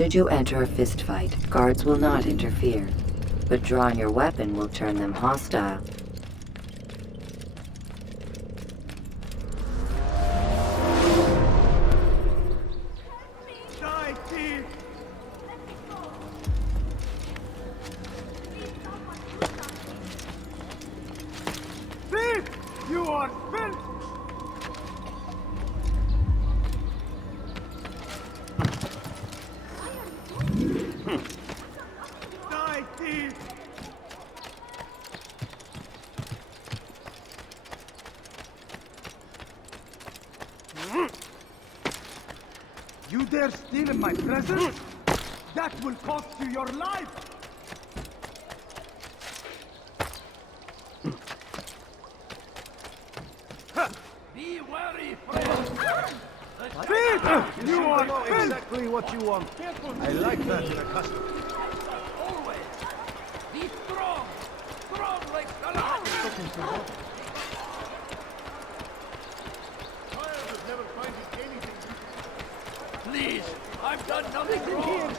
Should you enter a fistfight, guards will not interfere, but drawing your weapon will turn them hostile. You are filth! Die, thief! You dare steal in my presence? That will cost you your life! Be wary, Thief! You are filth! Exactly what you want. I like that in a customer. always. Be strong. Strong like Salah. Tired of never finding anything. Please, I've done nothing wrong.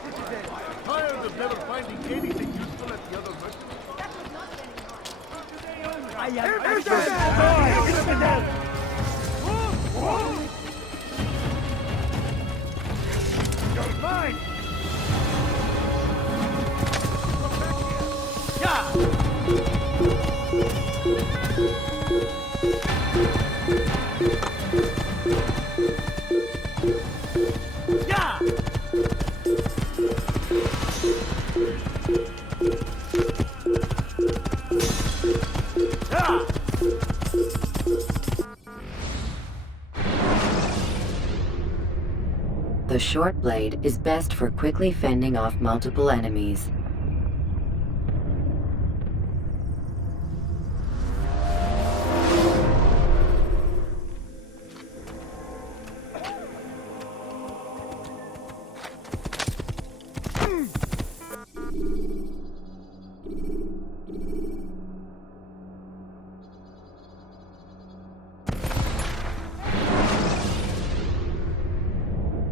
Tired of never finding anything useful at the other merchants. I am You're mine! The short blade is best for quickly fending off multiple enemies.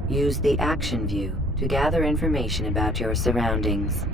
Use the action view to gather information about your surroundings.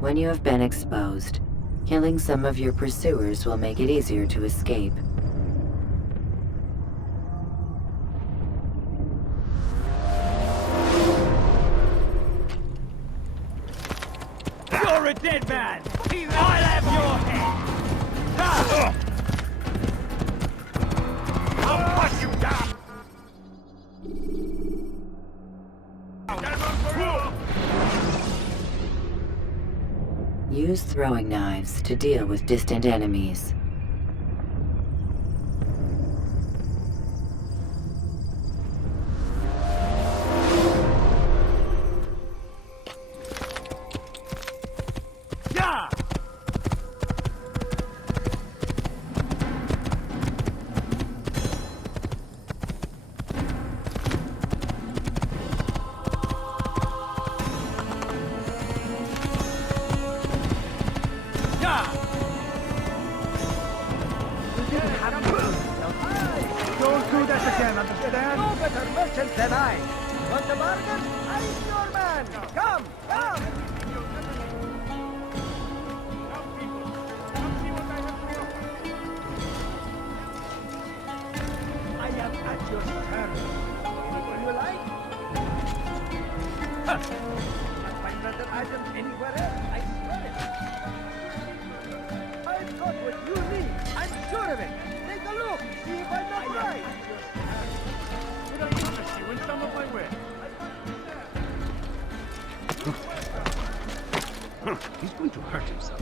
When you have been exposed, killing some of your pursuers will make it easier to escape. You're a dead man! I'll have your head! I'll bust you down! Use throwing knives to deal with distant enemies. Don't do that again, understand? No better merchant than I. Want a bargain? I'm your man. Come, come. I am at your service. Anything you like? Huh. Can't find better items anywhere else. I swear it. I've got what you need. I'm sure of it. Take a look. See if I'm not right. Did I promise you in some of my way? He's going to hurt himself.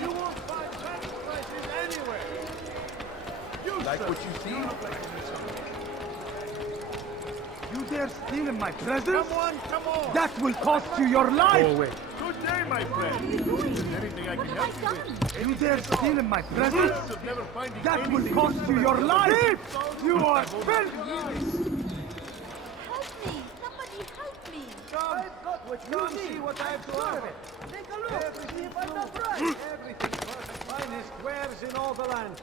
You won't find better prices anywhere. Like what you see? You dare steal in my presence? Come on, come on! That will cost you your life! Go away. Good day, my friend. Is there anything I can help you with? You dare steal in my presence? Chance of never finding That will anything cost you your life! You are filthy! Help me! Somebody help me! I've got what you see what I have to offer. Take a look. See if I'm not right. Everything but the finest wares in all the land.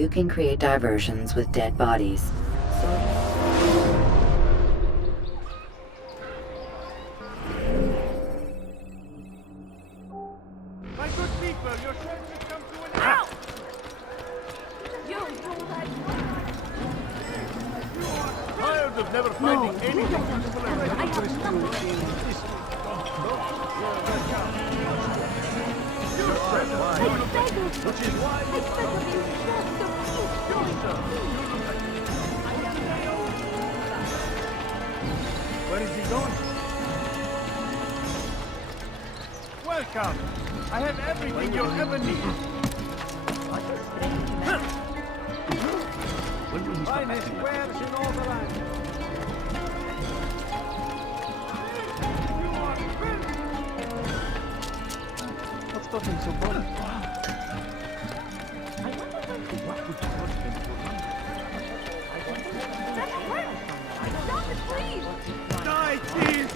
You can create diversions with dead bodies. My good people, your search has come to an end! Tired of never finding anything useful and I have nothing. I beg of you. I beg of you, just Where is he going? Welcome! I have everything you'll ever need! When will he stop Finest acting like wares in all the land. You are filthy! What's got him so bothered? stop it, please! Die, thief!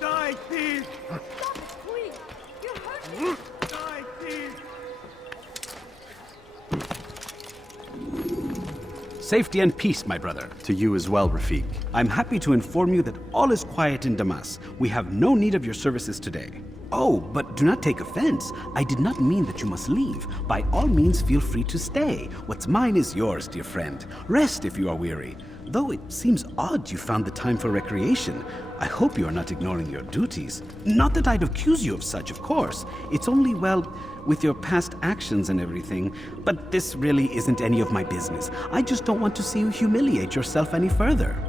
Die, thief! Stop it, please! You hurt me! Die, thief! Safety and peace, my brother. To you as well, Rafiq. I'm happy to inform you that all is quiet in Damas. We have no need of your services today. Oh, but do not take offense. I did not mean that you must leave. By all means, feel free to stay. What's mine is yours, dear friend. Rest if you are weary. Though it seems odd you found the time for recreation, I hope you are not ignoring your duties. Not that I'd accuse you of such, of course. It's only, well, with your past actions and everything. But this really isn't any of my business. I just don't want to see you humiliate yourself any further.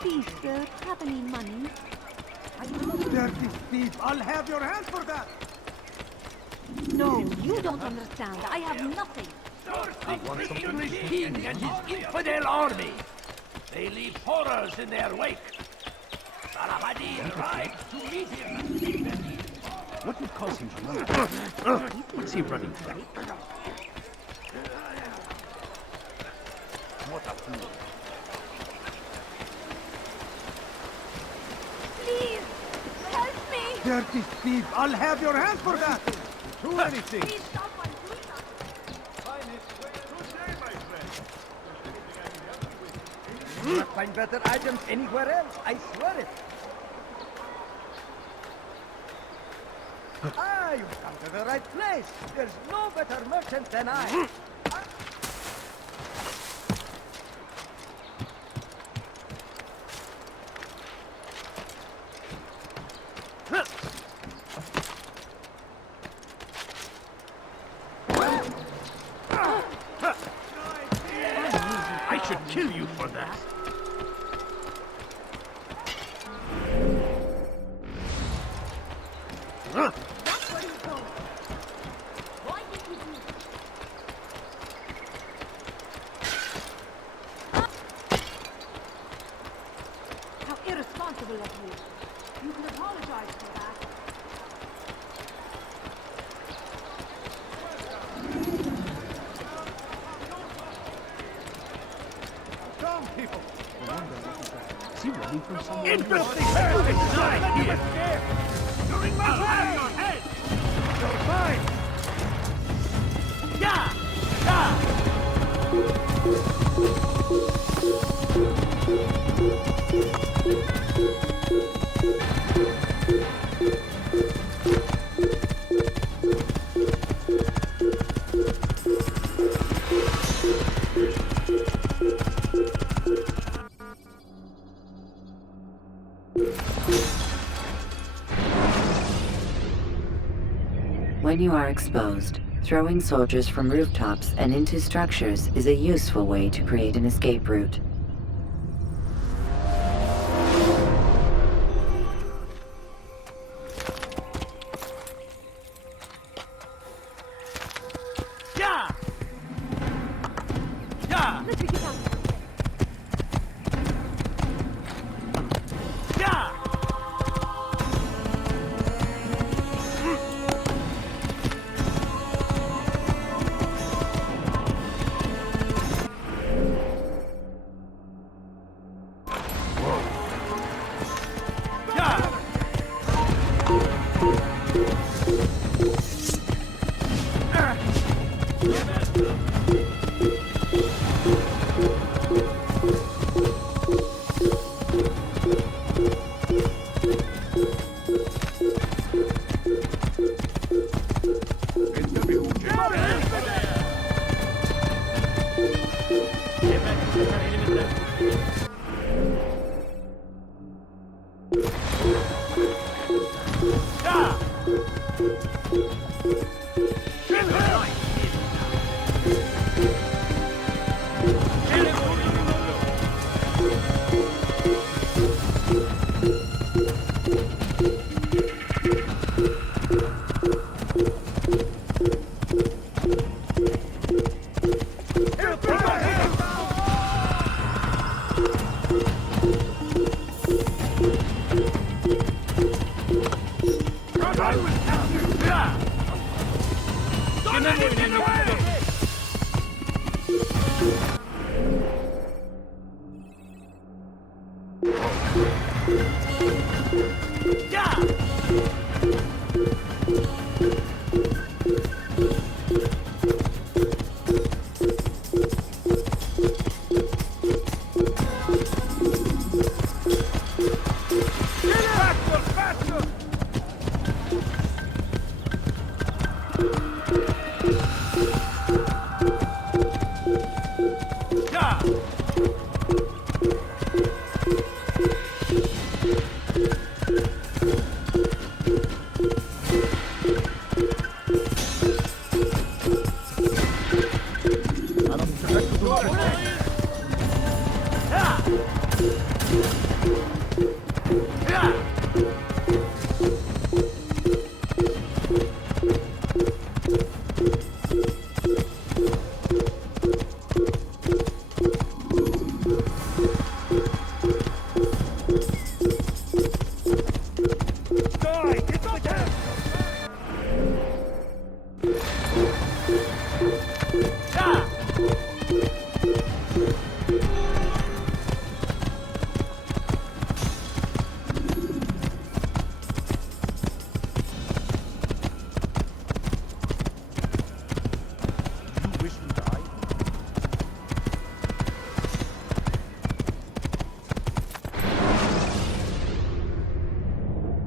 Please, sir, have any money? Dirty thief! I'll have your hand for that! No, you don't understand. I have nothing. The English king and his infidel army. They leave horrors in their wake. Saladin rides to meet him. What would cause him to run? What's he running from? What a fool. Please, help me. Dirty thief! I'll have your hand for that! Do anything. Please, someone do something. You not find better items anywhere else, I swear it. Ah, you've come to the right place. There's no better merchant than I. I should kill you for that. That's where he's going. Why did you do this? How irresponsible of you. You can apologize for that. Come, people! Is he running from someone? Interesting. Die here. You're in my way. Your head. You're mine. Yeah. Yeah. When you are exposed, throwing soldiers from rooftops and into structures is a useful way to create an escape route. Yeah! Yeah! Let's get out. Yeah!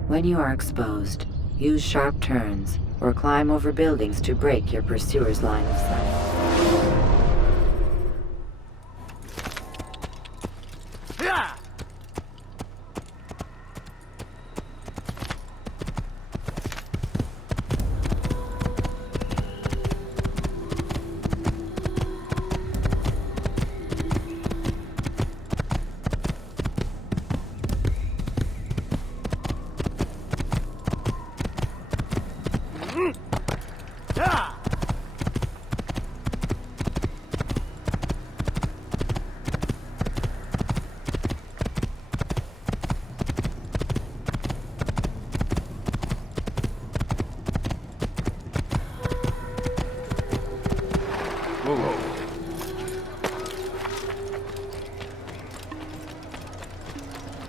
When you are exposed, use sharp turns or climb over buildings to break your pursuer's line of sight.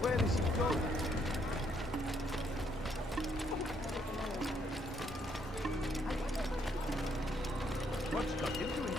Where is he going? What's got into him?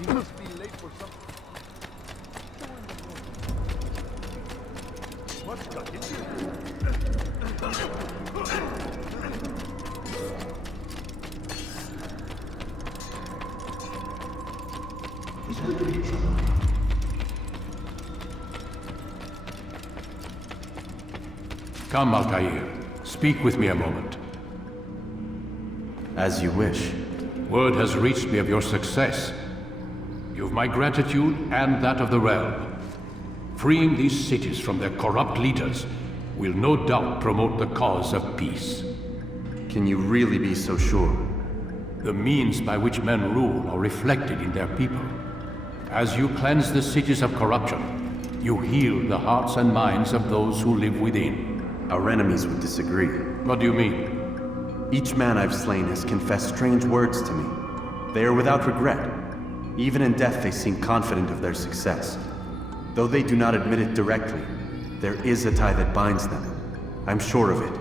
He must be late for something. What's got into him? Come, Altair. Speak with me a moment. As you wish. Word has reached me of your success. You've my gratitude and that of the realm. Freeing these cities from their corrupt leaders will no doubt promote the cause of peace. Can you really be so sure? The means by which men rule are reflected in their people. As you cleanse the cities of corruption, you heal the hearts and minds of those who live within. Our enemies would disagree. What do you mean? Each man I've slain has confessed strange words to me. They are without regret. Even in death they seem confident of their success. Though they do not admit it directly, there is a tie that binds them. I'm sure of it.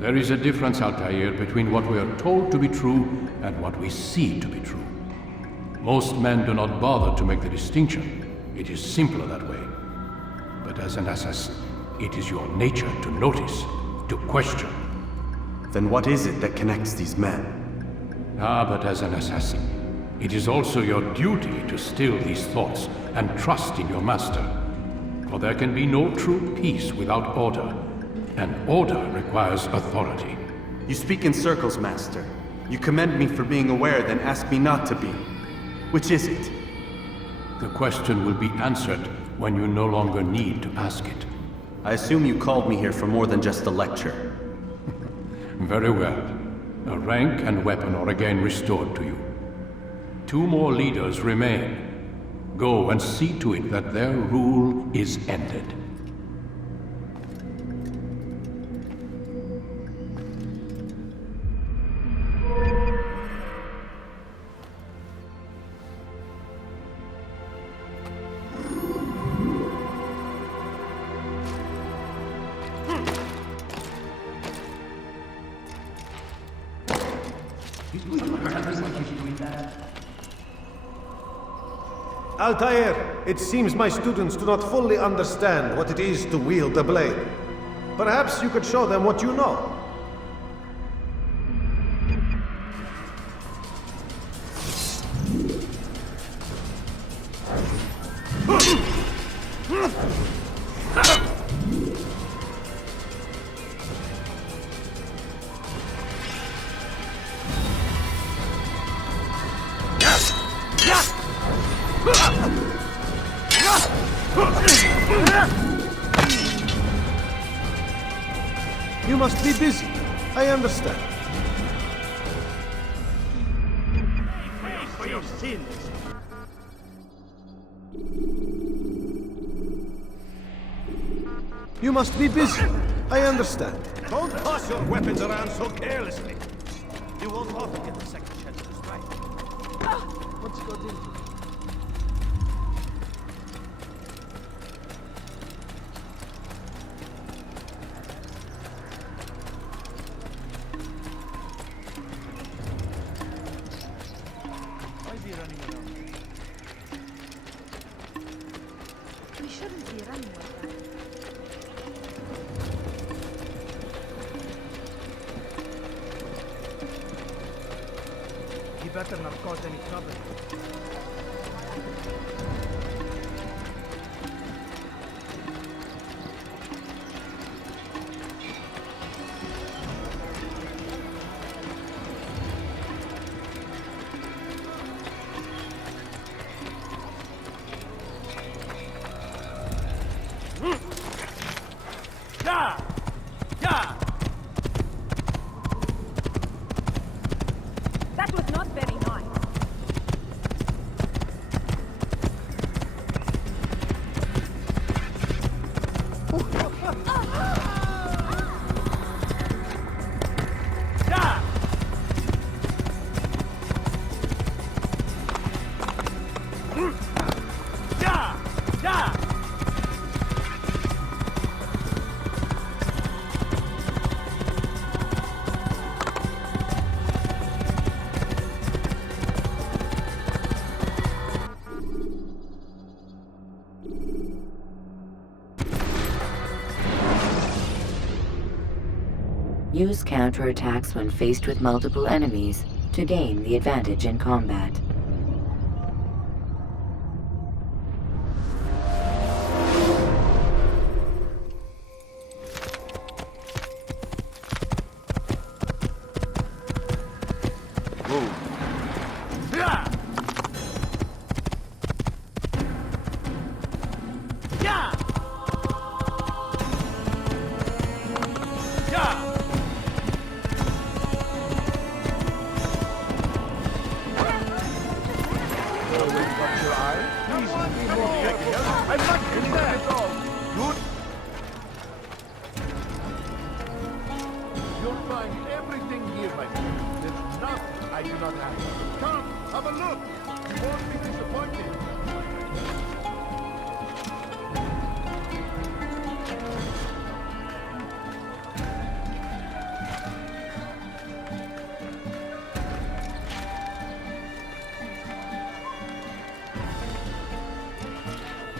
There is a difference, Altair, between what we are told to be true and what we see to be true. Most men do not bother to make the distinction. It is simpler that way. But as an assassin, it is your nature to notice, to question. Then what is it that connects these men? But as an assassin, it is also your duty to still these thoughts and trust in your master. For there can be no true peace without order, and order requires authority. You speak in circles, Master. You commend me for being aware, then ask me not to be. Which is it? The question will be answered when you no longer need to ask it. I assume you called me here for more than just a lecture. Very well. A rank and weapon are again restored to you. 2 more leaders remain. Go and see to it that their rule is ended. Altair, it seems my students do not fully understand what it is to wield the blade. Perhaps you could show them what you know. You must be busy. I understand. Pray for your sins. You must be busy. I understand. Don't toss your weapons around so carelessly. You won't often get the second chance to strike. What's got into? Why is he running around? We shouldn't be running like that. He better not cause any trouble. Yeah! Yeah! That was not very nice. Yeah! Yeah! Yeah! Use counterattacks when faced with multiple enemies to gain the advantage in combat. Yeah! Yeah! Yeah! I'm not kidding at all. Good. You'll find everything here, my friend. There's nothing I do not have. Come, have a look. You won't be disappointed.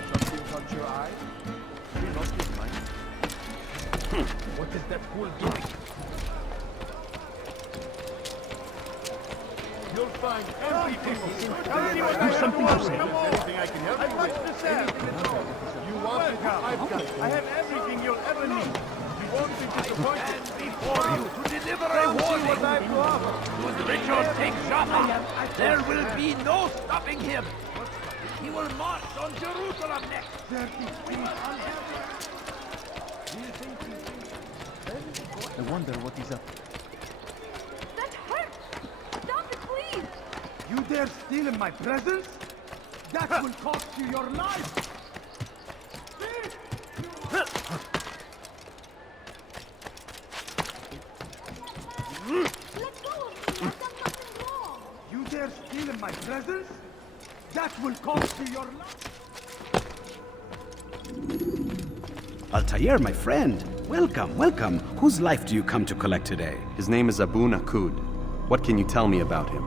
Something caught your eye? We lost his mind. What is that fool doing? You'll find everything. There's something to say. Anything I can help you with. Anything at all. You want it? I've got it. I have everything you'll ever need. You won't be disappointed. Before you to deliver a warning. Should Richard take Jaffa, there will be no stopping him. He will march on Jerusalem next. I wonder what he's up to. That hurts! Stop it, please! You dare steal in my presence? That will cost you your life! Let go of me! I've done nothing wrong! You dare steal in my presence? That will cost you your life! Altair, my friend. Welcome, welcome. Whose life do you come to collect today? His name is Abu Nakud. What can you tell me about him?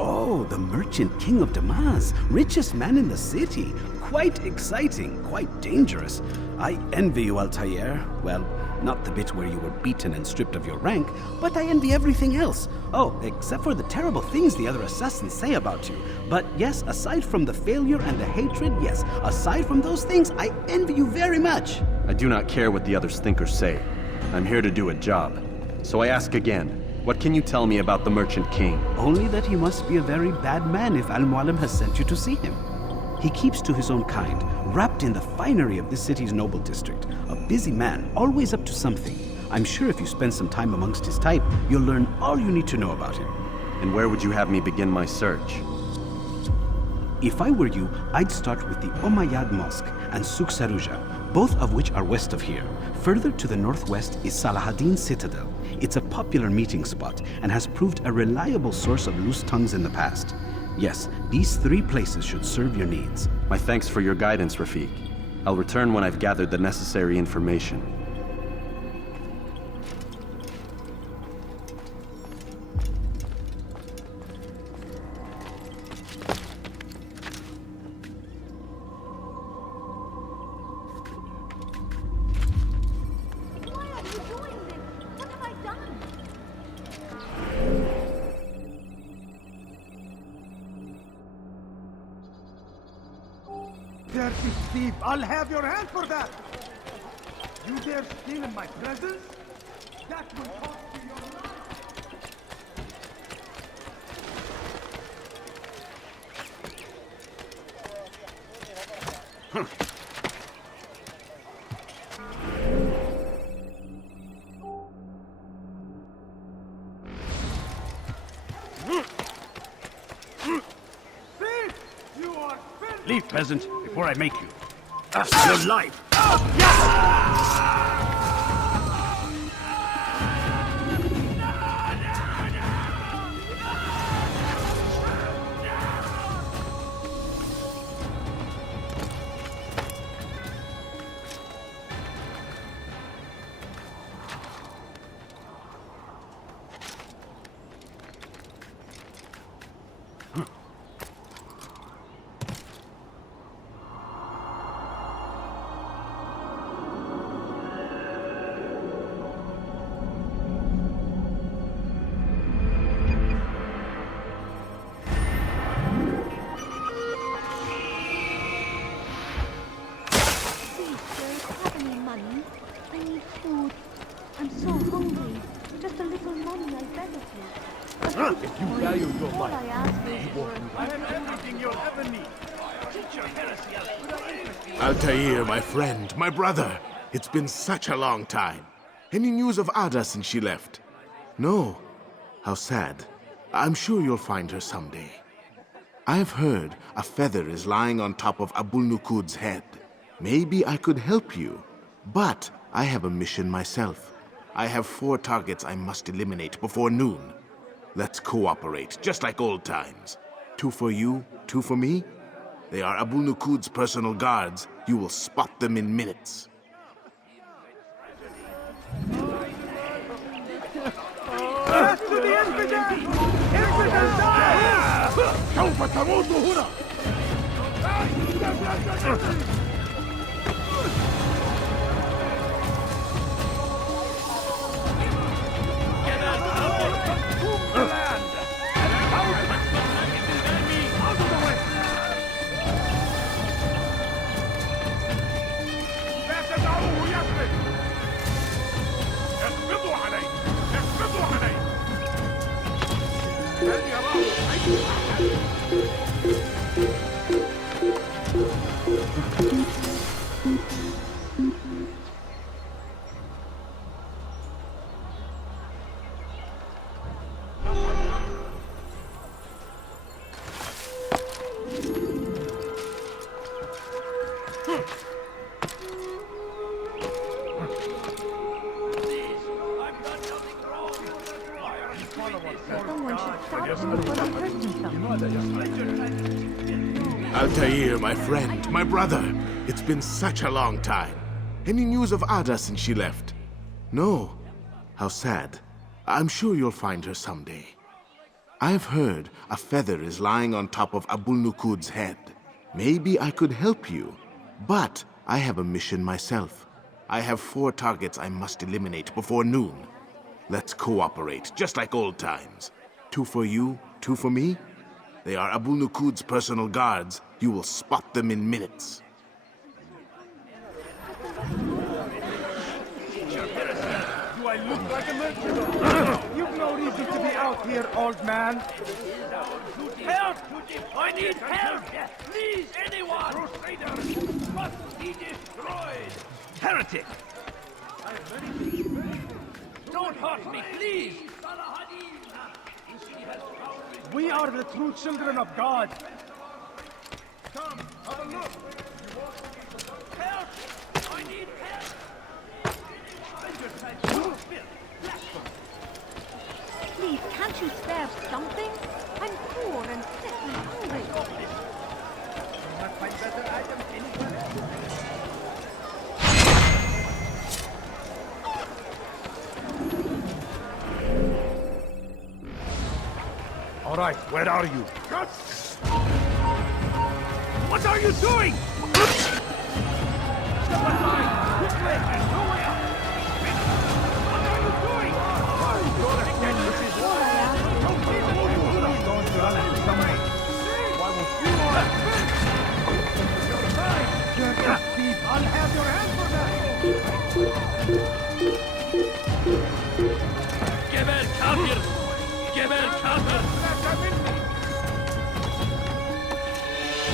Oh, the merchant king of Damas, richest man in the city. Quite exciting, quite dangerous. I envy you, Altair. Well, not the bit where you were beaten and stripped of your rank, but I envy everything else. Oh, except for the terrible things the other assassins say about you. But yes, aside from the failure and the hatred, yes, aside from those things, I envy you very much. I do not care what the others think or say. I'm here to do a job. So I ask again, what can you tell me about the Merchant King? Only that he must be a very bad man if Al-Mualim has sent you to see him. He keeps to his own kind, wrapped in the finery of this city's noble district. A busy man, always up to something. I'm sure if you spend some time amongst his type, you'll learn all you need to know about him. And where would you have me begin my search? If I were you, I'd start with the Umayyad Mosque and Souk Saruja, both of which are west of here. Further to the northwest is Salahaddin Citadel. It's a popular meeting spot and has proved a reliable source of loose tongues in the past. Yes, these 3 places should serve your needs. My thanks for your guidance, Rafiq. I'll return when I've gathered the necessary information. Why are you doing this? What have I done? Dirty thief! I'll have your hand for that! You dare steal in my presence? That will cost you your life! Thief! You are finished! Leave, peasant, before I make you. Your life! Please, sir, have any money? I need food. I'm so hungry. Just a little money, I beg of you. If you value your All I life, ask is for I have everything you'll ever need. teach your heresy out. Altair, my friend, my brother. It's been such a long time. Any news of Ada since she left? No. How sad. I'm sure you'll find her someday. I've heard a feather is lying on top of Abul Nukud's head. Maybe I could help you. But I have a mission myself. I have 4 targets I must eliminate before noon. Let's cooperate, just like old times. 2 for you, 2 for me? They are Abul Nukud's personal guards. You will spot them in minutes. Pass to the infidel! Infidel die! سوف تموت هنا. لا تدعوه يقتل. اقبضوا عليه. اقبضوا عليه. لن يراه أي أحد. someone should stop him before he hurts himself. Altair, my friend, my brother. It's been such a long time. Any news of Ada since she left? No. How sad. I'm sure you'll find her someday. I've heard a feather is lying on top of Abul-Nuqud's head. Maybe I could help you, but I have a mission myself. I have 4 targets I must eliminate before noon. Let's cooperate, just like old times. 2 for you, 2 for me? They are Abul-Nuqud's personal guards. You will spot them in minutes. Do I look like a merchant? You've no reason to be out here, old man. Help! I need help! Please, anyone! Crusaders must be destroyed! Heretic! Don't hurt me, please! We are the true children of God. Come, have a look. Help! I need help! Please, can't you spare something? I'm poor and sick and hungry. Not find better items anywhere else. All right, where are you? What are you doing? Step aside! Quickly! There's no way out! What are you doing? This is why don't leave it. You're going to run into someone. Why won't you run? You're fine. You're a thief. I'll have your hand for that. Geber kafir! Geber kafir!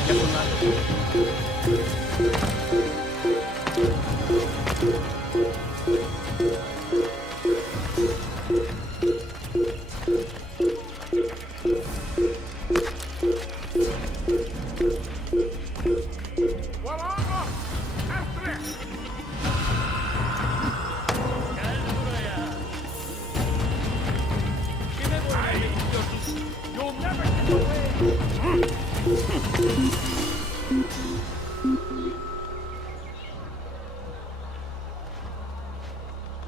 You'll never get away!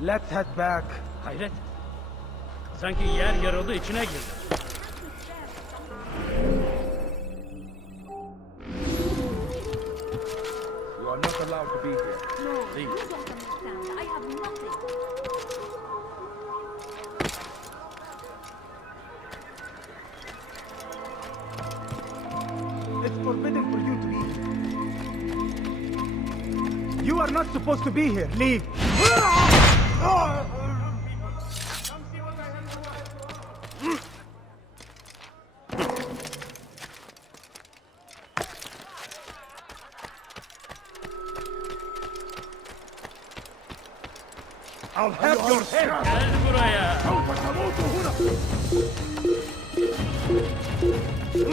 Let's head back. Hayret. Sanki yer yarıldı içine girdi. You are not allowed to be here. No, you don't understand. I have nothing. It's forbidden for you to eat. You are not supposed to be here. Leave. I'll have your head! Gel buraya.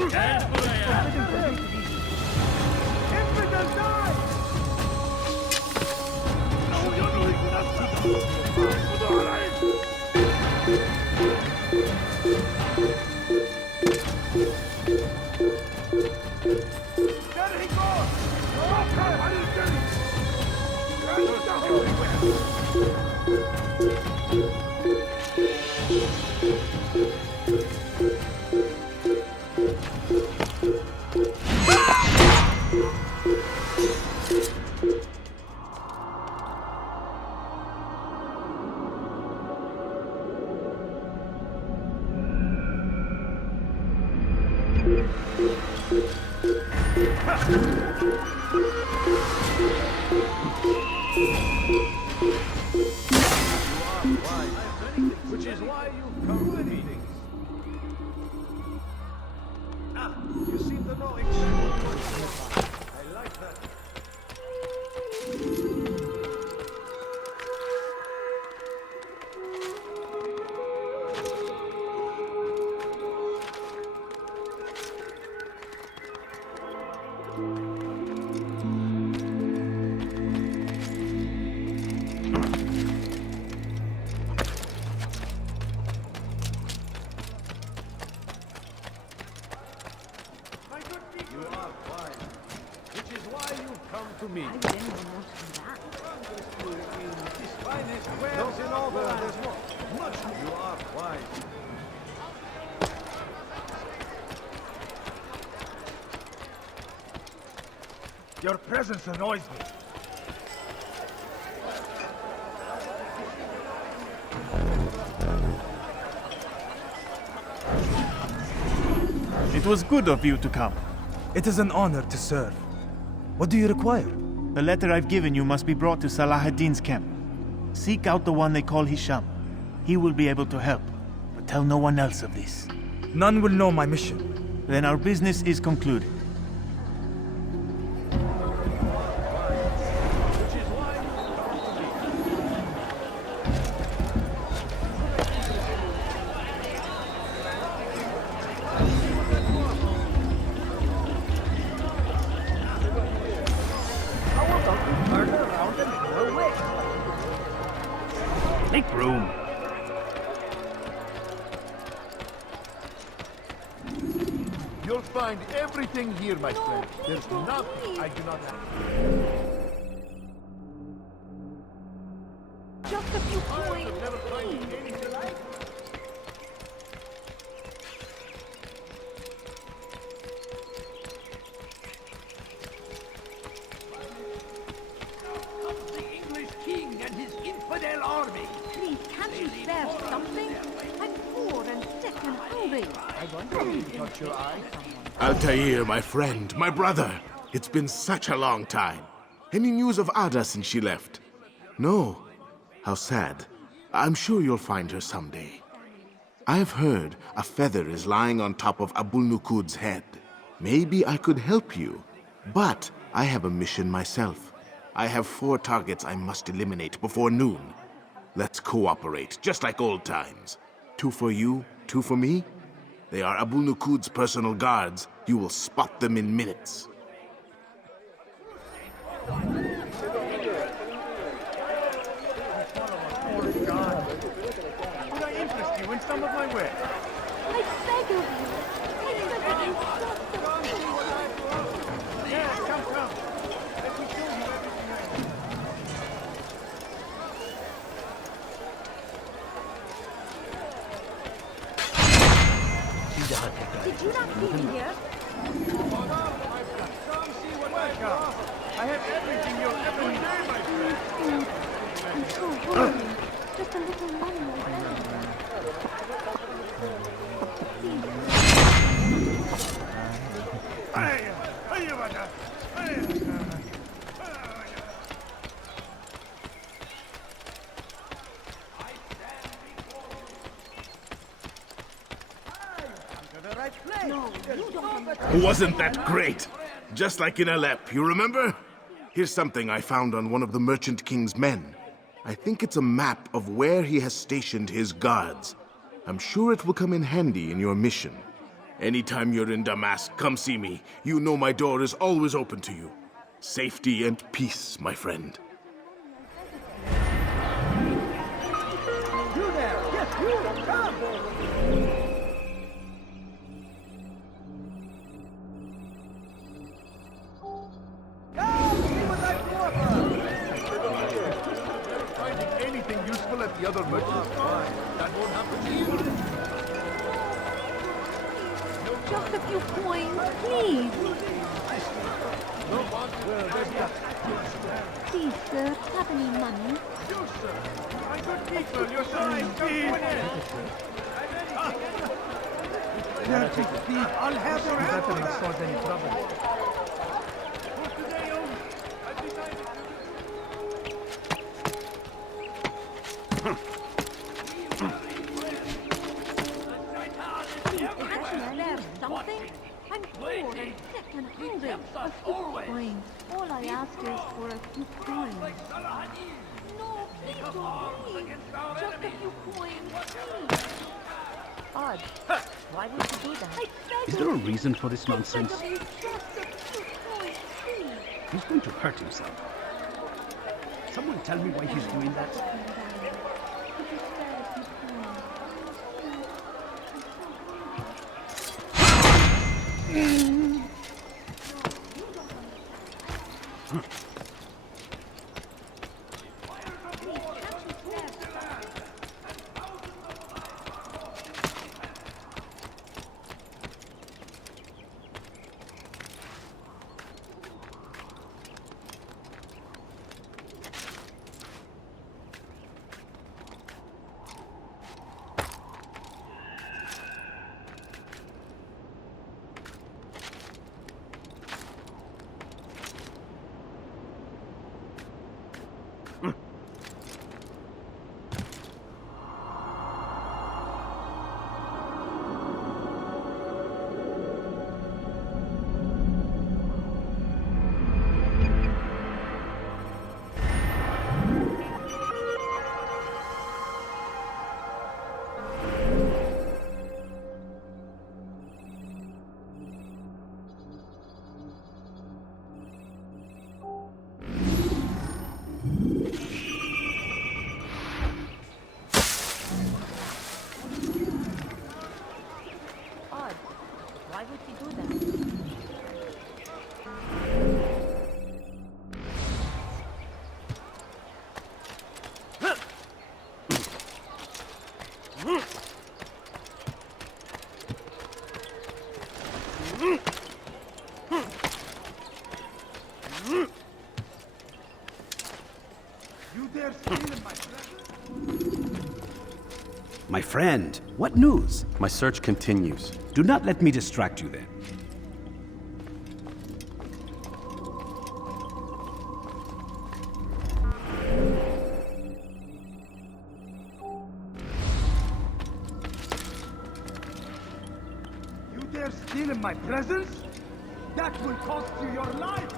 Gel buraya. Infidel, die! There he goes! Stop him! What are you doing? Which is why you come to meetings. Ah, you seem to know exactly what you want. I like that. You are fine. Which is why you come to me. I didn't want that. His finest wares in all the land. There's much. You are wise. Your presence annoys me. It was good of you to come. It is an honor to serve. What do you require? The letter I've given you must be brought to Salah ad-Din's camp. Seek out the one they call Hisham. He will be able to help, but tell no one else of this. None will know my mission. Then our business is concluded. Make room. You'll find everything here, my friend. There's nothing I do not have. Just a few points, please. The English king and his infidel army. Please, can't you spare something? I'm poor and sick and hungry. Altair, my friend, my brother. It's been such a long time. Any news of Ada since she left? No. How sad. I'm sure you'll find her someday. I've heard a feather is lying on top of Abul Nukud's head. Maybe I could help you. But I have a mission myself. I have 4 targets I must eliminate before noon. Let's cooperate, just like old times. 2 for you, 2 for me. They are Abul Nukud's personal guards. You will spot them in minutes. Could I interest you in some of my work? I beg of you. I beg of you just a Yes, come. Let me show you everything I have. Did you not see me here? Come see what I got. I have everything you'll ever need, my friend. Food. I'm so hungry. Just a little money I beg of you. No, you don't. Wasn't that great? Just like in Alep, you remember? Here's something I found on one of the Merchant King's men. I think it's a map of where he has stationed his guards. I'm sure it will come in handy in your mission. Anytime you're in Damascus, come see me. You know my door is always open to you. Safety and peace, my friend. You there! Yes, you! Come! Finding anything useful at the other merchants' fine. That won't happen to you. Just a few coins, please. Please, sir, have any money? You, sir. My good people, your sign, come Dirty thief, I'll have your hand for that. Cause any trouble. Something? I'm poor and sick and hungry. A few coins. All I ask is for a few coins. No, please don't leave. Just a few coins, please. Odd. Why would you do that? I beg Is there a of you. reason for this I beg nonsense? of you, just a few coins, please. He's going to hurt himself. Someone tell me why he's doing that. Could you spare a few coins? You dare steal in my presence? My friend, what news? My search continues. Do not let me distract you then. You dare steal in my presence? That will cost you your life!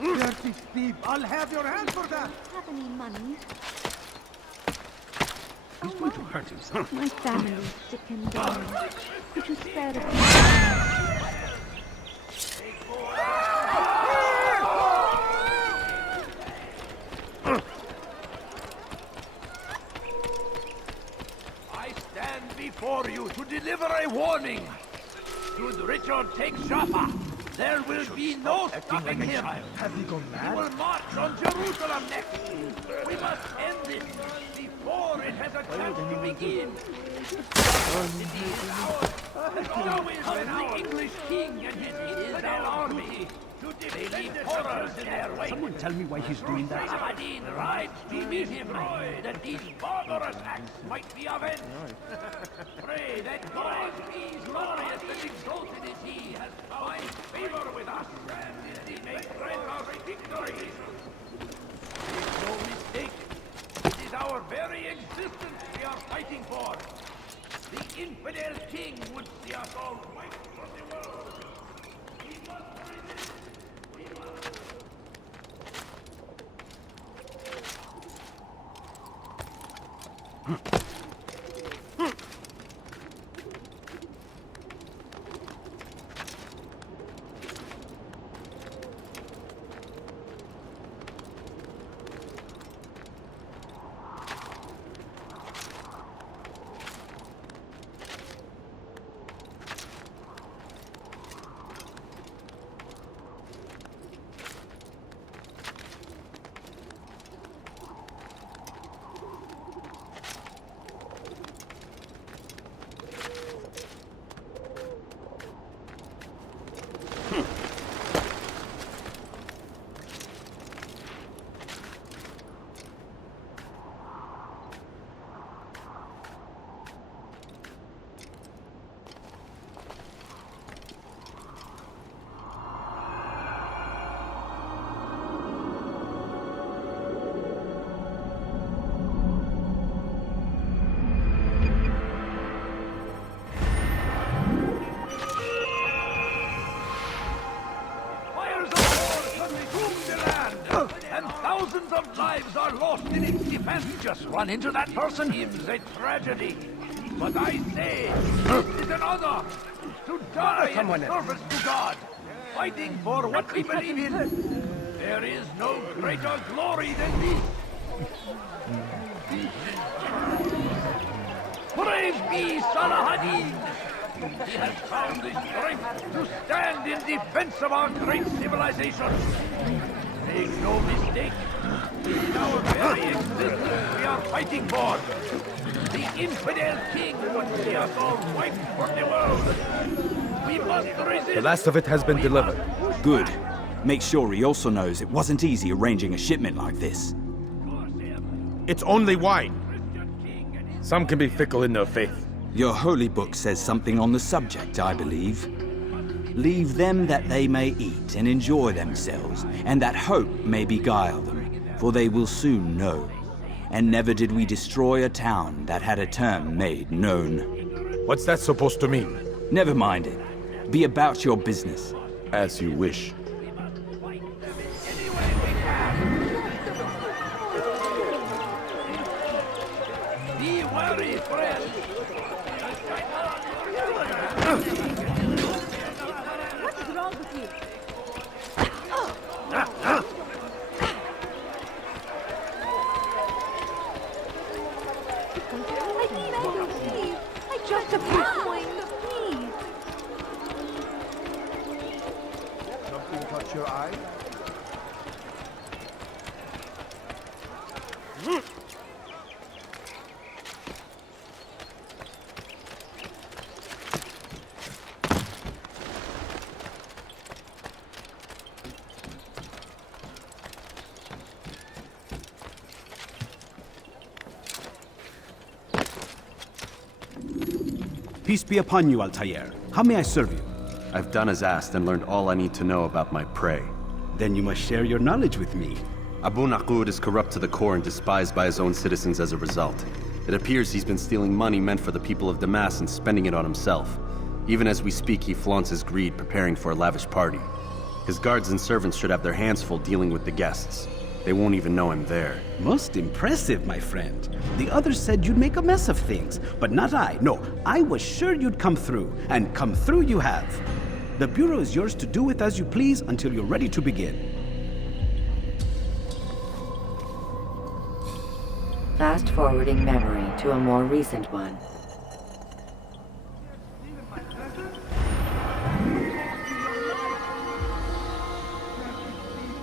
Dirty thief! I'll have your hand for that! Have any money? He's going to hurt himself. My family's sick and dying. Could you spare a few pounds? I stand before you to deliver a warning. Should Richard take Jaffa, there will be no stopping him. Have you gone He mad? will march on Jerusalem next. We must end this before it has a chance to begin. Now is when the English king and his infidel army they leave horrors in their wake. Someone tell me why he's doing that. Saladin rides to meet him, that these barbarous acts might be avenged. Pray that God, glorious and exalted is he, has found favor with us, and he may grant us a victory. Make no mistake, it is our very existence we are fighting for. The infidel king would see us all wiped from the world. We must resist. We must. Thousands of lives are lost in its defense. Just run into that person is a tragedy. But I say, this is an honor. To die in service to God. Fighting for what we believe in. There is no greater glory than this. Praise be Saladin. He has found the strength to stand in defense of our great civilization. Make no mistake, in our very existence we are fighting for. The infidel king would see us all wiped from the world. We must resist. The last of it has been delivered. Good. Make sure he also knows it wasn't easy arranging a shipment like this. It's only wine. Some can be fickle in their faith. Your holy book says something on the subject, I believe. Leave them that they may eat and enjoy themselves, and that hope may beguile them, for they will soon know. And never did we destroy a town that had a term made known. What's that supposed to mean? Never mind it. Be about your business. As you wish. Be wary, friend. What's wrong with you? I beg you, please. I just a bit wine, please. Peace be upon you, Altair. How may I serve you? I've done as asked and learned all I need to know about my prey. Then you must share your knowledge with me. Abu Naqud is corrupt to the core and despised by his own citizens as a result. It appears he's been stealing money meant for the people of Damas and spending it on himself. Even as we speak, he flaunts his greed, preparing for a lavish party. His guards and servants should have their hands full dealing with the guests. They won't even know I'm there. Most impressive, my friend. The others said you'd make a mess of things, but not I. No, I was sure you'd come through, and come through you have. The Bureau is yours to do with as you please until you're ready to begin. Fast forwarding memory to a more recent one.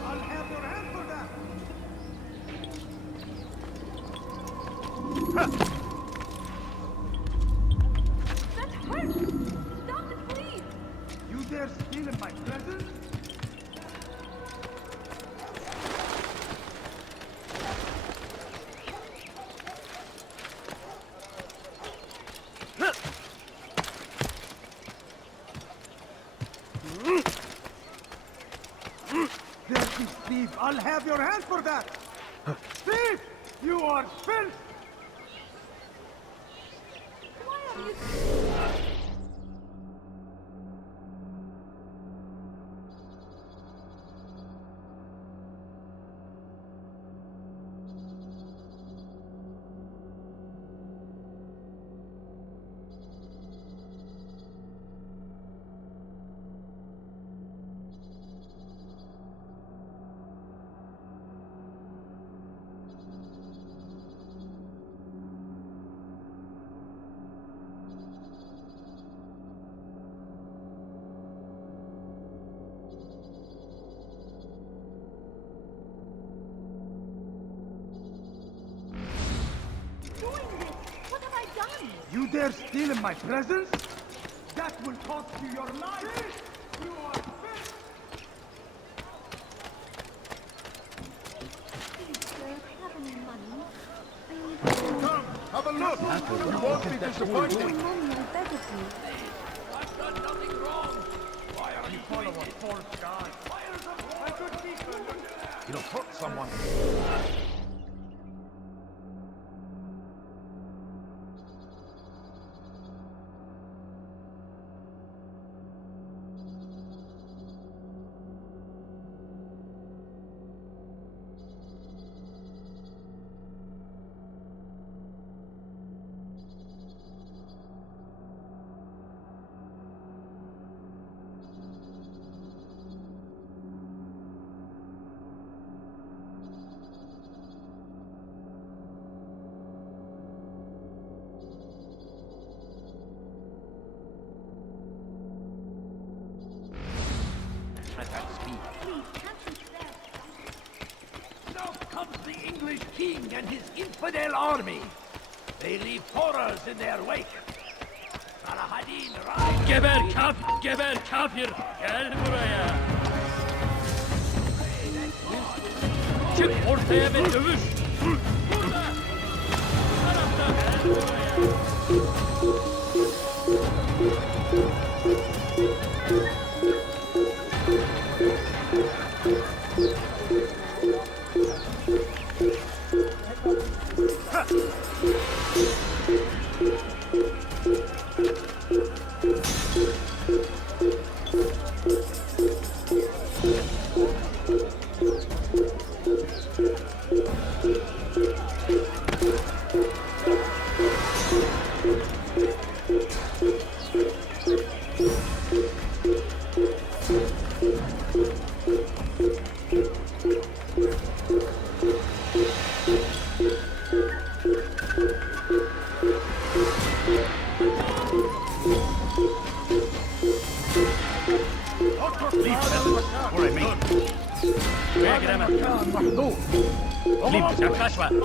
I'll have your hand for that. That hurts! Stop it, please! You dare steal in my presence? Dirty thief! I'll have your hand for that! Thief! You are filth! Why are you... You dare steal in my presence? That will cost you your life! You are filth! have any money? Come, have a look. You won't be disappointed. Money, I beg of you. I've done nothing wrong. Why are you Follow a false god. My good people, You'll hurt someone. Now comes the English king and his infidel army. They leave horrors in their wake. Salahadin rides. Geber kafir, geber kafir. Gel buraya. Çık ortaya ve dövüş. Burada. Bu tarafta gel buraya. Buraya giremez. Limp, yaklaşma. Gel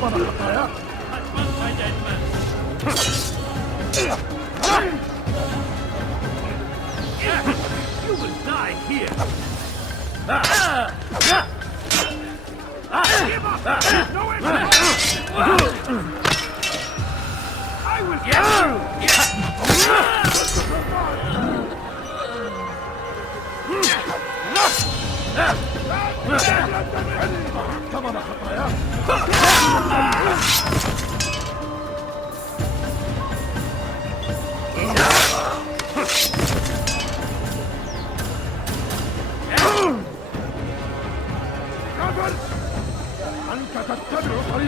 buraya. Kaçmaz fayda etmez. You will die here. I will get you!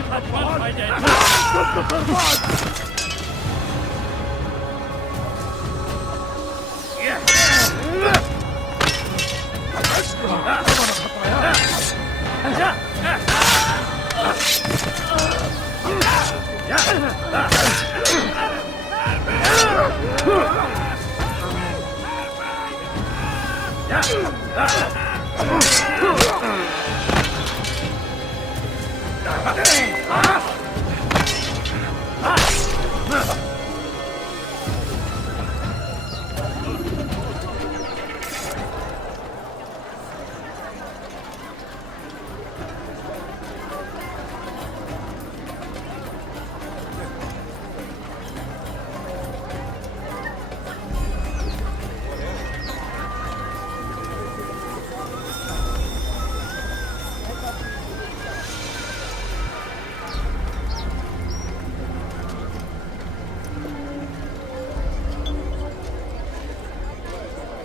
Kaçmaz fayda etmez.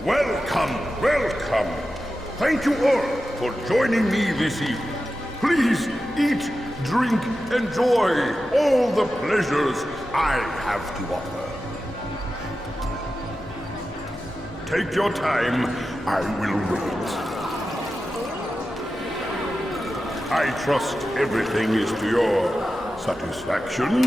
Welcome, welcome. Thank you all for joining me this evening. Please eat, drink, enjoy all the pleasures I have to offer. Take your time, I will wait. I trust everything is to your satisfaction.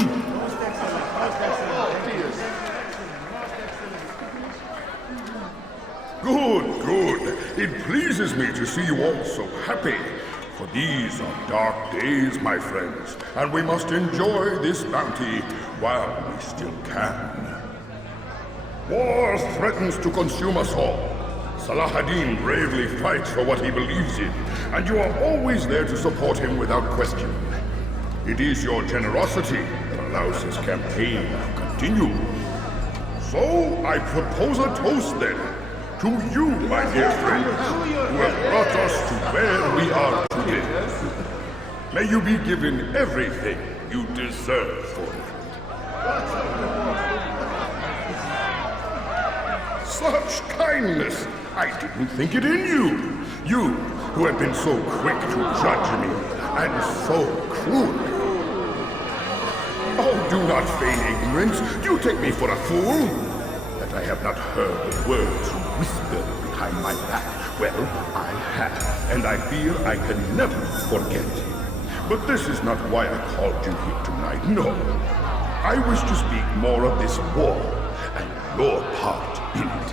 Good, good. It pleases me to see you all so happy. For these are dark days, my friends, and we must enjoy this bounty while we still can. War threatens to consume us all. Salah ad-Din bravely fights for what he believes in, and you are always there to support him without question. It is your generosity that allows his campaign to continue. So, I propose a toast then. To you, my dear friends, who have brought us to where we are today. May you be given everything you deserve for it. Such kindness! I didn't think it in you. You, who have been so quick to judge me, and so cruel. Oh, do not feign ignorance. Do you take me for a fool? I have not heard the words you whisper behind my back. Well, I have, and I fear I can never forget. But this is not why I called you here tonight, no. I wish to speak more of this war, and your part in it.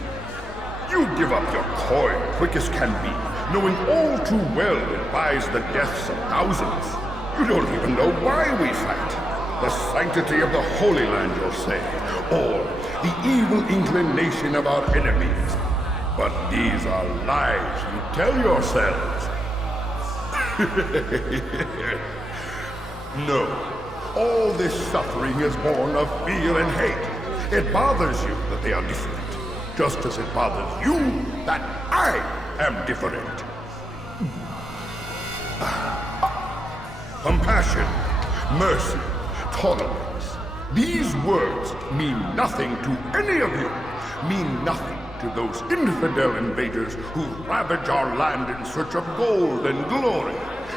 You give up your coin quick as can be, knowing all too well it buys the deaths of thousands. You don't even know why we fight. The sanctity of the Holy Land, you'll say, or the evil inclination of our enemies. But these are lies you tell yourselves. No, all this suffering is born of fear and hate. It bothers you that they are different, just as it bothers you that I am different. Compassion, mercy, tolerance. These words mean nothing to any of you, mean nothing to those infidel invaders who ravage our land in search of gold and glory.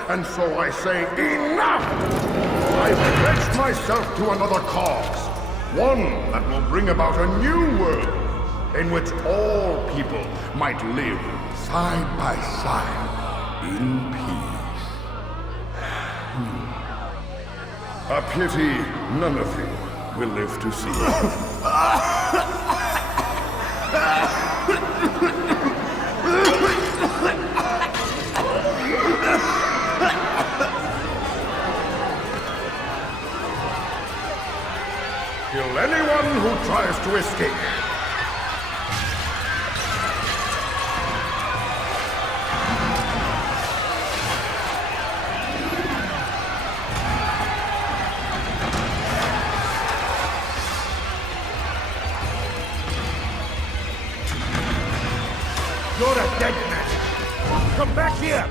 And so I say, enough! I've pledged myself to another cause, one that will bring about a new world in which all people might live side by side in peace. A pity none of you will live to see it. dead man! Come back here!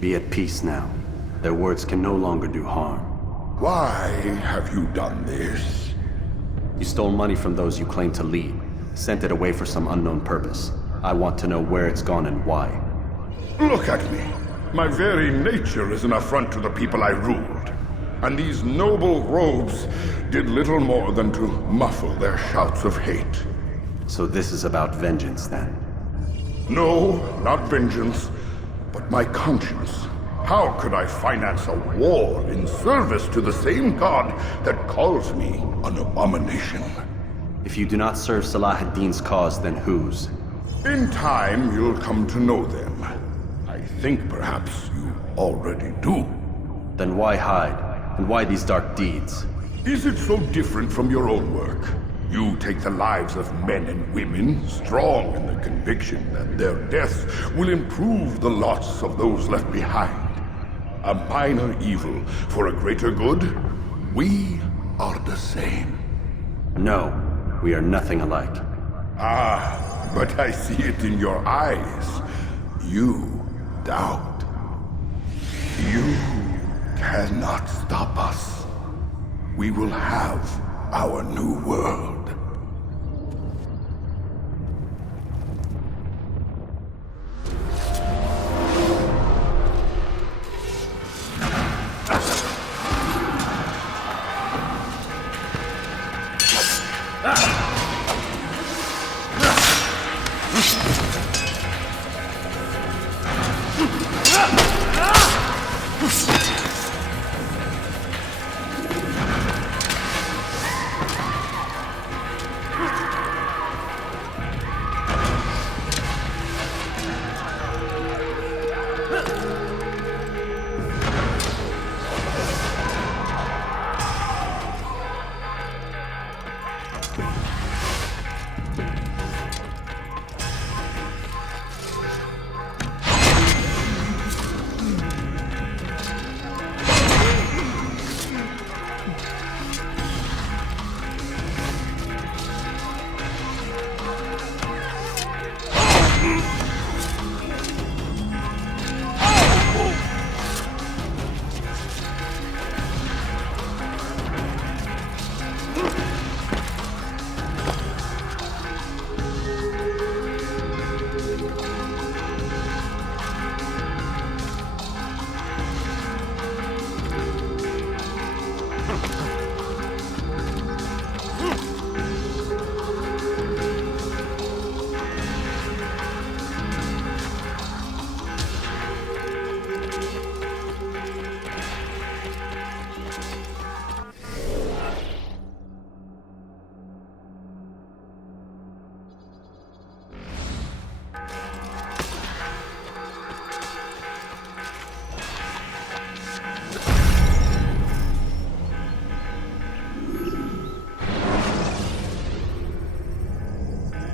Be at peace now. Their words can no longer do harm. Why have you done this? You stole money from those you claim to lead, sent it away for some unknown purpose. I want to know where it's gone and why. Look at me. My very nature is an affront to the people I ruled. And these noble robes did little more than to muffle their shouts of hate. So this is about vengeance, then? No, not vengeance, but my conscience. How could I finance a war in service to the same god that calls me an abomination? If you do not serve Salah ad-Din's cause, then whose? In time, you'll come to know them. I think perhaps you already do. Then why hide? And why these dark deeds? Is it so different from your own work? You take the lives of men and women, strong in the conviction that their deaths will improve the lots of those left behind. A minor evil for a greater good? We are the same. No, we are nothing alike. Ah, but I see it in your eyes. You doubt. You cannot stop us. We will have our new world.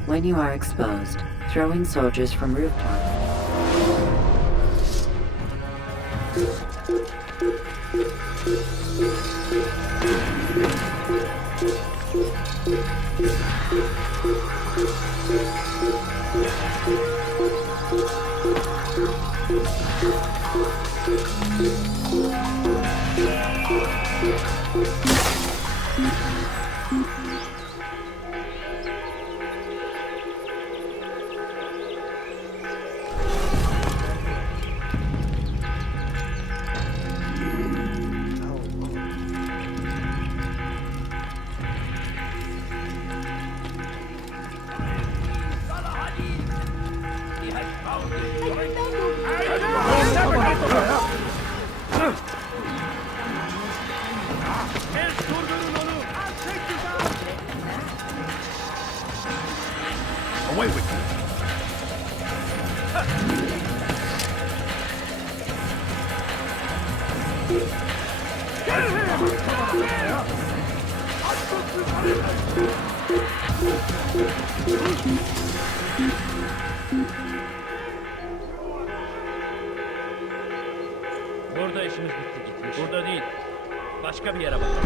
When you are exposed, throwing soldiers from rooftops. Away with you! Burada işimiz bitti gitmiş. Burada değil. Başka bir yere bakalım.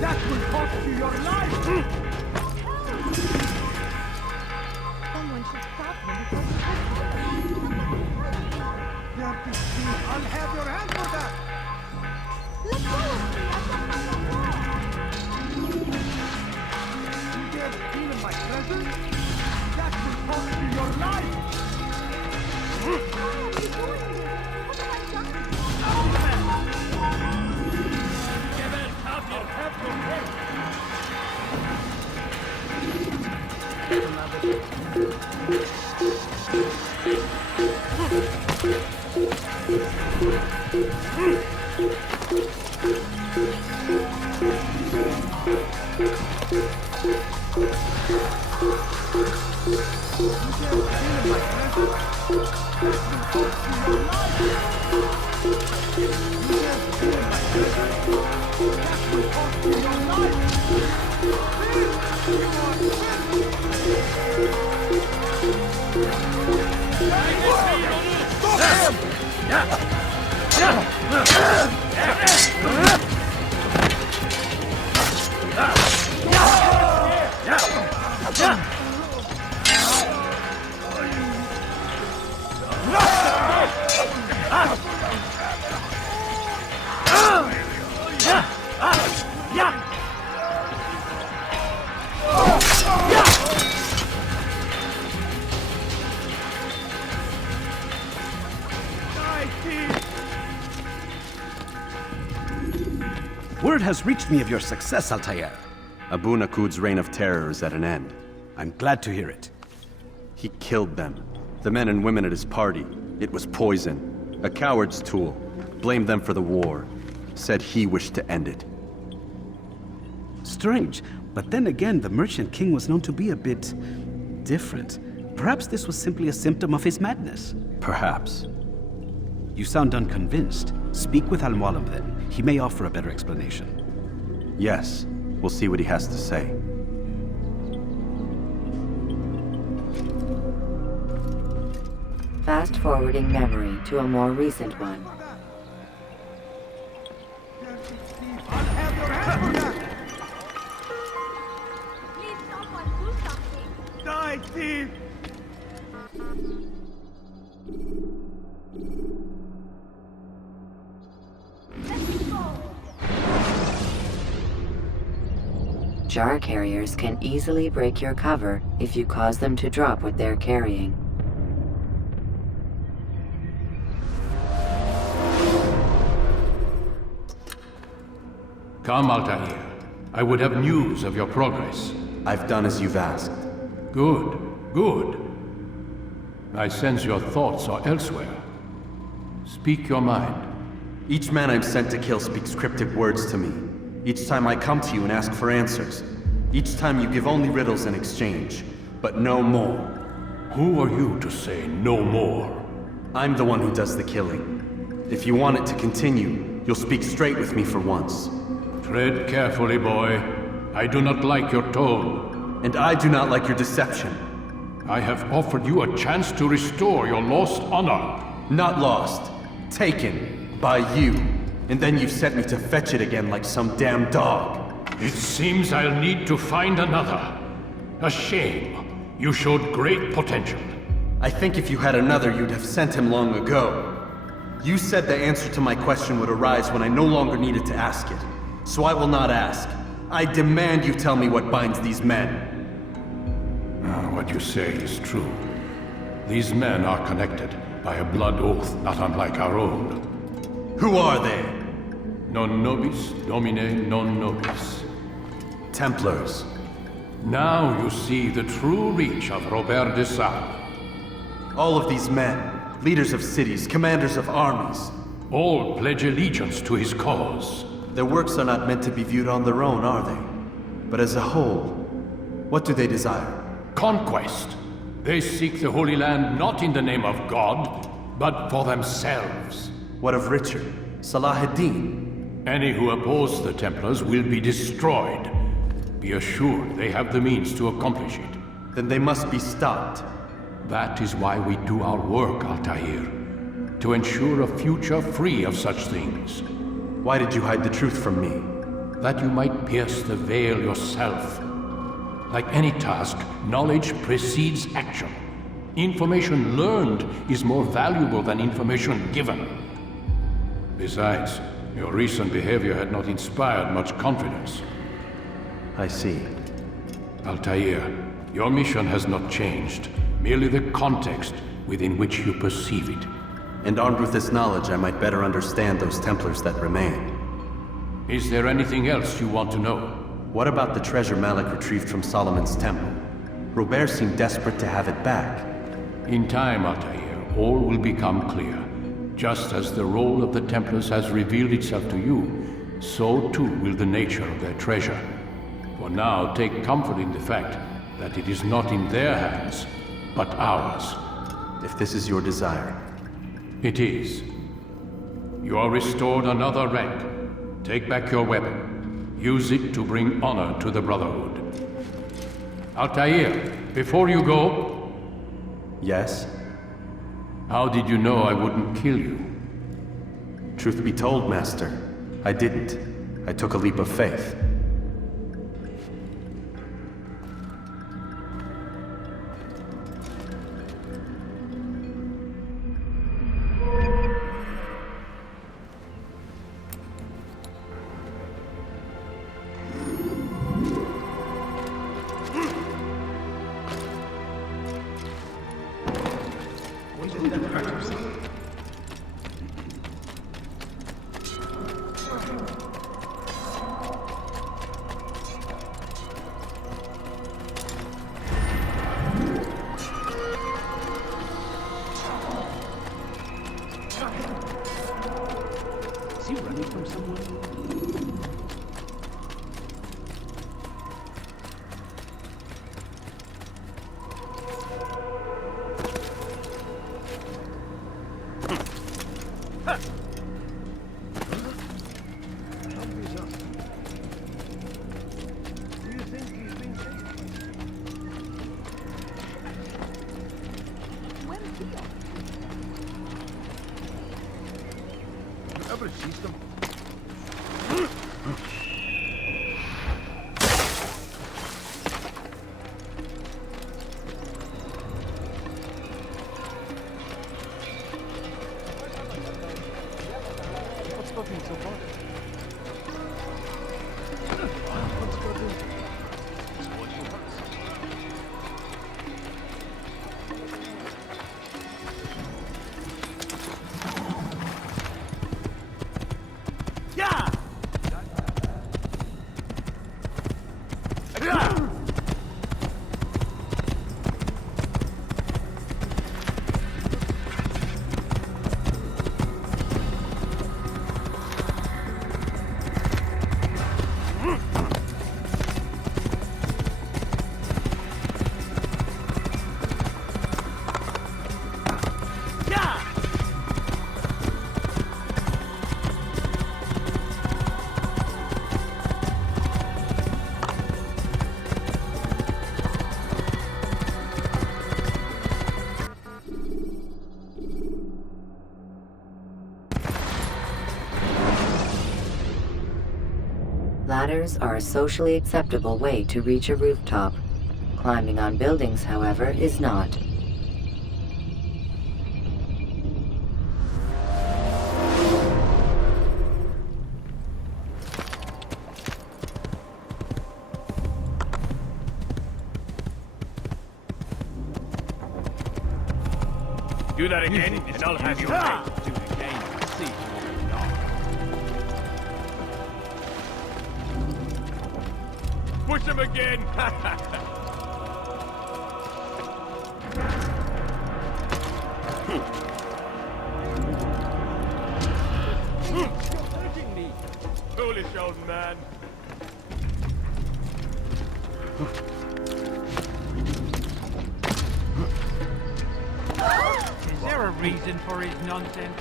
That will cost you your life! Someone should stop him before he hurts you. Dirty thief, I'll have your hand for that! Let go of me! You dare steal in my presence? That will cost you your life! Why are you doing this? What have I done? Word has reached me of your success, Altair. Abu Nakud's reign of terror is at an end. I'm glad to hear it. He killed them. The men and women at his party. It was poison. A coward's tool. Blamed them for the war. Said he wished to end it. Strange, but then again, the Merchant King was known to be a bit different. Perhaps this was simply a symptom of his madness. Perhaps. You sound unconvinced. Speak with Al-Mualim then. He may offer a better explanation. Yes. We'll see what he has to say. Fast-forwarding memory to a more recent one. I'll have your hand for that! Please, someone do something. Die, thief! Jar carriers can easily break your cover if you cause them to drop what they're carrying. Come, Altair. I would have news of your progress. I've done as you've asked. Good, good. I sense your thoughts are elsewhere. Speak your mind. Each man I'm sent to kill speaks cryptic words to me. Each time I come to you and ask for answers. Each time you give only riddles in exchange, but no more. Who are you to say no more? I'm the one who does the killing. If you want it to continue, you'll speak straight with me for once. Tread carefully, boy. I do not like your tone. And I do not like your deception. I have offered you a chance to restore your lost honor. Not lost. Taken. By you. And then you sent me to fetch it again like some damn dog. It seems I'll need to find another. A shame. You showed great potential. I think if you had another, you'd have sent him long ago. You said the answer to my question would arise when I no longer needed to ask it. So I will not ask. I demand you tell me what binds these men. What you say is true. These men are connected by a blood oath not unlike our own. Who are they? Non nobis, domine non nobis. Templars. Now you see the true reach of Robert de Sade. All of these men, leaders of cities, commanders of armies, all pledge allegiance to his cause. Their works are not meant to be viewed on their own, are they? But as a whole, what do they desire? Conquest. They seek the Holy Land not in the name of God, but for themselves. What of Richard? Salah-ad-Din? Any who oppose the Templars will be destroyed. Be assured they have the means to accomplish it. Then they must be stopped. That is why we do our work, Altair. To ensure a future free of such things. Why did you hide the truth from me? That you might pierce the veil yourself. Like any task, knowledge precedes action. Information learned is more valuable than information given. Besides, your recent behavior had not inspired much confidence. I see. Altair, your mission has not changed. Merely the context within which you perceive it. And armed with this knowledge, I might better understand those Templars that remain. Is there anything else you want to know? What about the treasure Malik retrieved from Solomon's temple? Robert seemed desperate to have it back. In time, Altair, all will become clear. Just as the role of the Templars has revealed itself to you, so too will the nature of their treasure. For now, take comfort in the fact that it is not in their hands, but ours. If this is your desire. It is. You are restored another rank. Take back your weapon. Use it to bring honor to the Brotherhood. Altair, before you go... Yes? How did you know I wouldn't kill you? Truth be told, Master, I didn't. I took a leap of faith. Is he running from someone? Ever see them? What's talking so far? Let's go do. Ladders are a socially acceptable way to reach a rooftop. Climbing on buildings, however, is not. Do that again, and I'll have your way. Do it again. See you not. Push him again! You're hurting me! Foolish old man. Is there a reason for his nonsense?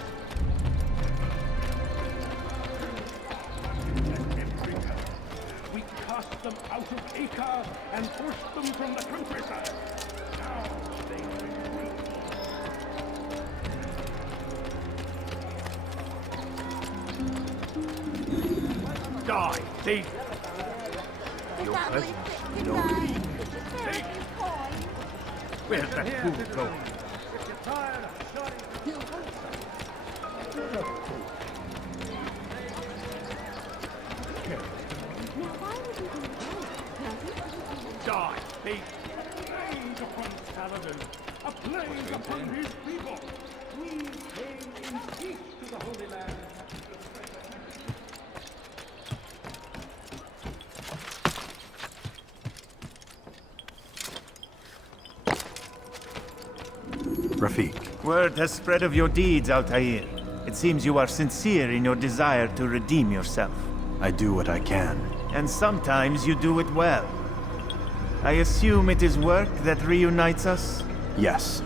We cast them out of Acre and forced them from the countryside. Now they retreat. Die, thief! Your presence, Lord. Where's that fool going? Die, thief! Plague upon Saladin! A plague upon his people! We came in peace to the Holy Land. Rafik. Word has spread of your deeds, Altair. It seems you are sincere in your desire to redeem yourself. I do what I can. And sometimes you do it well. I assume it is work that reunites us? Yes.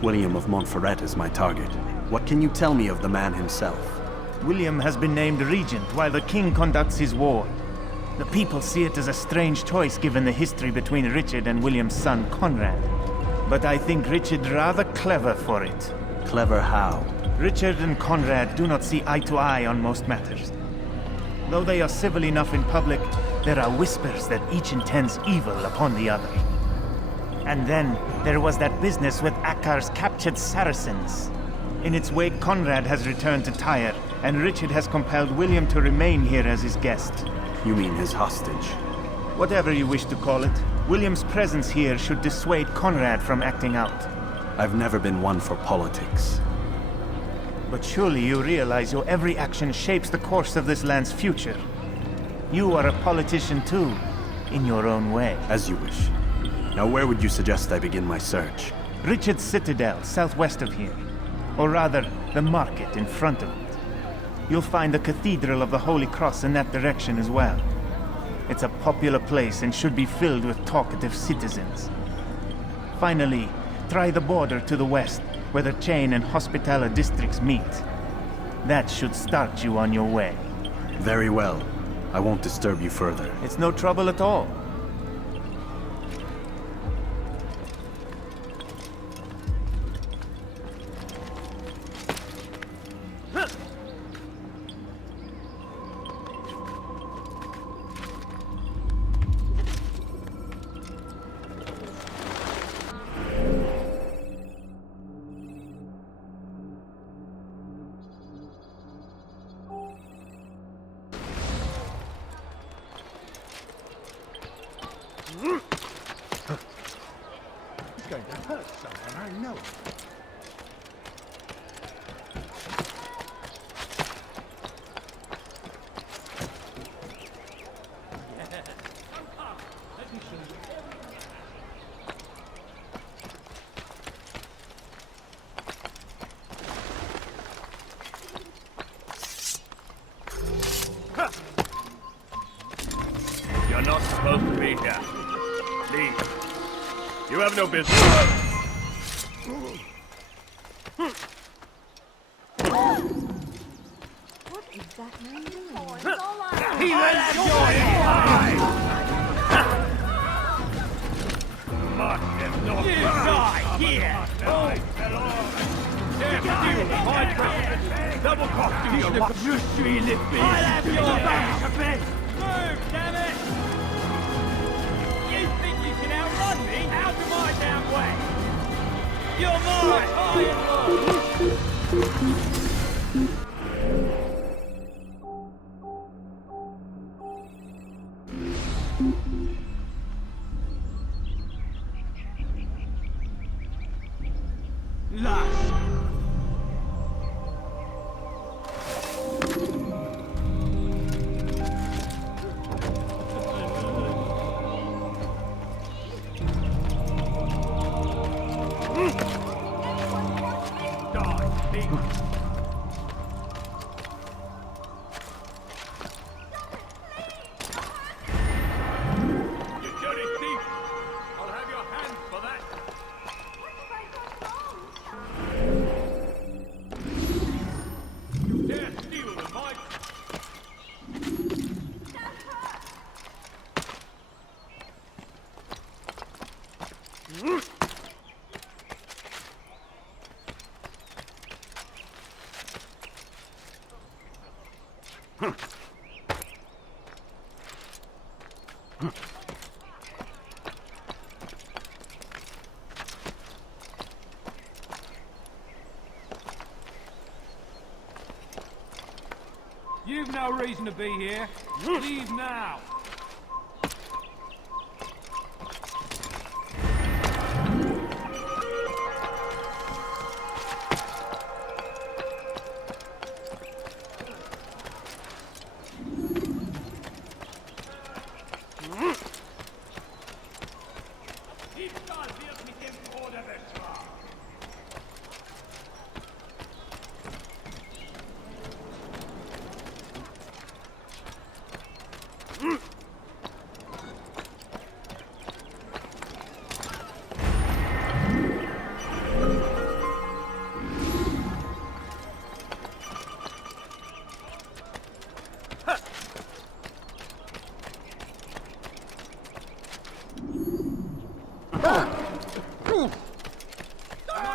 William of Montferrat is my target. What can you tell me of the man himself? William has been named regent while the king conducts his war. The people see it as a strange choice given the history between Richard and William's son Conrad. But I think Richard rather clever for it. Clever how? Richard and Conrad do not see eye to eye on most matters. Though they are civil enough in public, there are whispers that each intends evil upon the other. And then there was that business with Akkar's captured Saracens. In its wake, Conrad has returned to Tyre, and Richard has compelled William to remain here as his guest. You mean his hostage? Whatever you wish to call it, William's presence here should dissuade Conrad from acting out. I've never been one for politics. But surely you realize your every action shapes the course of this land's future. You are a politician too, in your own way. As you wish. Now where would you suggest I begin my search? Richard's Citadel, southwest of here. Or rather, the market in front of it. You'll find the Cathedral of the Holy Cross in that direction as well. It's a popular place and should be filled with talkative citizens. Finally, try the border to the west, where the Chain and Hospitaller districts meet. That should start you on your way. Very well. I won't disturb you further. It's no trouble at all. It's going to hurt someone, I know. You're not supposed to be here. Leave. You have no business. What is that man doing? He let your head! You die here! Double cock! Je suis l'épée! I'll have your back! Move, damn it! You think you can outrun me? Out of my damn way! You're mine, high and low! You've no reason to be here. Leave now.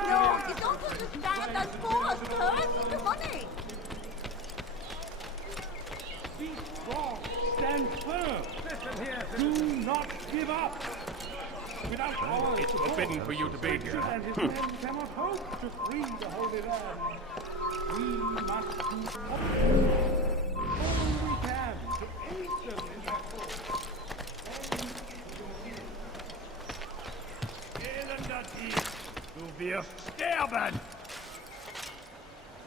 No, you don't understand. That's for us to earn the money. Be strong. Stand firm. Do not give up. Without our It's forbidden for you to be here. and his men cannot hope to free the Holy Land. We must do all we can to aid them in their cause. Du wirst sterben!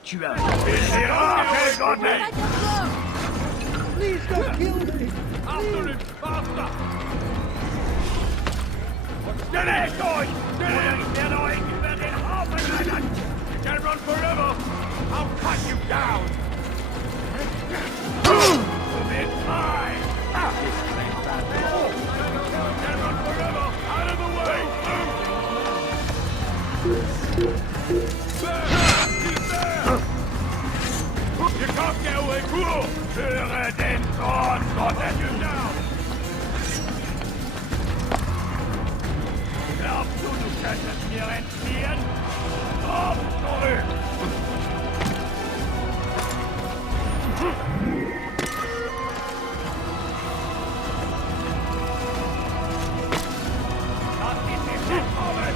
Tu as fait Gott nicht! Please don't kill me! Absolut basta! Stille durch! Stille! Ich werde euch über den Haufen leiten! You can run forever! I'll cut you down! Du bist frei! You can run forever! Out of the way! You can't get away, fool! Höre den Zorn Gottes! You down! Glaubst du, du könntest mir entfliehen? Komm zurück! Lass ihn nicht entkommen!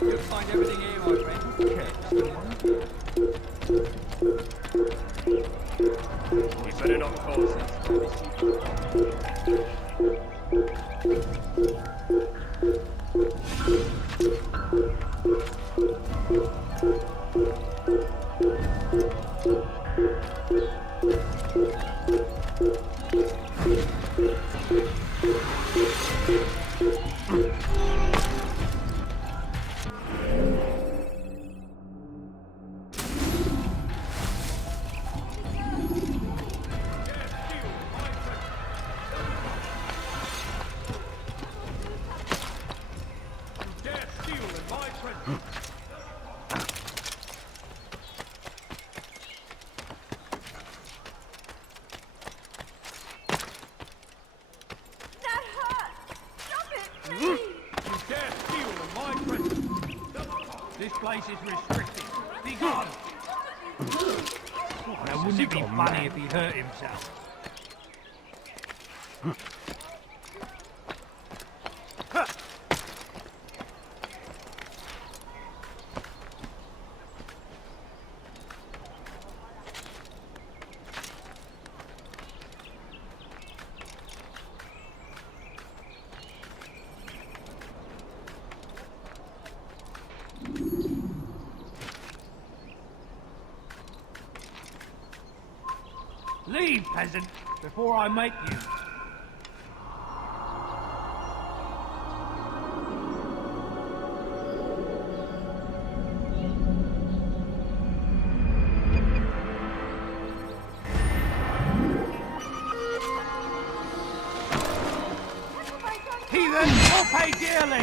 You'll find everything here, my friend. We better not cause it. That hurt! Stop it, please! You dare steal in my presence! This place is restricted. Be gone! Now, wouldn't it be funny if he hurt himself? Leave, peasant, before I make you. Heathen, you'll pay dearly!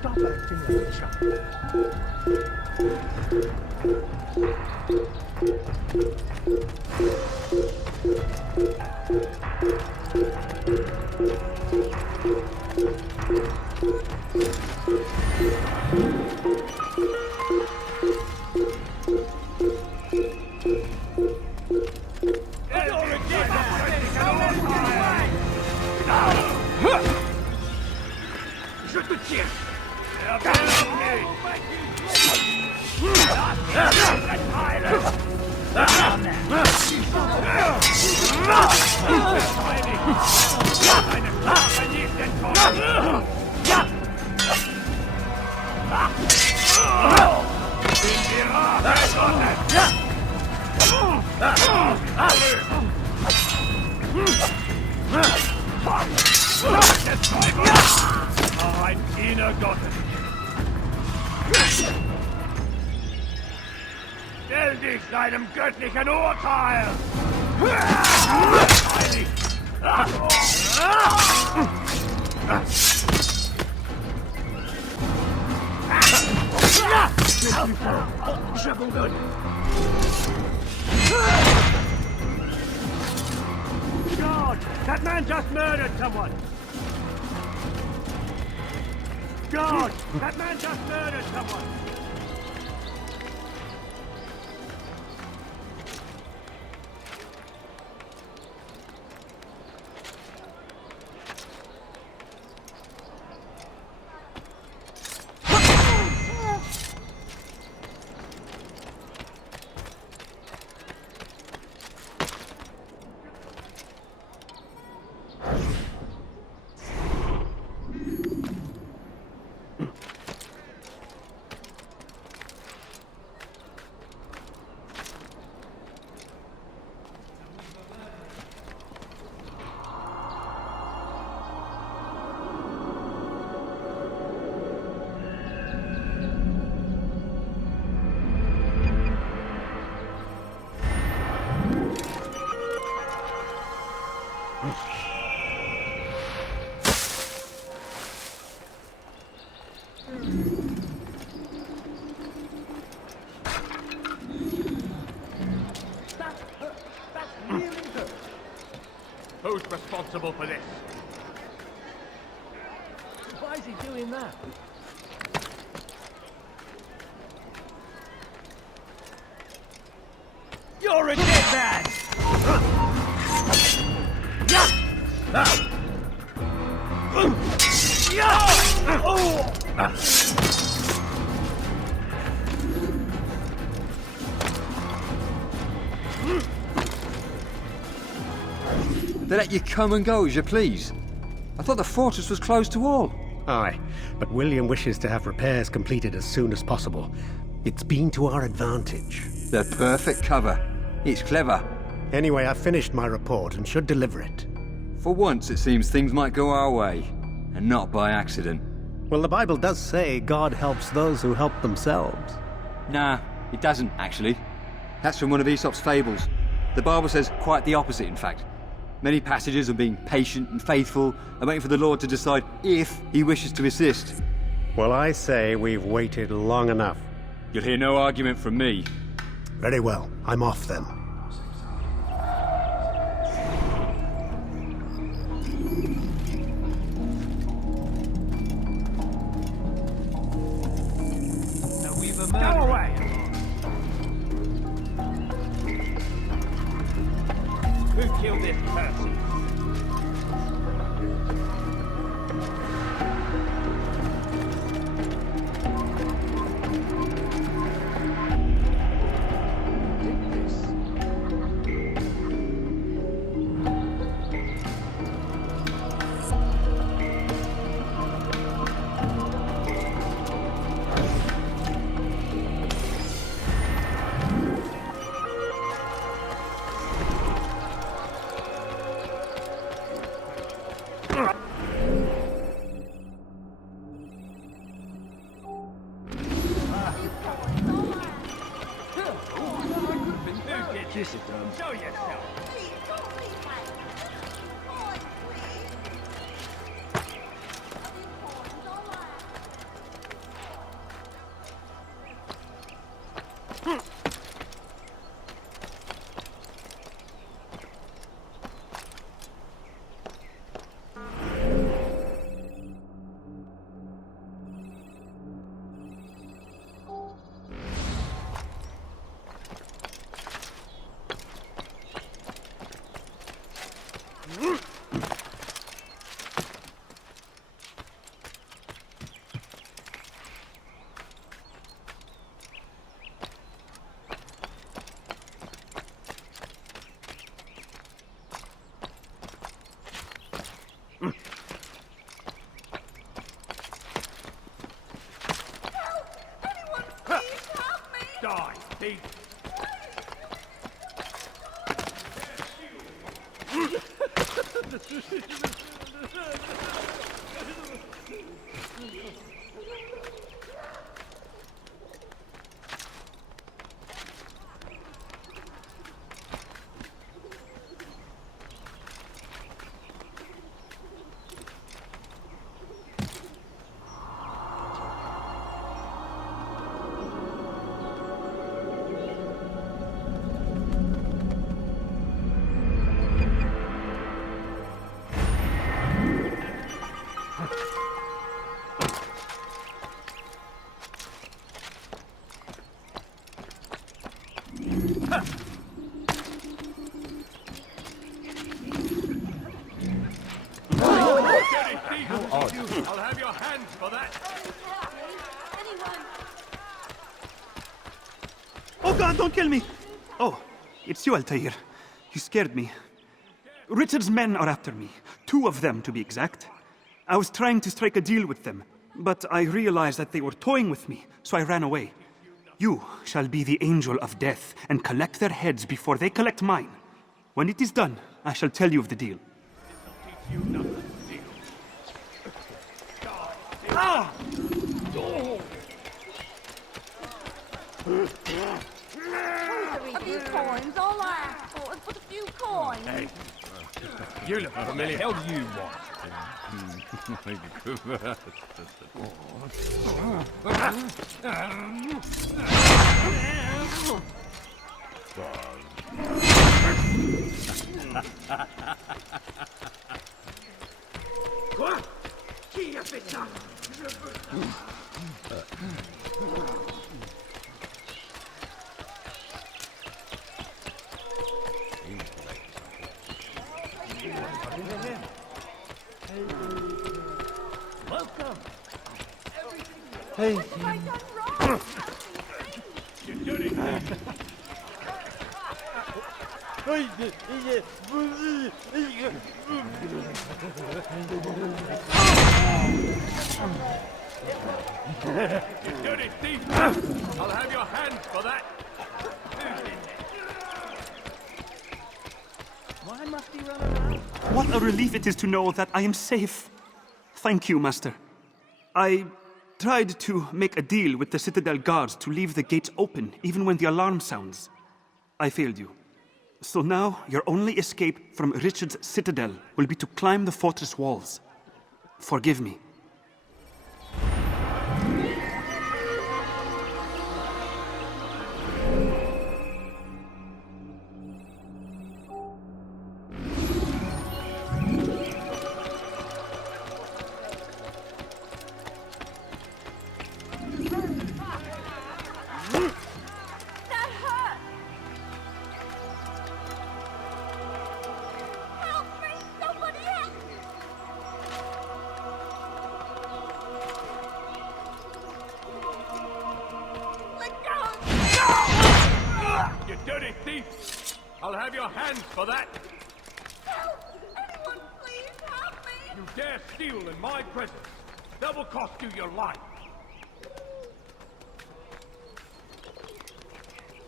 Stop acting like a child. Je te tiens. Ein Diener Gottes. Stell dich deinem göttlichen Urteil! Heilig! Shogun! God! That man just murdered someone! God! That man just murdered someone! Who's responsible for this? Why is he doing that? You're a dead man! They let you come and go as you please. I thought the fortress was closed to all. Aye, but William wishes to have repairs completed as soon as possible. It's been to our advantage. The perfect cover. It's clever. Anyway, I've finished my report and should deliver it. For once, it seems things might go our way, and not by accident. Well, the Bible does say God helps those who help themselves. Nah, it doesn't, actually. That's from one of Aesop's fables. The Bible says quite the opposite, in fact. Many passages of being patient and faithful and waiting for the Lord to decide if he wishes to assist. Well, I say we've waited long enough. You'll hear no argument from me. Very well. I'm off then. Go away! Who killed this person? kiss it, Show yourself. Please, don't leave me. Boy, please. Die, thief! I'll have your hands for that. Oh God, don't kill me! Oh, it's you, Altair. You scared me. Richard's men are after me. 2 of them, to be exact. I was trying to strike a deal with them, but I realized that they were toying with me, so I ran away. You shall be the angel of death and collect their heads before they collect mine. When it is done, I shall tell you of the deal. Ah! A few coins, all I ask for is but a few coins. Hey, you look familiar. What the hell do you want? Welcome. Hey. What have I done wrong? You dirty You dirty thief! I'll have your hands for that! Why must he run around? What a relief it is to know that I am safe. Thank you, Master. I tried to make a deal with the Citadel guards to leave the gates open, even when the alarm sounds. I failed you. So now, your only escape from Richard's Citadel will be to climb the fortress walls. Forgive me. You dirty thief! I'll have your hands for that! Help! Anyone please help me! You dare steal in my presence! That will cost you your life!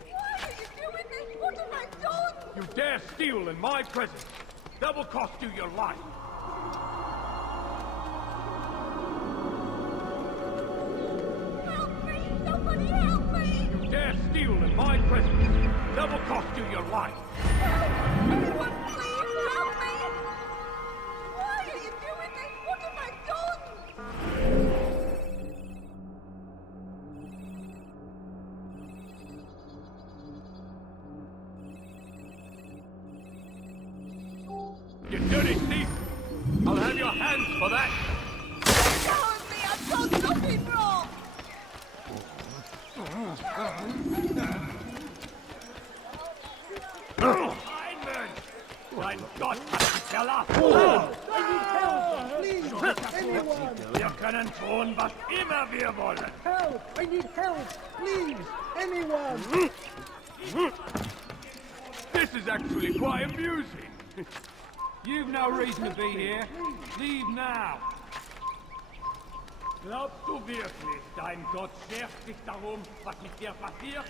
Why are you doing this? What have I done? You dare steal in my presence! That will cost you your life! Help me! Somebody help me! You dare steal in my presence! That will cost you your life. Anyone, please help me! Why are you doing this? What have I done? You dirty thief! I'll have your hands for that! Help me! I've done nothing wrong! Einmann! Mein Gott, Teller! I need help! Please! Anyone! Wir können tun, was immer wir wollen! Help! I need help! Please! Anyone! This is actually quite amusing! You've no reason to be here. Leave now! Glaubst du wirklich, dein Gott schert sich darum, was mit dir passiert?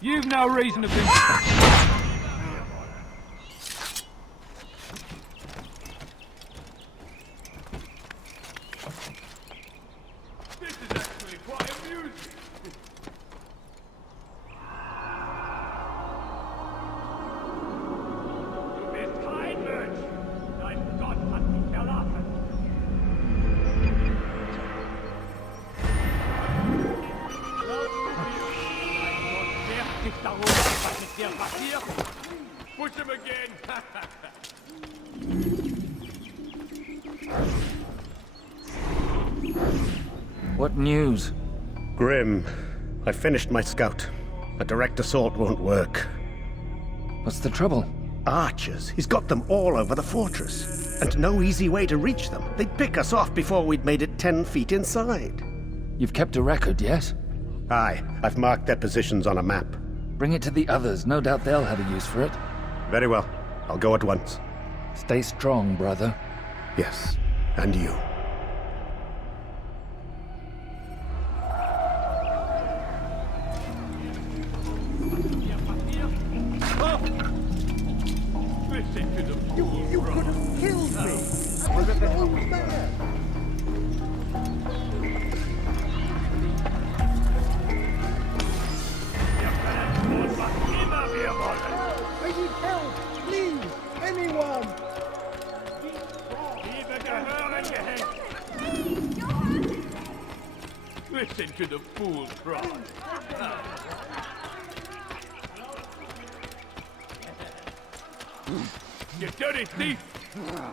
You've no reason to be... This is actually quite amusing. Du bist kein Mensch. Dein Gott hat dich verlassen. Sich darum, was mit dir passiert? Push him again! What news? Grim, I finished my scout. A direct assault won't work. What's the trouble? Archers. He's got them all over the fortress. And no easy way to reach them. They'd pick us off before we'd made it 10 feet inside. You've kept a record, yes? Aye, I've marked their positions on a map. Bring it to the others. No doubt they'll have a use for it. Very well. I'll go at once. Stay strong, brother. Yes, and you. Listen to them. You could have killed me! I was so bad! I need help! Please! Anyone! Listen to the fool cry. You dirty thief!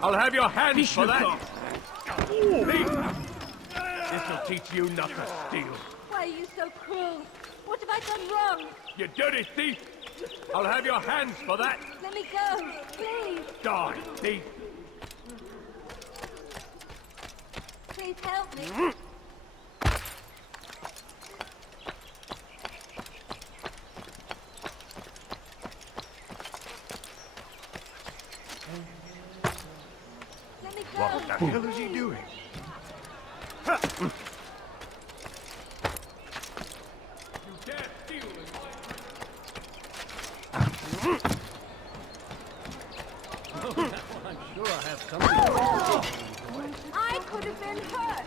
I'll have your hands for that! Thief! This'll teach you not to steal. Why are you so cruel? What have I done wrong? You dirty thief! I'll have your hands for that! Let me go, please! Die, thief! Please help me! Let me go! What the hell is he doing? I could have been hurt!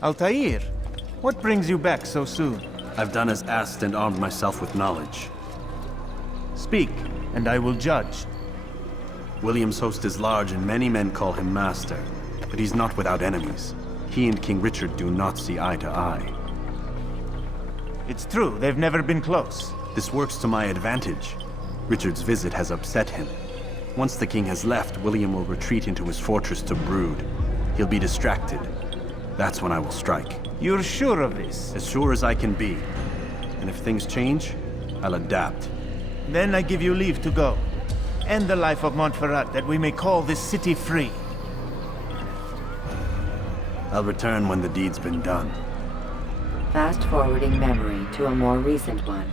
Altair, what brings you back so soon? I've done as asked and armed myself with knowledge. Speak, and I will judge. William's host is large and many men call him master, but he's not without enemies. He and King Richard do not see eye to eye. It's true, they've never been close. This works to my advantage. Richard's visit has upset him. Once the king has left, William will retreat into his fortress to brood. He'll be distracted. That's when I will strike. You're sure of this? As sure as I can be. And if things change, I'll adapt. Then I give you leave to go. End the life of Montferrat, that we may call this city free. I'll return when the deed's been done. Fast-forwarding memory to a more recent one.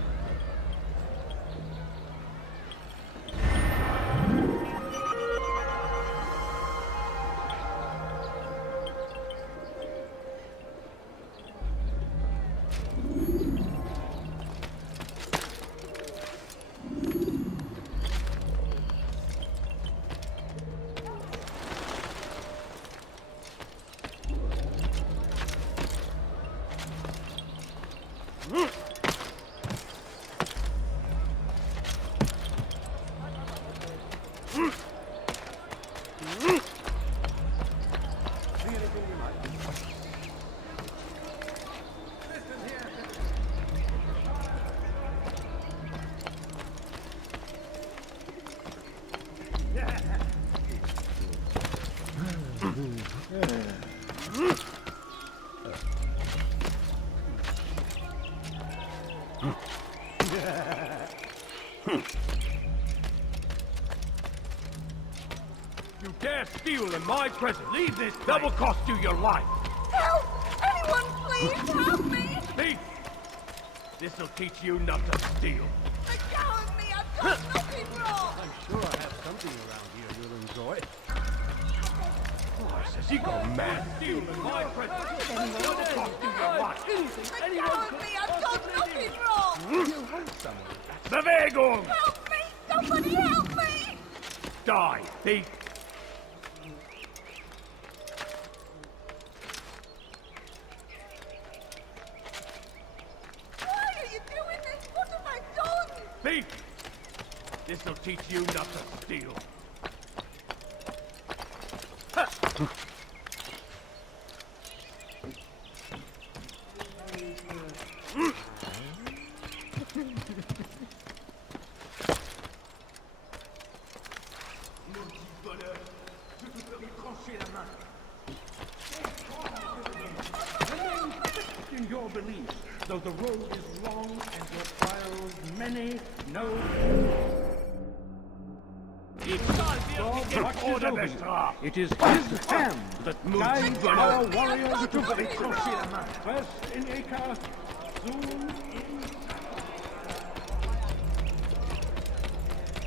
You dare steal in my presence? Leave this place. That will cost you your life. Help! Anyone, please help me! Thief! This'll teach you not to steal. Let go of me! I've done nothing wrong! I'm sure I have something around here you'll enjoy. Has he gone mad? Steal in my presence. That will cost you your life. Let go of me! I've done nothing wrong! You hold someone. Bewegung! Help me! Somebody help me! Die, thief! Why are you doing this? What have I done? Thief! This'll teach you not to steal. In your beliefs, though the road is long and your trials many, no. God watches over you. It is His hand that guides our warriors to victory. First in Acre, soon in.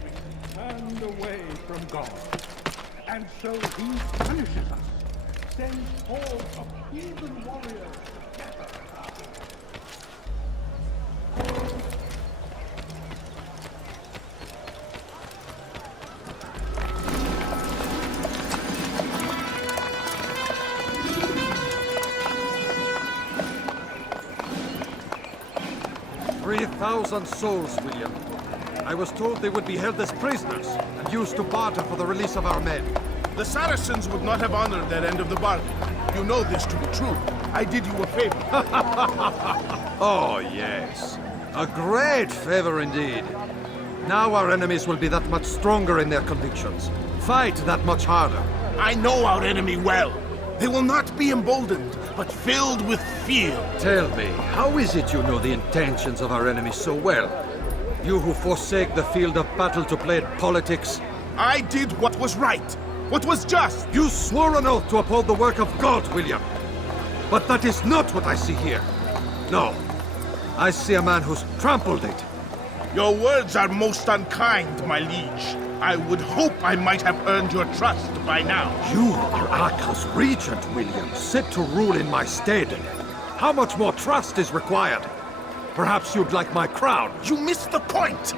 We turned away from God, and so He punishes us. Sends hordes of heathen warriors to gather us. 3,000 souls, William. I was told they would be held as prisoners and used to barter for the release of our men. The Saracens would not have honored their end of the bargain. You know this to be true. I did you a favor. Oh, yes. A great favor indeed. Now our enemies will be that much stronger in their convictions. Fight that much harder. I know our enemy well. They will not be emboldened, but filled with fear. Tell me, how is it you know the intentions of our enemies so well? You who forsake the field of battle to play at politics? I did what was right, what was just. You swore an oath to uphold the work of God, William. But that is not what I see here. No. I see a man who's trampled it. Your words are most unkind, my liege. I would hope I might have earned your trust by now. You are Acre's regent, William, set to rule in my stead. How much more trust is required? Perhaps you'd like my crown. You missed the point.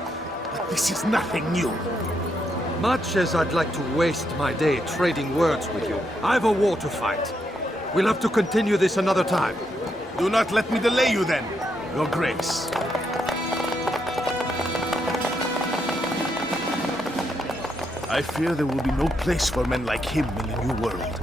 But this is nothing new. Much as I'd like to waste my day trading words with you, I've a war to fight. We'll have to continue this another time. Do not let me delay you then, Your Grace. I fear there will be no place for men like him in the New World.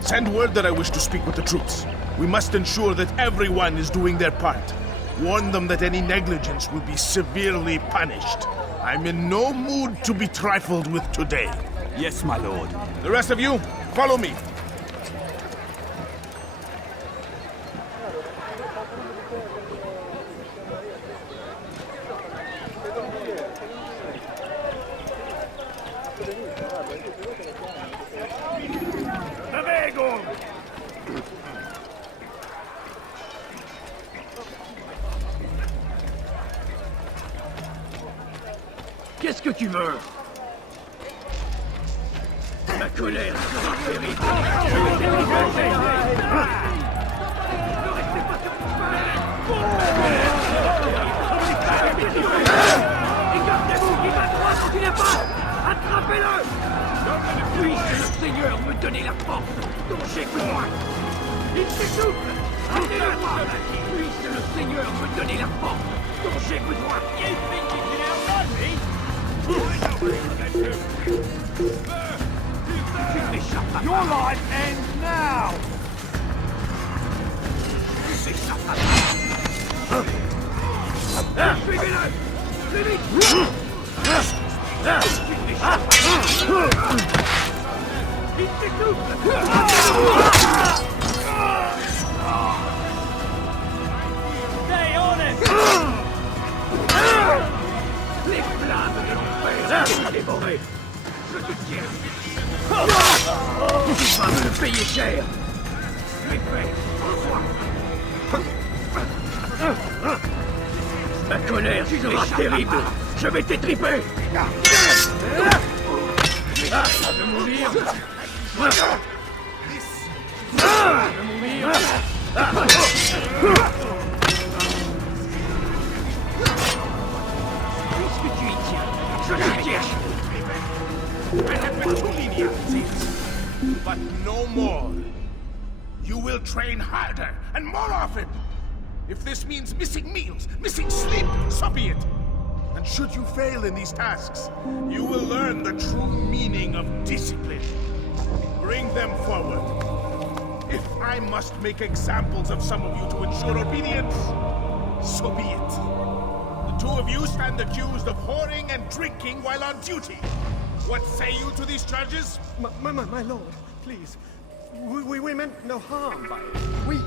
Send word that I wish to speak with the troops. We must ensure that everyone is doing their part. Warn them that any negligence will be severely punished. I'm in no mood to be trifled with today. Yes, my lord. The rest of you, follow me. Bewegung! Qu'est-ce que tu veux? Ma colère sera terrible. Je vais t'éliminer. Écartez-vous, qui va droit, continuez pas. Attrapez-le. Puisse le Seigneur me donner la force dont j'ai besoin. Il s'essouffle. Arrêtez-le voir. Puisse Seigneur veut donner la force dont j'ai besoin. You think you can outrun me? Your life ends now! Stay honest! Les flammes de l'enfer vont dévorer! Je te tiens! Tu vas me le payer cher! L'épée, reçois! Ma colère sera terrible! Je vais t'étriper! De mourir! De mourir! Puisque tu y tiens, je t'y tiens! But no more. You will train harder and more often. If this means missing meals, missing sleep, so be it. And should you fail in these tasks, you will learn the true meaning of discipline. Bring them forward. If I must make examples of some of you to ensure obedience, so be it. The two of you stand accused of whoring and drinking while on duty. What say you to these charges? My lord, please. We meant no harm by it.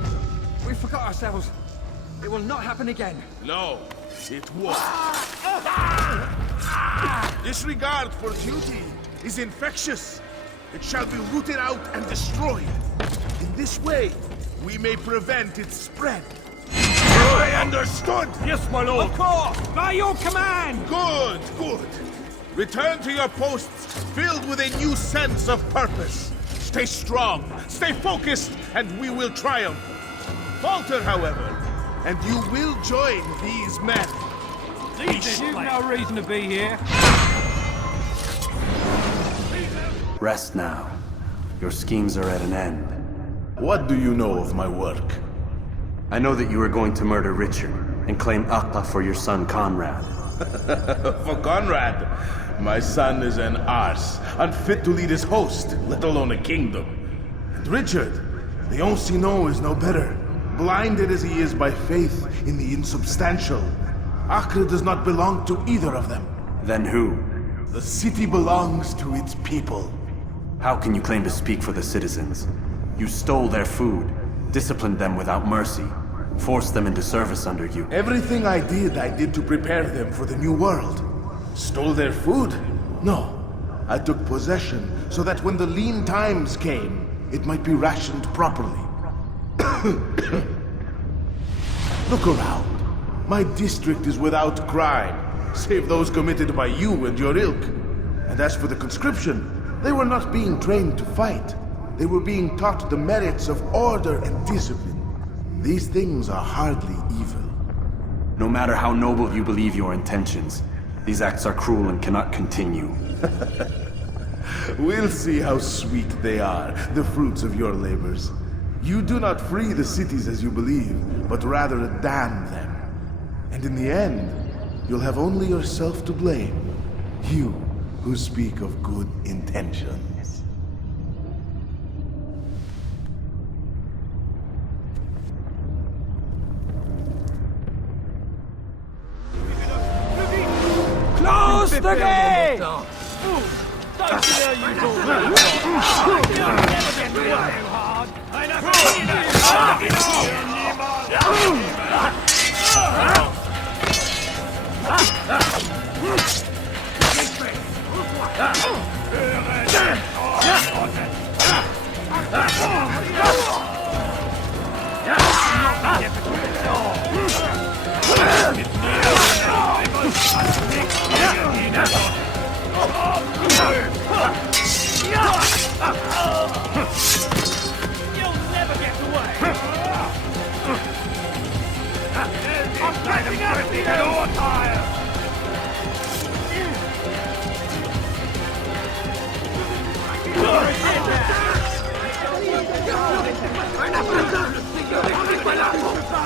We forgot ourselves. It will not happen again. No, it won't. Disregard for duty is infectious. It shall be rooted out and destroyed. In this way, we may prevent its spread. I understood! Yes, my lord! Of course! By your command! Good, good. Return to your posts filled with a new sense of purpose. Stay strong, stay focused, and we will triumph. Falter, however, and you will join these men. You've no reason to be here. Rest now. Your schemes are at an end. What do you know of my work? I know that you are going to murder Richard and claim Acre for your son Conrad. For Conrad, my son is an arse, unfit to lead his host, let alone a kingdom. And Richard, the Ancien is no better. Blinded as he is by faith in the insubstantial, Acre does not belong to either of them. Then who? The city belongs to its people. How can you claim to speak for the citizens? You stole their food, disciplined them without mercy, forced them into service under you. Everything I did to prepare them for the new world. Stole their food? No. I took possession so that when the lean times came, it might be rationed properly. Look around. My district is without crime, save those committed by you and your ilk. And as for the conscription, they were not being trained to fight. They were being taught the merits of order and discipline. These things are hardly evil. No matter how noble you believe your intentions, these acts are cruel and cannot continue. We'll see how sweet they are, the fruits of your labors. You do not free the cities as you believe, but rather damn them. And in the end, you'll have only yourself to blame. You who speak of good intentions. Close the gate!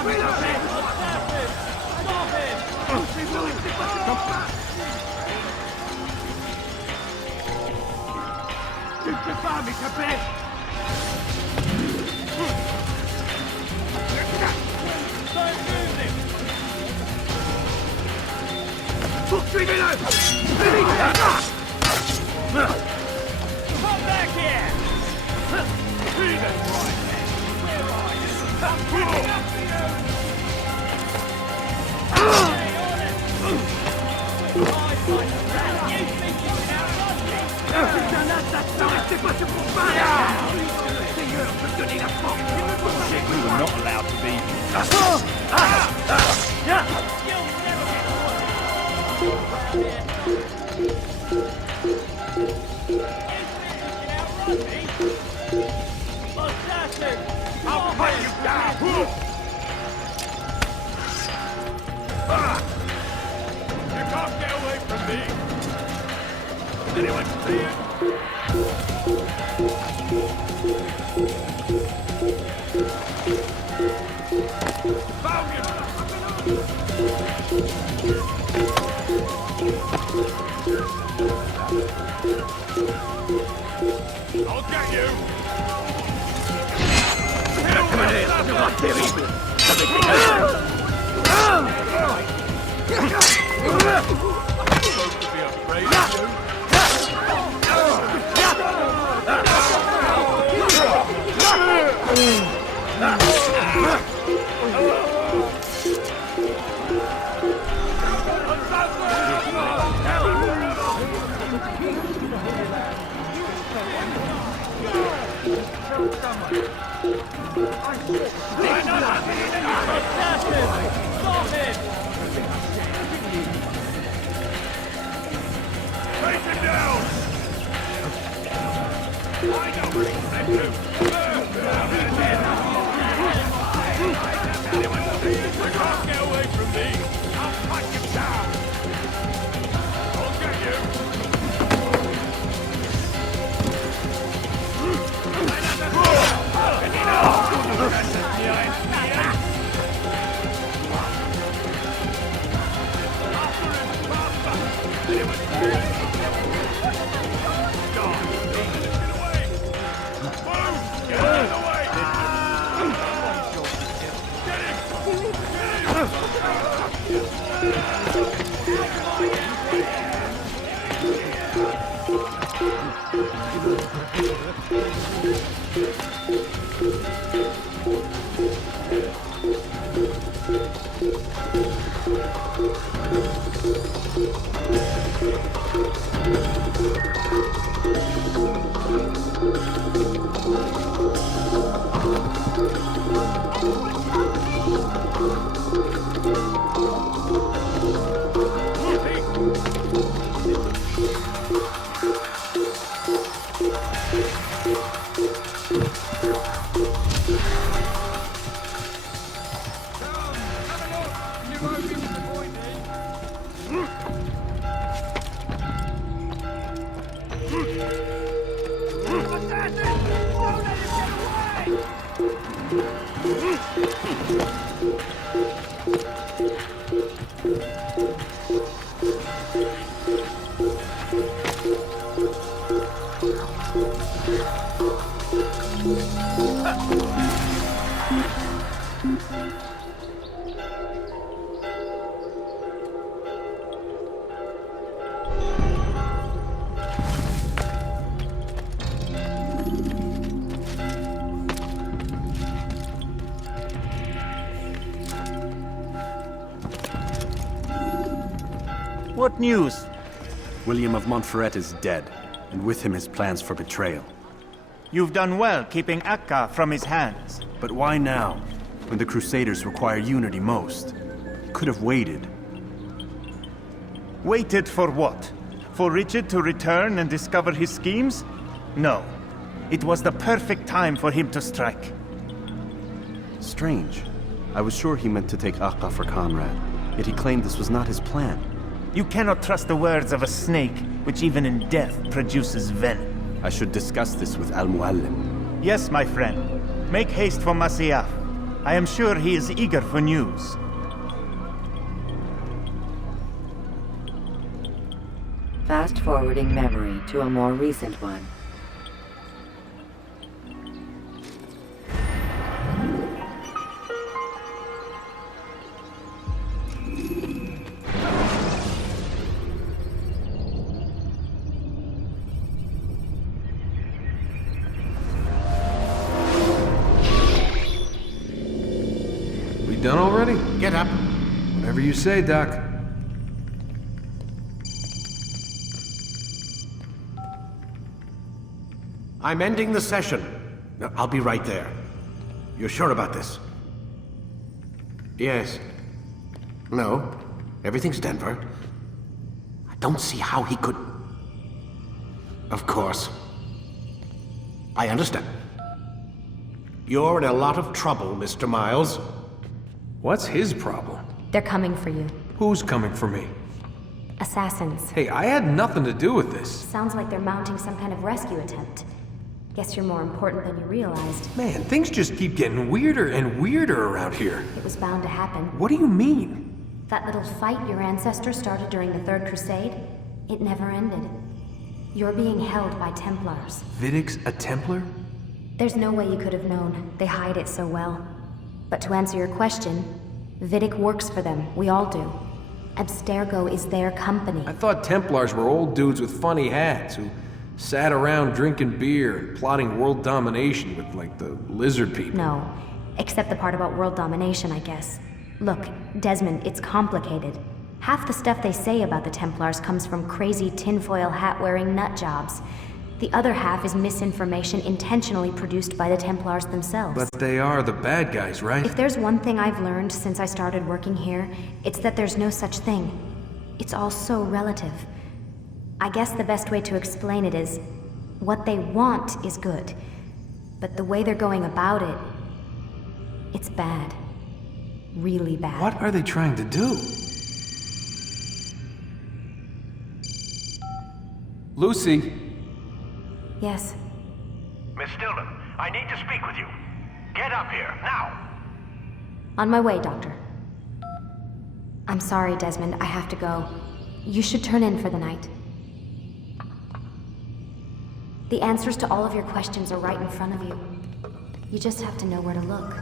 We're not Tu peux pas m'échapper! Poursuivez-le! Come back here! Un assassin, restez pas sur vos pas! Le Seigneur peut donner la force! We were not allowed to be... I'll put you down! You can't get away from me! Anyone see it? Found you! I'll get you! Terrible! Supposed to be afraid of you? Take it down! I know where he's sent to! You can't get away from me! I'll cut you down! I'll get you! What news? William of Montferrat is dead, and with him his plans for betrayal. You've done well keeping Akka from his hands. But why now, when the Crusaders require unity most? You could have waited. Waited for what? For Richard to return and discover his schemes? No. It was the perfect time for him to strike. Strange. I was sure he meant to take Akka for Conrad, yet he claimed this was not his plan. You cannot trust the words of a snake, which even in death produces venom. I should discuss this with Al-Muallim. Yes, my friend. Make haste for Masyaf. I am sure he is eager for news. fast-forwarding memory to a more recent one. We done already? Get up. Whatever you say, Doc. I'm ending the session. I'll be right there. You're sure about this? Yes. No. Everything's Denver. I don't see how he could... Of course. I understand. You're in a lot of trouble, Mr. Miles. What's his problem? They're coming for you. Who's coming for me? Assassins. Hey, I had nothing to do with this. Sounds like they're mounting some kind of rescue attempt. Guess you're more important than you realized. Man, things just keep getting weirder and weirder around here. It was bound to happen. What do you mean? That little fight your ancestors started during the Third Crusade, it never ended. You're being held by Templars. Vidic's a Templar? There's no way you could have known. They hide it so well. But to answer your question, Vidic works for them. We all do. Abstergo is their company. I thought Templars were old dudes with funny hats who sat around drinking beer and plotting world domination with, like, the lizard people. No. Except the part about world domination, I guess. Look, Desmond, it's complicated. Half the stuff they say about the Templars comes from crazy tinfoil hat-wearing nut jobs. The other half is misinformation intentionally produced by the Templars themselves. But they are the bad guys, right? If there's one thing I've learned since I started working here, it's that there's no such thing. It's all so relative. I guess the best way to explain it is, what they want is good. But the way they're going about it, it's bad. Really bad. What are they trying to do? Lucy? Yes. Miss Stillman, I need to speak with you. Get up here, now! On my way, Doctor. I'm sorry, Desmond, I have to go. You should turn in for the night. The answers to all of your questions are right in front of you. You just have to know where to look.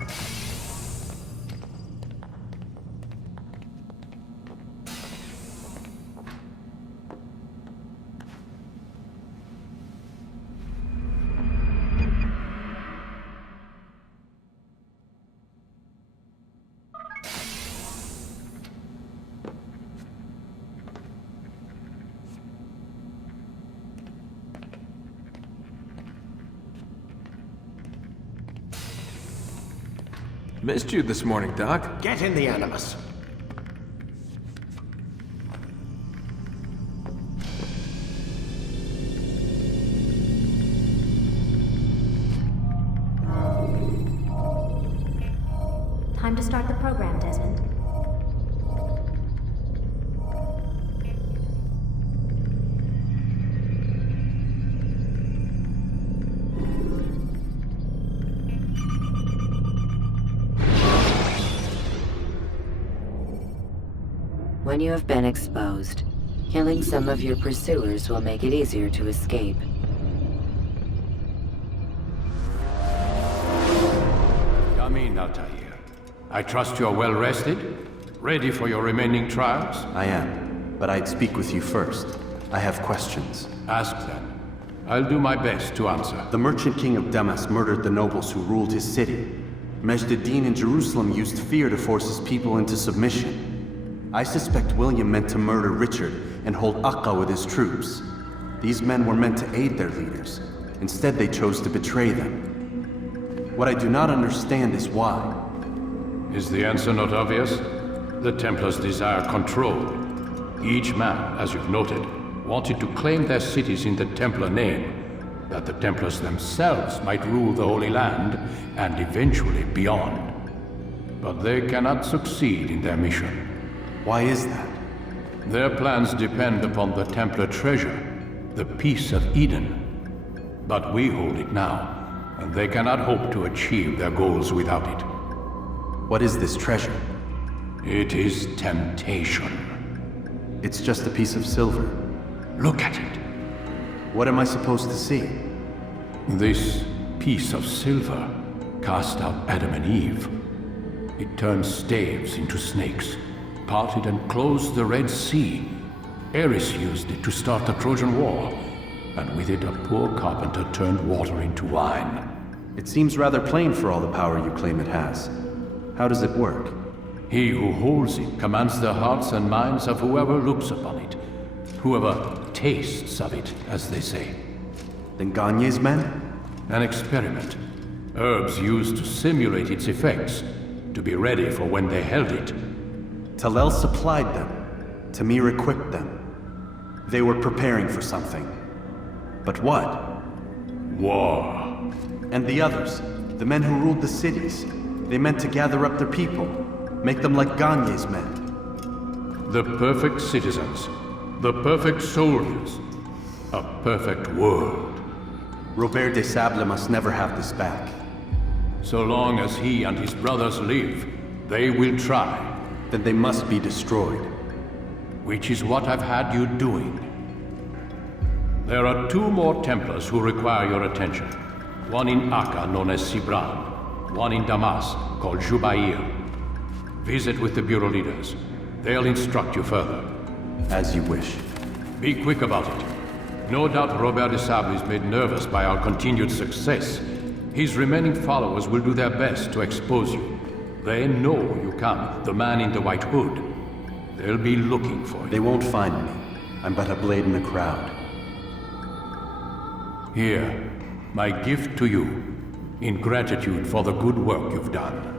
Missed you this morning, Doc. Get in the Animus. Time to start the program, Desmond. When you have been exposed, killing some of your pursuers will make it easier to escape. Come in, Altair. I trust you're well rested? Ready for your remaining trials? I am, but I'd speak with you first. I have questions. Ask them. I'll do my best to answer. The merchant king of Damas murdered the nobles who ruled his city. Majd ad-Din in Jerusalem used fear to force his people into submission. I suspect William meant to murder Richard and hold Aqqa with his troops. These men were meant to aid their leaders. Instead, they chose to betray them. What I do not understand is why. Is the answer not obvious? The Templars desire control. Each man, as you've noted, wanted to claim their cities in the Templar name, that the Templars themselves might rule the Holy Land and eventually beyond. But they cannot succeed in their mission. Why is that? Their plans depend upon the Templar treasure, the Peace of Eden. But we hold it now, and they cannot hope to achieve their goals without it. What is this treasure? It is temptation. It's just a piece of silver. Look at it. What am I supposed to see? This piece of silver cast out Adam and Eve. It turned staves into snakes, parted and closed the Red Sea. Eris used it to start the Trojan War, and with it a poor carpenter turned water into wine. It seems rather plain for all the power you claim it has. How does it work? He who holds it commands the hearts and minds of whoever looks upon it. Whoever tastes of it, as they say. Then Gagne's men? An experiment. Herbs used to simulate its effects, to be ready for when they held it. Talel supplied them. Tamir equipped them. They were preparing for something. But what? War. And the others, the men who ruled the cities, they meant to gather up their people, make them like Gagne's men. The perfect citizens, the perfect soldiers, a perfect world. Robert de Sable must never have this back. So long as he and his brothers live, they will try. Then they must be destroyed. Which is what I've had you doing. There are 2 more Templars who require your attention. One in Akka, known as Sibran. One in Damas, called Jubair. Visit with the Bureau leaders. They'll instruct you further. As you wish. Be quick about it. No doubt Robert de Sable is made nervous by our continued success. His remaining followers will do their best to expose you. They know you come, the man in the white hood. They'll be looking for you. They won't find me. I'm but a blade in the crowd. Here, my gift to you, in gratitude for the good work you've done.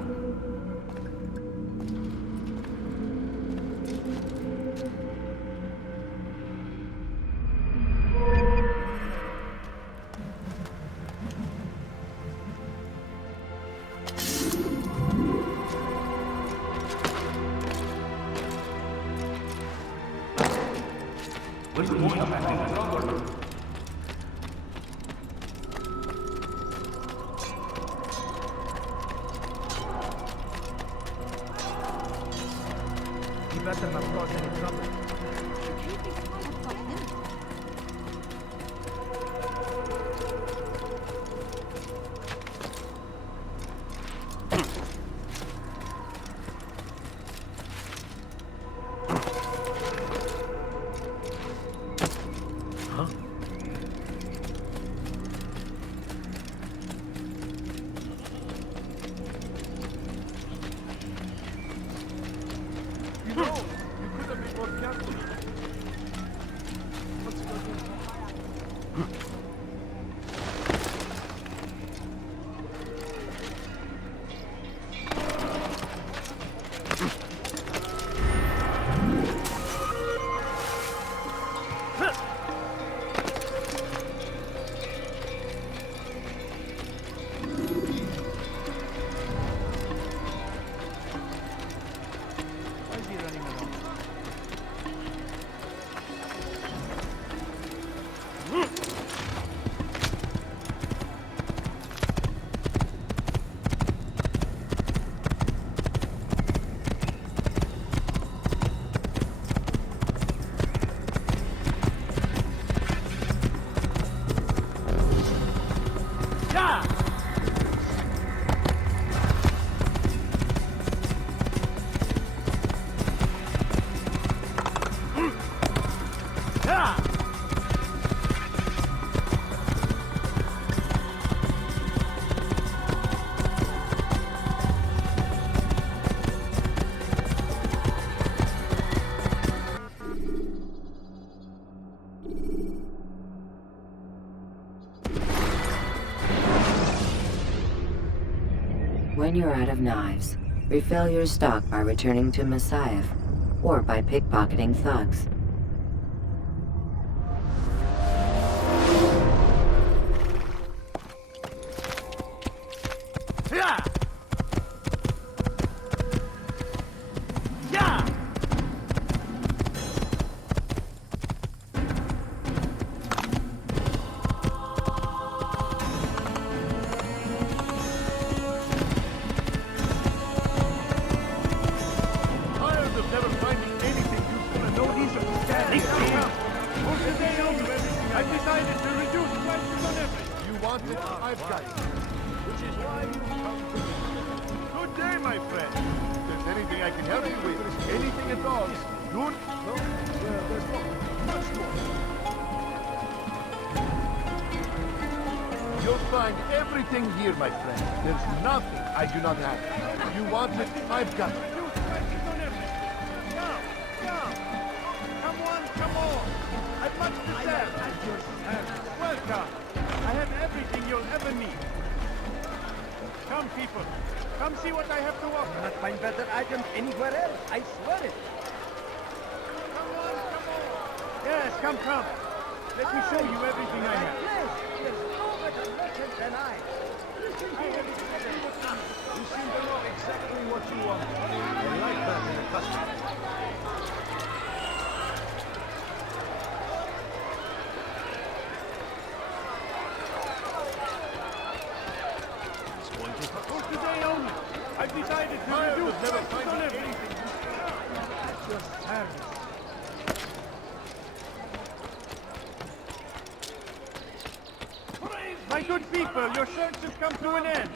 You better not cause any trouble. You know, you could have been more careful. What's going on? When you're out of knives, refill your stock by returning to Messiah, or by pickpocketing thugs. Tired of never finding anything useful and no reason to I've got it. Which is why you come to me. Good day, my friend. If there's anything I can help you with, anything at all, good? No? Well, there's more. Much more. You'll find everything here, my friend. There's nothing I do not have. You want it, I've got it. Come on! I've much to serve! Welcome! I have everything you'll ever need. Come, people. Come see what I have to offer. You not find better items anywhere else. I swear it. Come on! Yes, come. Let me show you everything I have. Yes, there's no better merchant than I. Listen here. You seem to know exactly what you want. I like that in a customer. For today only, I've decided to reduce prices on everything. At your service. My good people, your search has come to an end.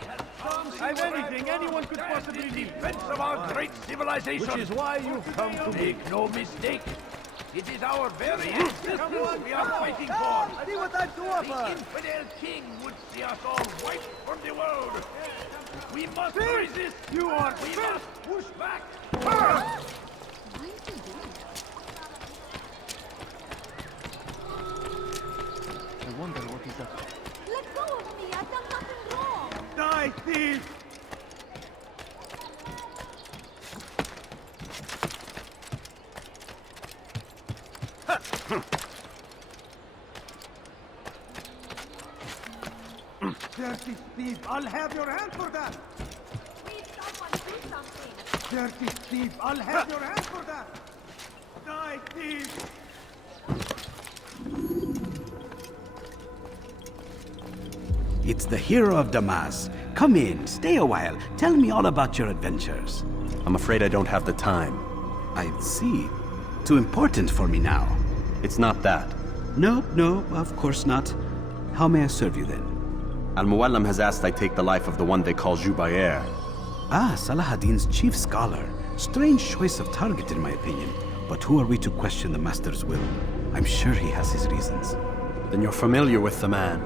I've anything anyone could possibly need. Defense of our great civilization. Which is why you've come to me. Make no mistake. It is our very existence we are fighting for. See what I've to offer. The infidel king would see us all wiped from the world. We must resist. We must push back. I wonder what is up. Let go of me! I've done nothing wrong! Die, thief! Dirty thief! I'll have your hand for that! Please, someone do something! Dirty thief! I'll have your hand for that! Die, thief! It's the hero of Damas. Come in, stay a while. Tell me all about your adventures. I'm afraid I don't have the time. I see. Too important for me now. It's not that. No, of course not. How may I serve you then? Al-Muallim has asked I take the life of the one they call Jubayr. Ah, Salah-ad-Din's chief scholar. Strange choice of target in my opinion. But who are we to question the Master's will? I'm sure he has his reasons. Then you're familiar with the man.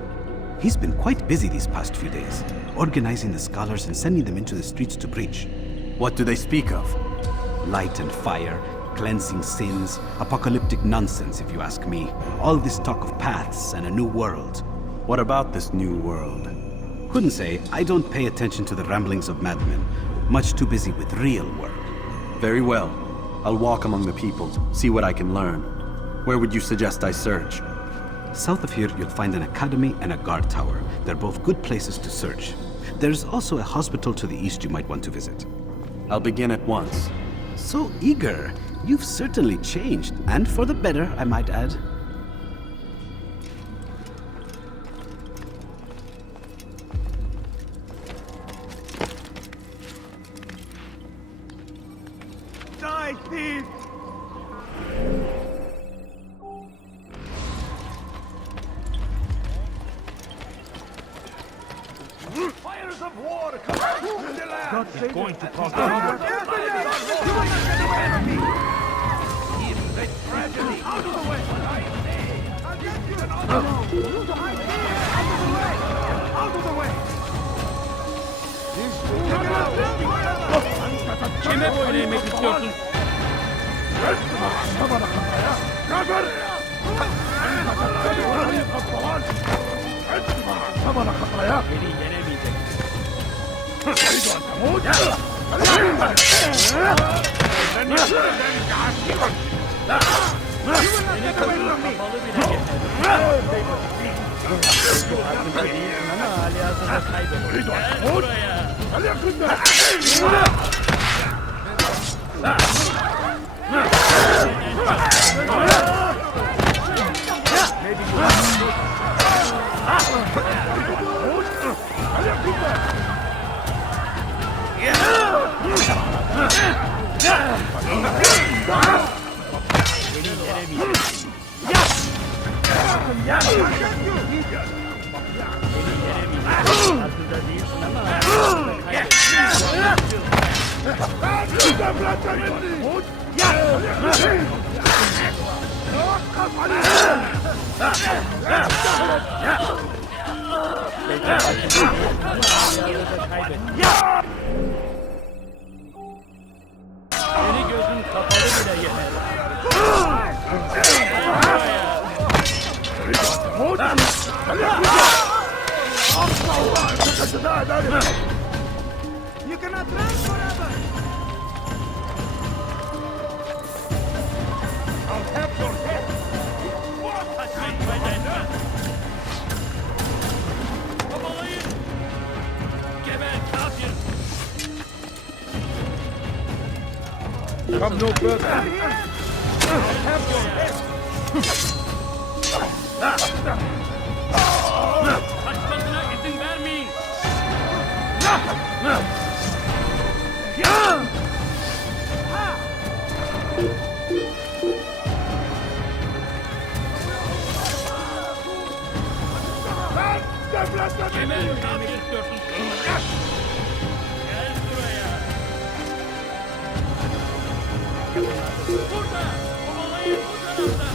He's been quite busy these past few days, organizing the scholars and sending them into the streets to preach. What do they speak of? Light and fire, cleansing sins, apocalyptic nonsense if you ask me. All this talk of paths and a new world. What about this new world? Couldn't say. I don't pay attention to the ramblings of madmen. Much too busy with real work. Very well. I'll walk among the people, see what I can learn. Where would you suggest I search? South of here, you'll find an academy and a guard tower. They're both good places to search. There's also a hospital to the east you might want to visit. I'll begin at once. So eager. You've certainly changed, and for the better, I might add. Die, thief! Fires of war come out to the land. God save going you. to cause You will not get the tragedy out of the way. I'll get you! Out of the way! Seni gözün kapalı bile yener. You cannot run forever! I'll have your head! What has been my danger? Kovalayın! Geber kafir! Come no further! I'll have your head! Kaçmasına izin vermeyin! Geber kafir görsün! Gel buraya! Burada! Kovalayın bu tarafta!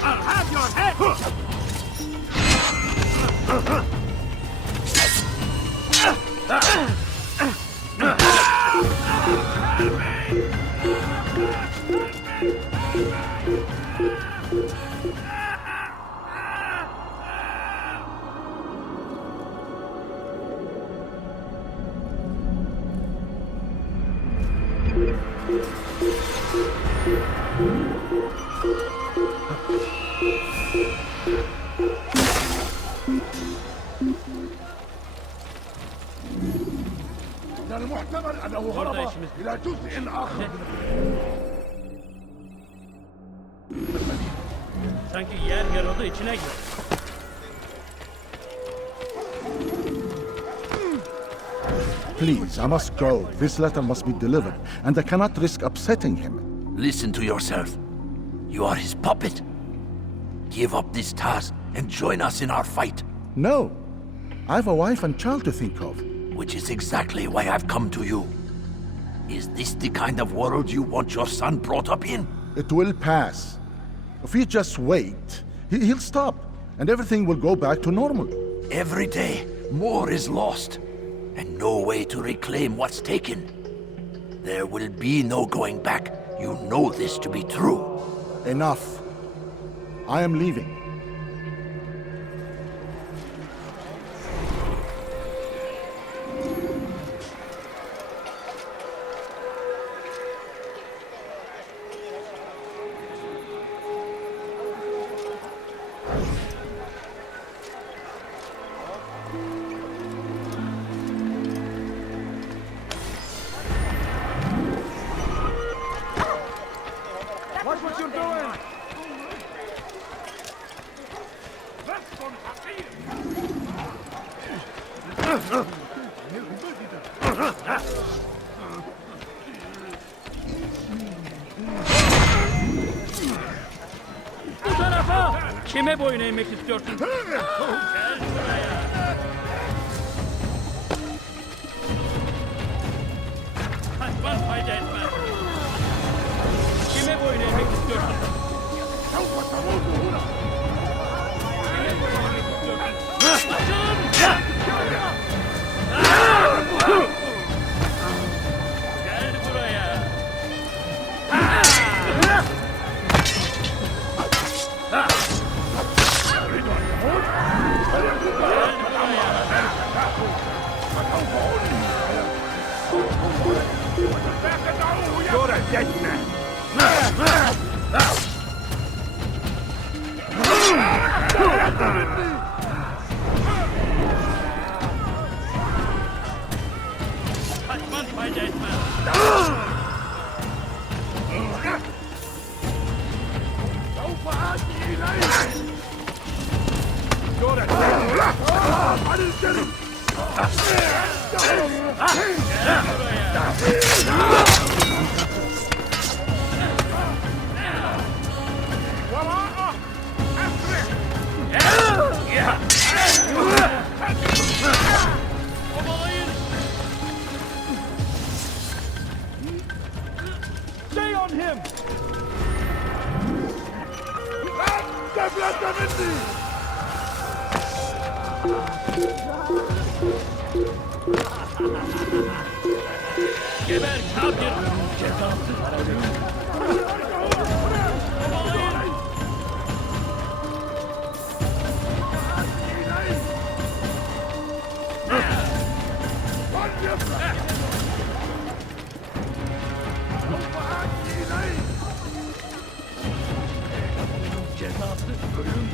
I'll have your head! من المحتمل أنه هرب إلى جزء آخر Sanki yer yarıldı içine gir. Please, I must go. This letter must be delivered, and I cannot risk upsetting him. Listen to yourself. You are his puppet. Give up this task and join us in our fight. No. I have a wife and child to think of. Which is exactly why I've come to you. Is this the kind of world you want your son brought up in? It will pass. If we just wait, he'll stop, and everything will go back to normal. Every day, more is lost, and no way to reclaim what's taken. There will be no going back. You know this to be true. Enough. I am leaving. Watch what you're doing! Bu tarafa! Kime boyun eğmek istiyorsun? Gel buraya! Kaçman fayda etmez. Kime boyun eğmek istiyorsun? Gel buraya! You're a dead man! Kaçman fayda etmez. سوف آتي إليك! You're a dead man! عن الجري! on him! Devlet Geber kafir! Cezası! Cezası ölüm.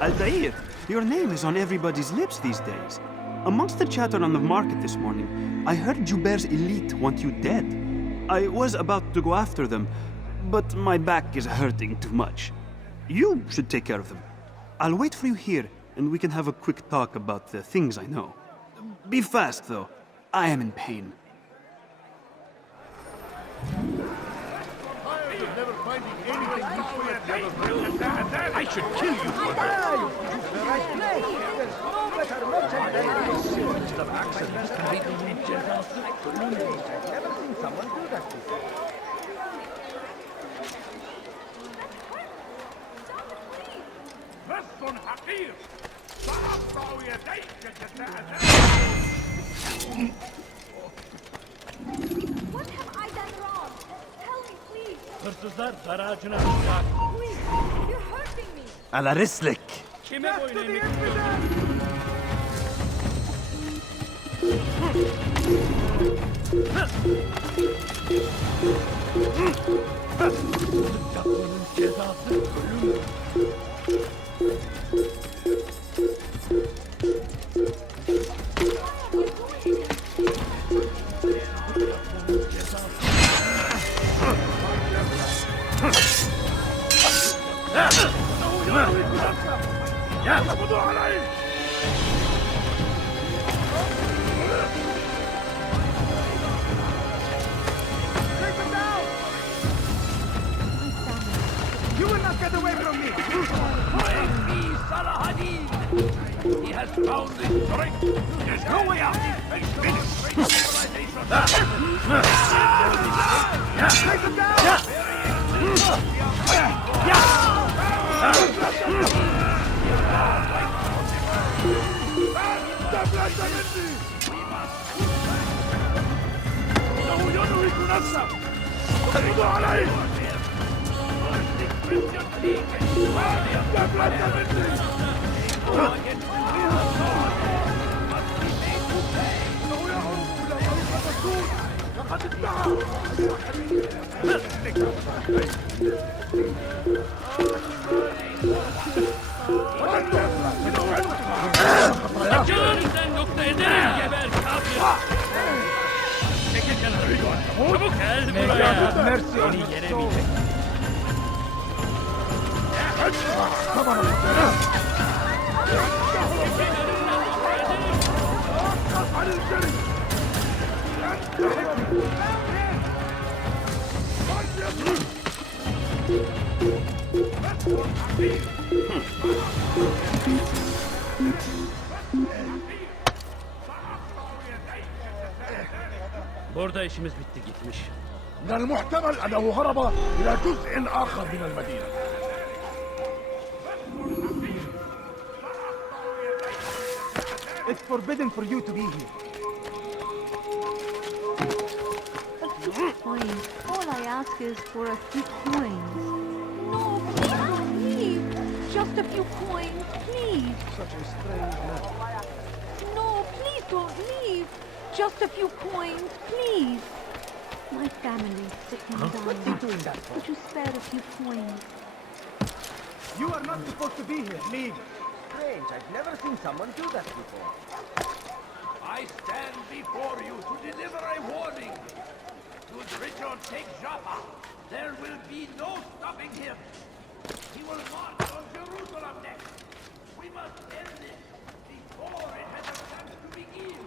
Altair, your name is on everybody's lips these days. Amongst the chatter on the market this morning, I heard Joubert's elite want you dead. I was about to go after them, but my back is hurting too much. You should take care of them. I'll wait for you here, and we can have a quick talk about the things I know. Be fast, though. I am in pain. Never finding anything useful at I should kill you for that. The right place. There's no better merchant than this. Mr. Axel, can we do cezası? I've never seen someone do that before. بس حقير سأقطع يديك What have I done wrong? Tell me, please. Hırsızlar daracına atacak. Please, you're hurting me. على رسلك. Kime boyun eğmek Yapmanın cezası ölüm. اقبضوا عليه Take him down! You will not get away from me! Enemy Salahadin! He has found the strength. There's no way out. Finish civilization. Take him down! إنه ينهك نفسه اقبضوا عليه دبلة مني إنه يهرب إلى طريق مسدود لقد ادعى Acılığınızdan nokta ederim geber kafir. Çekil kenara Hugo. Çabuk gel buraya. Seni yenemeyecek. Burada işimiz bitti gitmiş. من المحتمل أنه هرب إلى جزء آخر من المدينة. It's forbidden for you to be here. Fine. All I ask is for a few coins. No, please, leave. Just a few coins, please. Such a strange man. No, please don't leave. Just a few coins, please. My family's sick and dying. What's he doing that for? Could you spare a few coins? You are not supposed to be here. Leave. Strange. I've never seen someone do that before. I stand before you to deliver a warning. Should Richard take Jaffa, there will be no stopping him. He will march on Jerusalem next. We must end this before it has a chance to begin.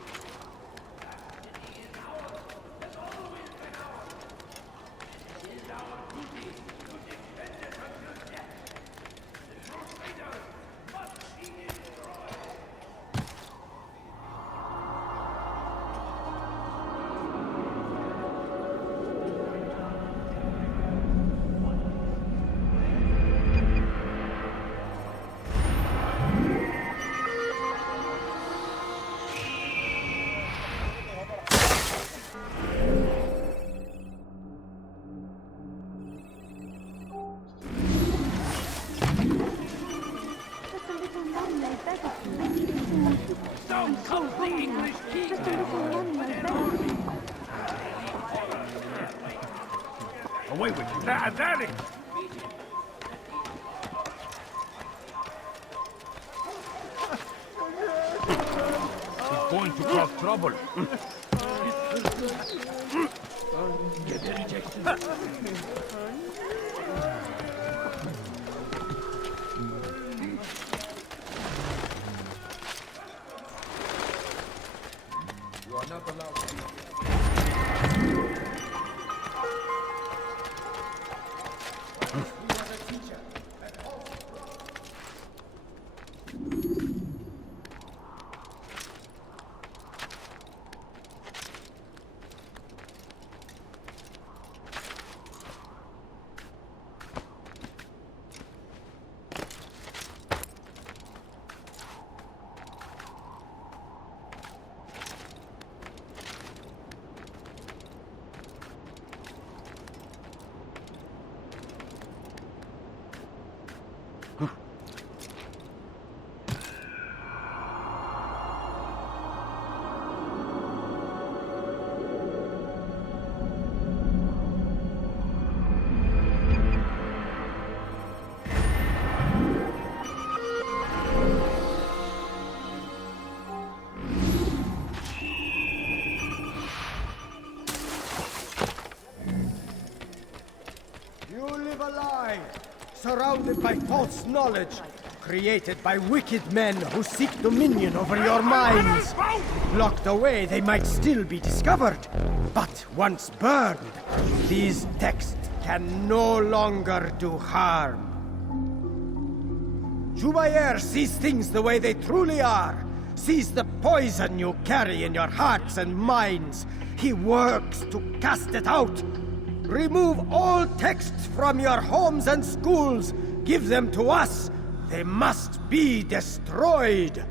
That city is ours, has always been ours. It is our duty to defend it until death. The Crusaders must be destroyed. So comes the English king. Away with you. That is. He's going to cause trouble. You are not allowed to speak. We have a teacher at all. You live a lie, surrounded by false knowledge, created by wicked men who seek dominion over your minds. Locked away, they might still be discovered, but once burned, these texts can no longer do harm. Jubair sees things the way they truly are, sees the poison you carry in your hearts and minds. He works to cast it out. Remove all texts from your homes and schools. Give them to us. They must be destroyed.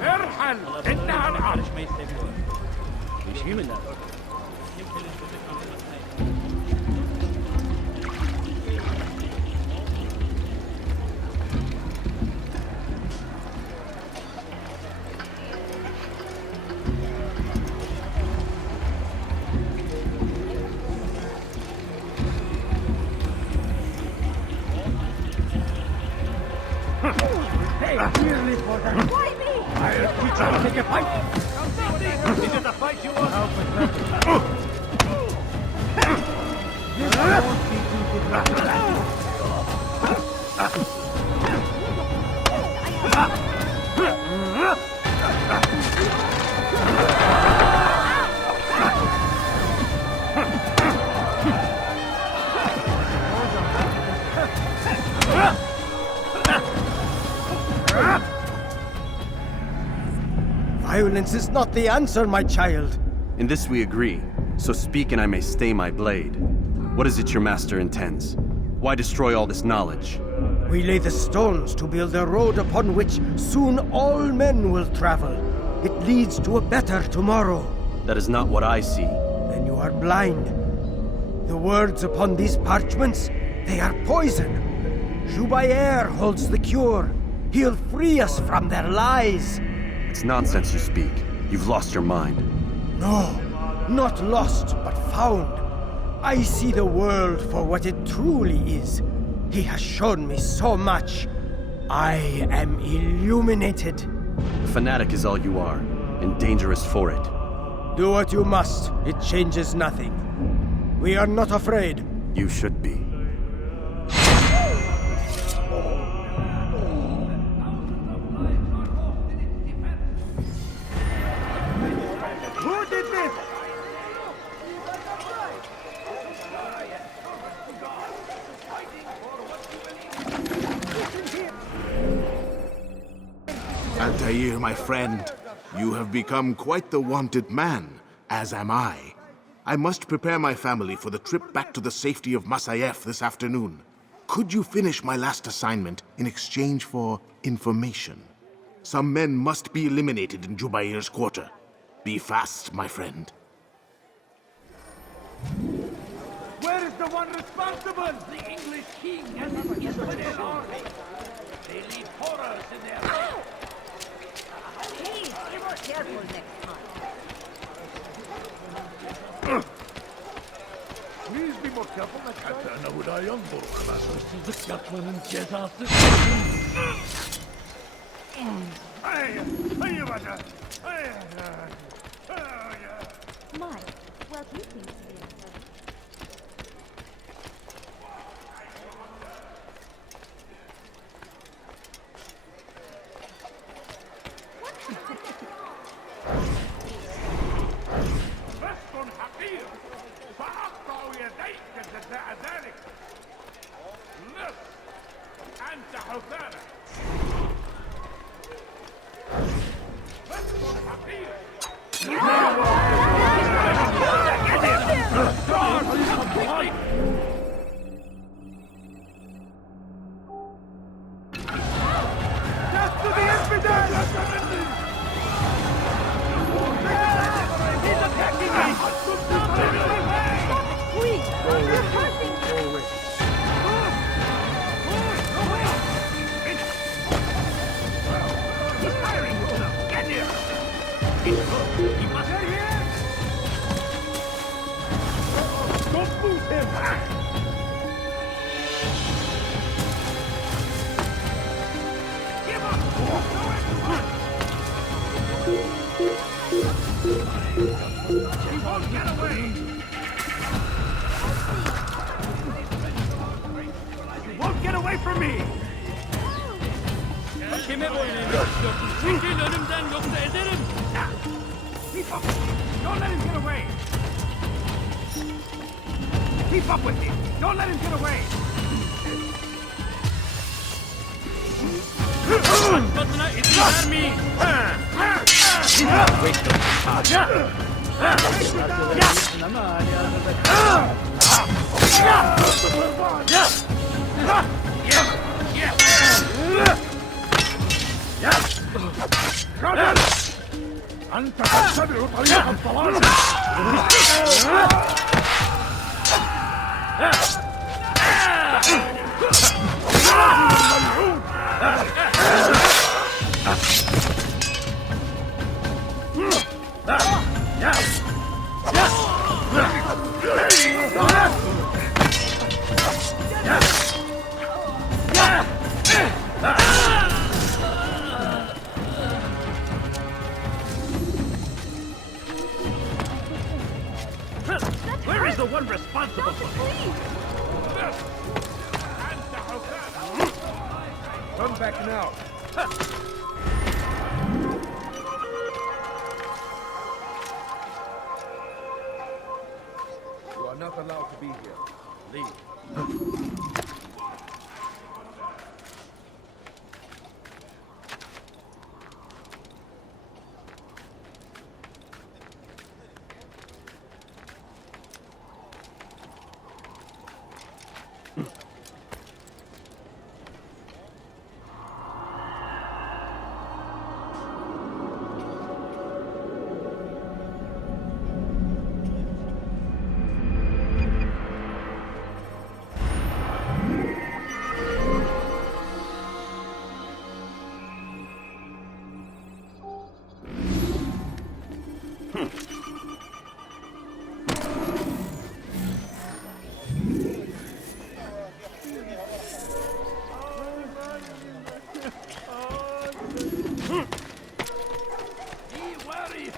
ارحل انها الارض. Pay dearly for that. Why me? I'll teach you to take a fight. Is it a fight you want? Violence is not the answer, my child. In this we agree, so speak and I may stay my blade. What is it your master intends? Why destroy all this knowledge? We lay the stones to build a road upon which soon all men will travel. It leads to a better tomorrow. That is not what I see. Then you are blind. The words upon these parchments, they are poison. Jubair holds the cure. He'll free us from their lies. It's nonsense you speak. You've lost your mind. No, not lost, but found. I see the world for what it truly is. He has shown me so much. I am illuminated. A fanatic is all you are. and dangerous for it. Do what you must. It changes nothing. We are not afraid. You should be. Who did this? Altair, my friend, you have become quite the wanted man, as am I. I must prepare my family for the trip back to the safety of Masyaf this afternoon. Could you finish my last assignment in exchange for information? Some men must be eliminated in Jubair's quarter. Be fast, my friend. Where is the one responsible? The English king and his British army. They leave horrors in their wake. Please, be more careful next time. Please be more careful next time. Mike, well, he seems to be. بس حقير سأقطع يديك جزاء ذلك. لص أنت حثالة. بس حقير. Death to the infidels! He's attacking me! Please, you're hurting me! He's firing! Get here! He must get here! Don't move him! Give up! He won't get away! You won't get away from me! Kime boyun eğiyorsun? Çekil önümden yoksa ederim. Keep up! Don't let him get away! Keep up with him! Don't let him get away! Kaçmasına izin vermeyin. أنت تتبع طريق الضلال. Where is the one responsible for this? Come back now. You are not allowed to be here. Leave.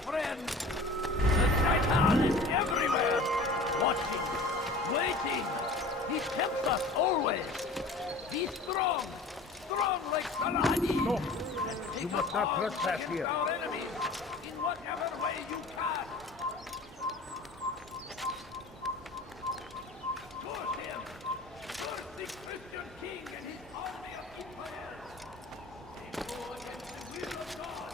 friends. The Shaitan is everywhere, watching, waiting. He tempts us always. Be strong, strong like Saladin. No, you must not trespass here. Our enemies in whatever way you can. Force him. Force the Christian king and his army of Israel. They go against the will of God.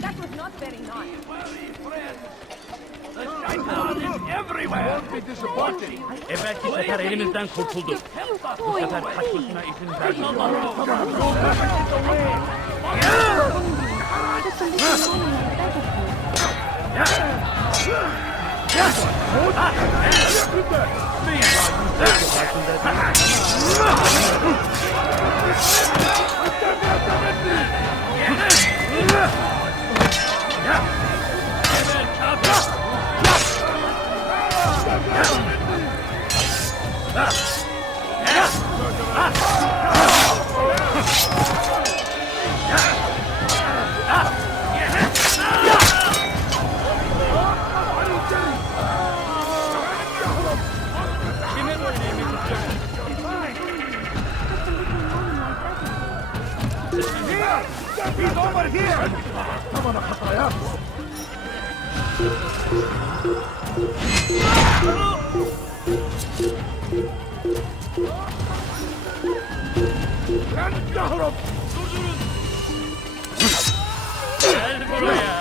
That was not very nice. The Shaitan is everywhere. Won't be disappointed. Belki sefer elimizden kurtulduk. Bu sefer kaçmasına izin vermeyin. He's over here! Come on, Khataya! Kahrol! Gel buraya!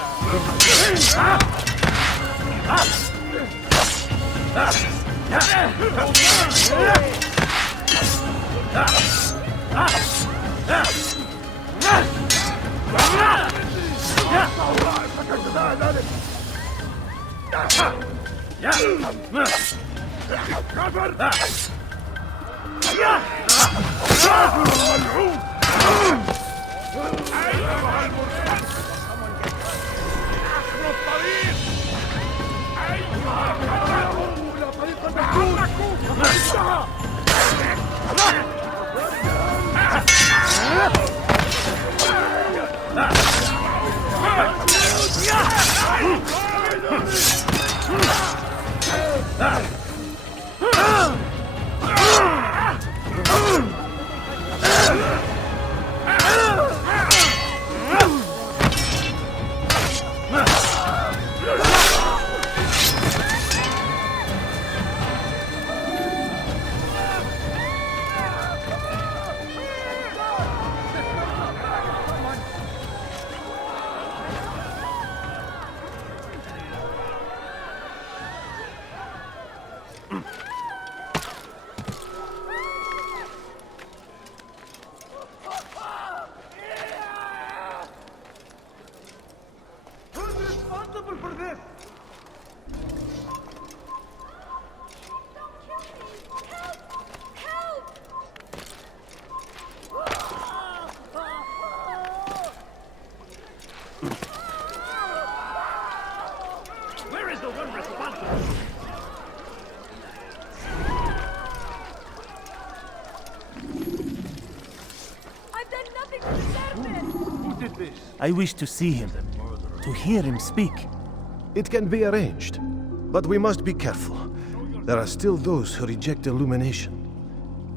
Who's responsible for this? Where is the one responsible? I've done nothing to deserve this. Who did this? I wish to see him, to hear him speak. It can be arranged, but we must be careful. There are still those who reject illumination.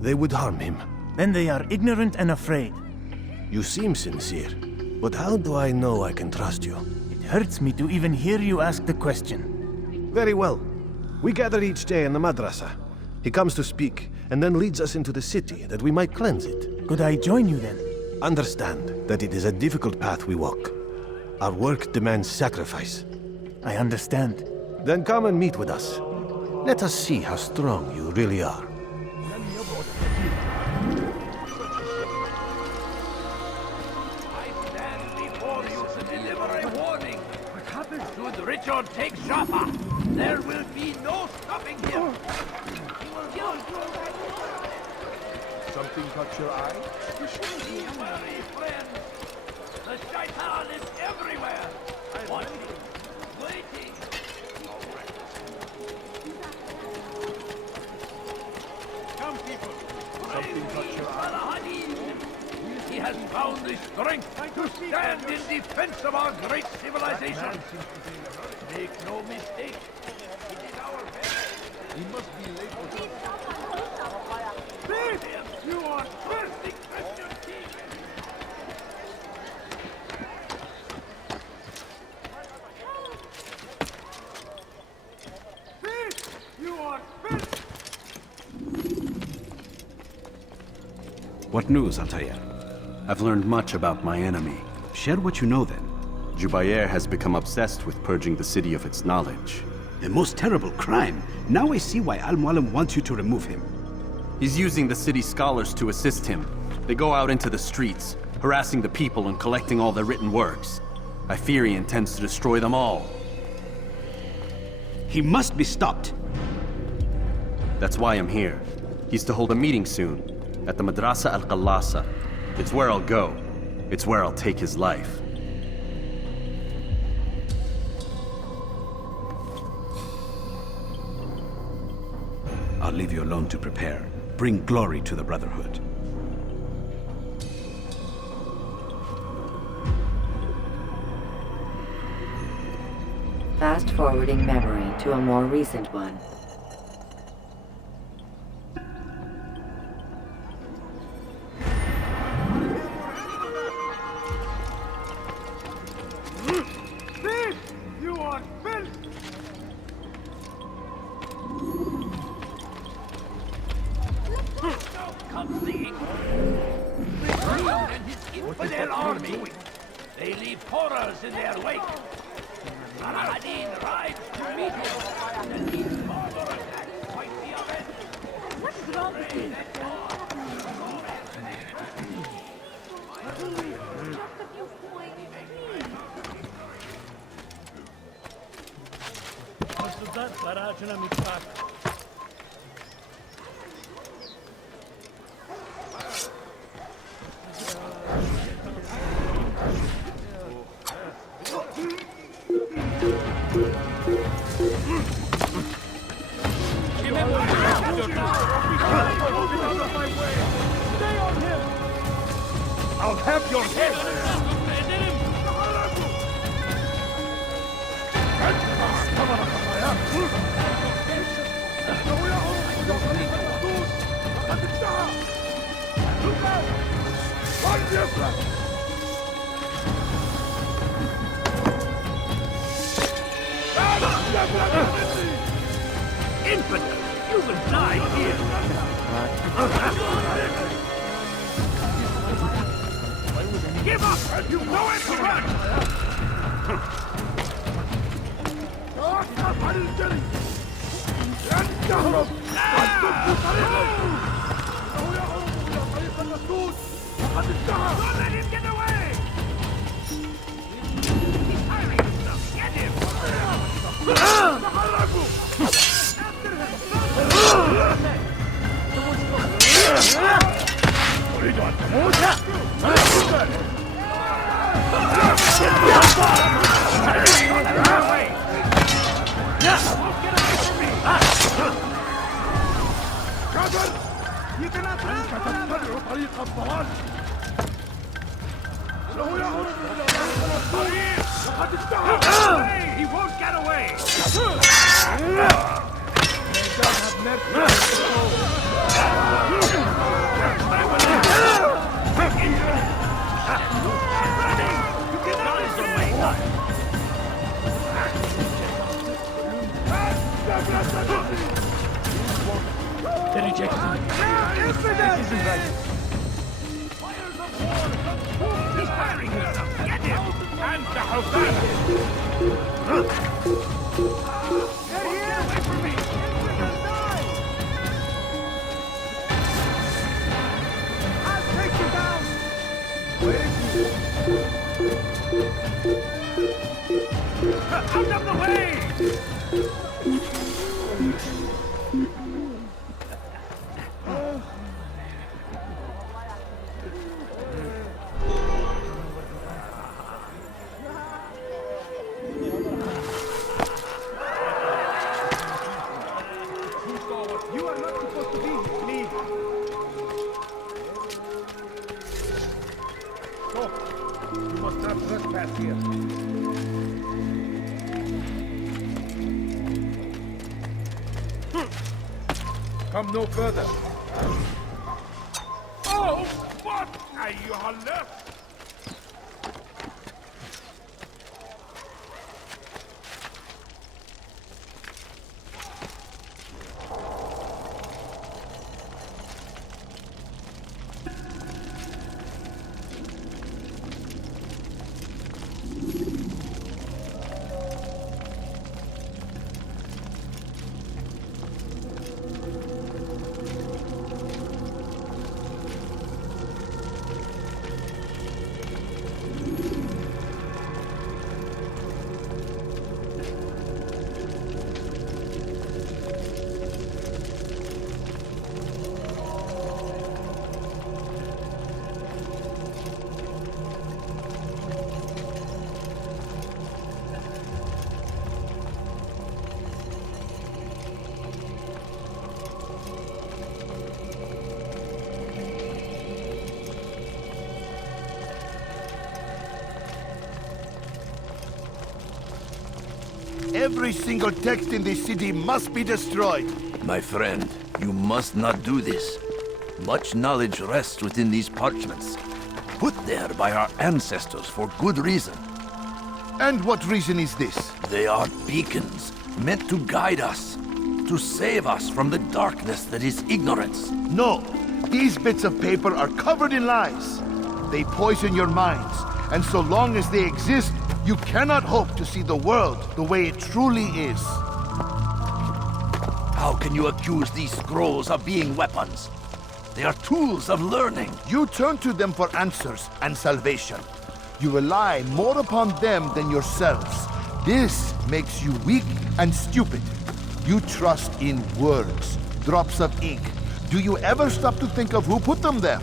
They would harm him. Then they are ignorant and afraid. You seem sincere, but how do I know I can trust you? It hurts me to even hear you ask the question. Very well. We gather each day in the madrasa. He comes to speak, and then leads us into the city, that we might cleanse it. Could I join you then? Understand that it is a difficult path we walk. Our work demands sacrifice. I understand. Then come and meet with us. Let us see how strong you really are. I stand before you to deliver Should Richard take Jaffa, there will be no stopping him. He will kill Something caught your eye? Be wary, friends. The Shaitan is everywhere. Watching, waiting. Come, people. Something caught your eye. He has found the strength to stand in defense of our great civilization. Make no mistake. It is our best. He must be late for something. You are thirsty Christian king. You are fish! What news, Altair? I've learned much about my enemy. Share what you know then. Jubair has become obsessed with purging the city of its knowledge. The most terrible crime. Now I see why Al-Mualim wants you to remove him. He's using the city scholars to assist him. They go out into the streets, harassing the people and collecting all their written works. I fear he intends to destroy them all. He must be stopped. That's why I'm here. He's to hold a meeting soon, at the Madrasa Al-Qallasa. It's where I'll go. It's where I'll take his life. I'll leave you alone to prepare. Bring glory to the Brotherhood. Fast-forwarding memory to a more recent one. Fish! You are fish! Comes the English. The King and his infidel army. They leave horrors in their wake. Saladin rides to meet him, and these barbar attacks might be avenged. What's wrong with you? Just a few coins, please. الصداد فراجنا متفاق I'll have your head! Infidel, you will die here. Give up! You know it to run! Don't let him get away! He's hiring himself. Get him! You cannot تتبع طريق الضلال. إنه يهرب إلى الطريق. لقد انتهى. He won't get away. They rejected him. It isn't right. Fires of war. He's firing himself. Get him. And the Hussein. Get away from me. I'll take you down. Where is he? Out of the way! You are not supposed to be here. Leave. Stop. You must not trespass here. Come no further. Oh, what are you left? Every single text in this city must be destroyed. My friend, you must not do this. Much knowledge rests within these parchments, put there by our ancestors for good reason. And what reason is this? They are beacons, meant to guide us, to save us from the darkness that is ignorance. No, these bits of paper are covered in lies. They poison your minds, and so long as they exist, you cannot hope to see the world the way it truly is. How can you accuse these scrolls of being weapons? They are tools of learning. You turn to them for answers and salvation. You rely more upon them than yourselves. This makes you weak and stupid. You trust in words, drops of ink. Do you ever stop to think of who put them there?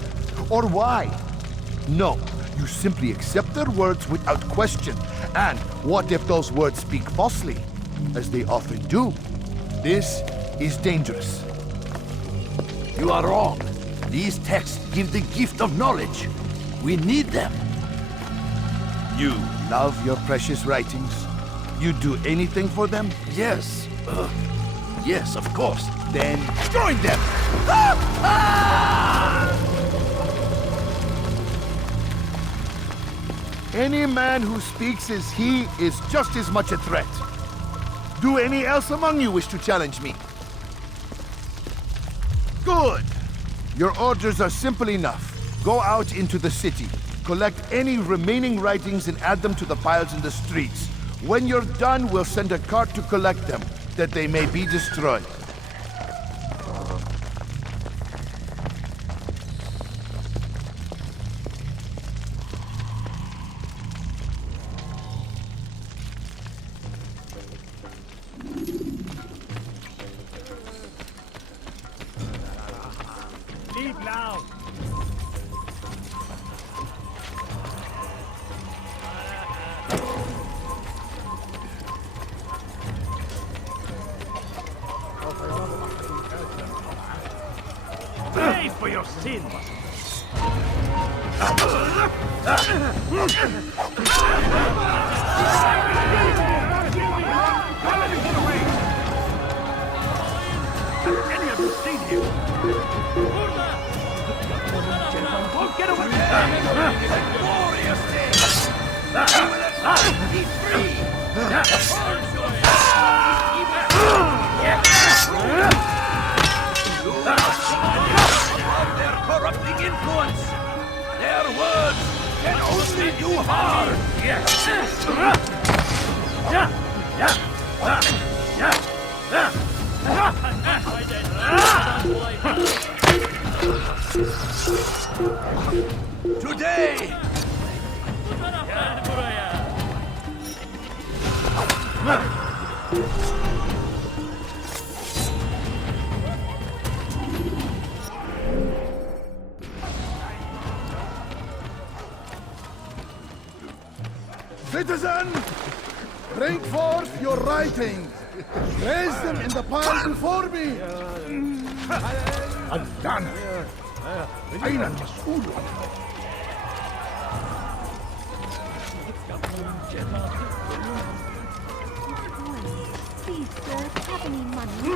Or why? No, you simply accept their words without question. And what if those words speak falsely? As they often do. This is dangerous. You are wrong. These texts give the gift of knowledge. We need them. You love your precious writings? You'd do anything for them? Yes. Yes, of course. Then join them! Any man who speaks as he is just as much a threat. Do any else among you wish to challenge me? Good. Your orders are simple enough. Go out into the city, collect any remaining writings and add them to the piles in the streets. When you're done, we'll send a cart to collect them, that they may be destroyed. Leave now. Pay for your sins. Any of you seen him? Don't get away! Glorious day! You will at last be free! Of their corrupting influence! Their words can only do harm! Today! Citizen, bring forth your writings. Raise them in the pile before me. الآن أين المسؤول عنه؟ Please, sir, have any money?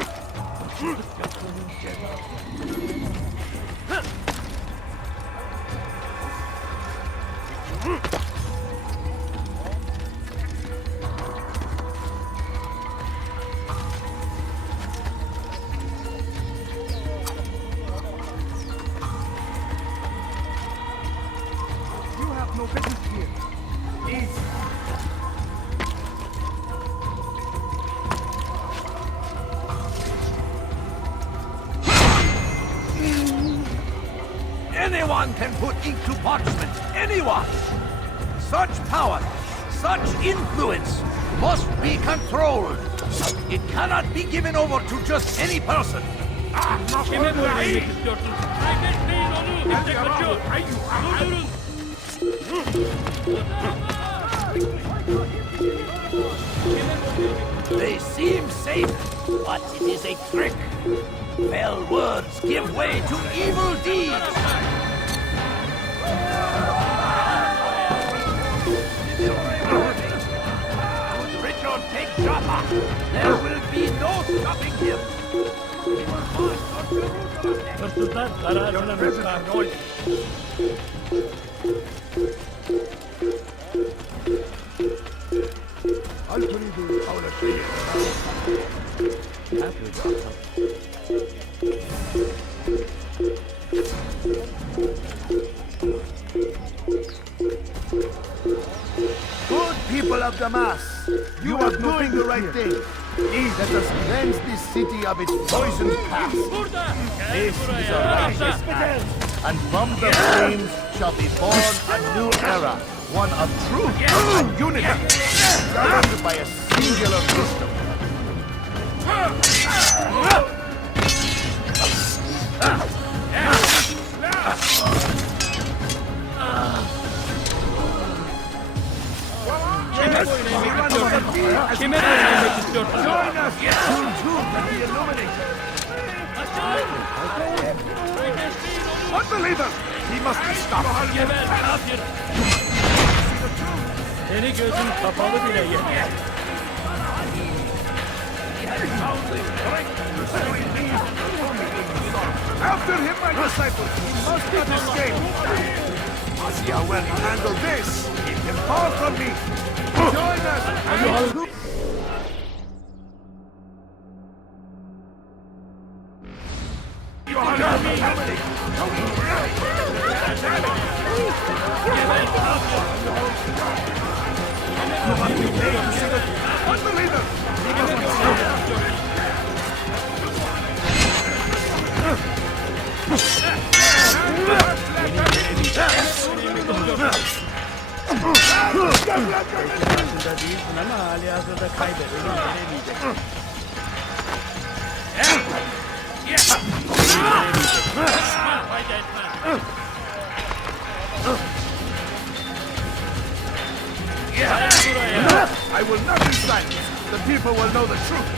You have no business here. Please. Anyone can put ink to parchment. Anyone! Such power, such influence must be controlled. It cannot be given over to just any person. Kime vermek istiyorsun? Kaybetmeyin onu! İşte kaçıyor! Durdurun! They seem safe, but it is a trick. Fell words give way to evil deeds. Should Richard take Joppa, there will be no stopping him. Hırsızlar zararına muhtaç. هل تريد قول شيء؟ Good people of Damas, you are doing the right thing. Let us cleanse this city of its poisoned past. This is a righteous act, and from the flames shall be born a new era, one of truth and unity, governed by a singular wisdom. Kime vermek istiyorsun? Join us soon too at the Illuminator. Unbeliever! He must be stopped. Geber kafir! Seni gözün kapalı bile yer. After him, my disciples! He must not escape! See how well you handle this! Keep him far from me! Join us! Karşında değilsin ama hali hazırda kaybedeni gelemeyecek. I will not be silent. The people will know the truth.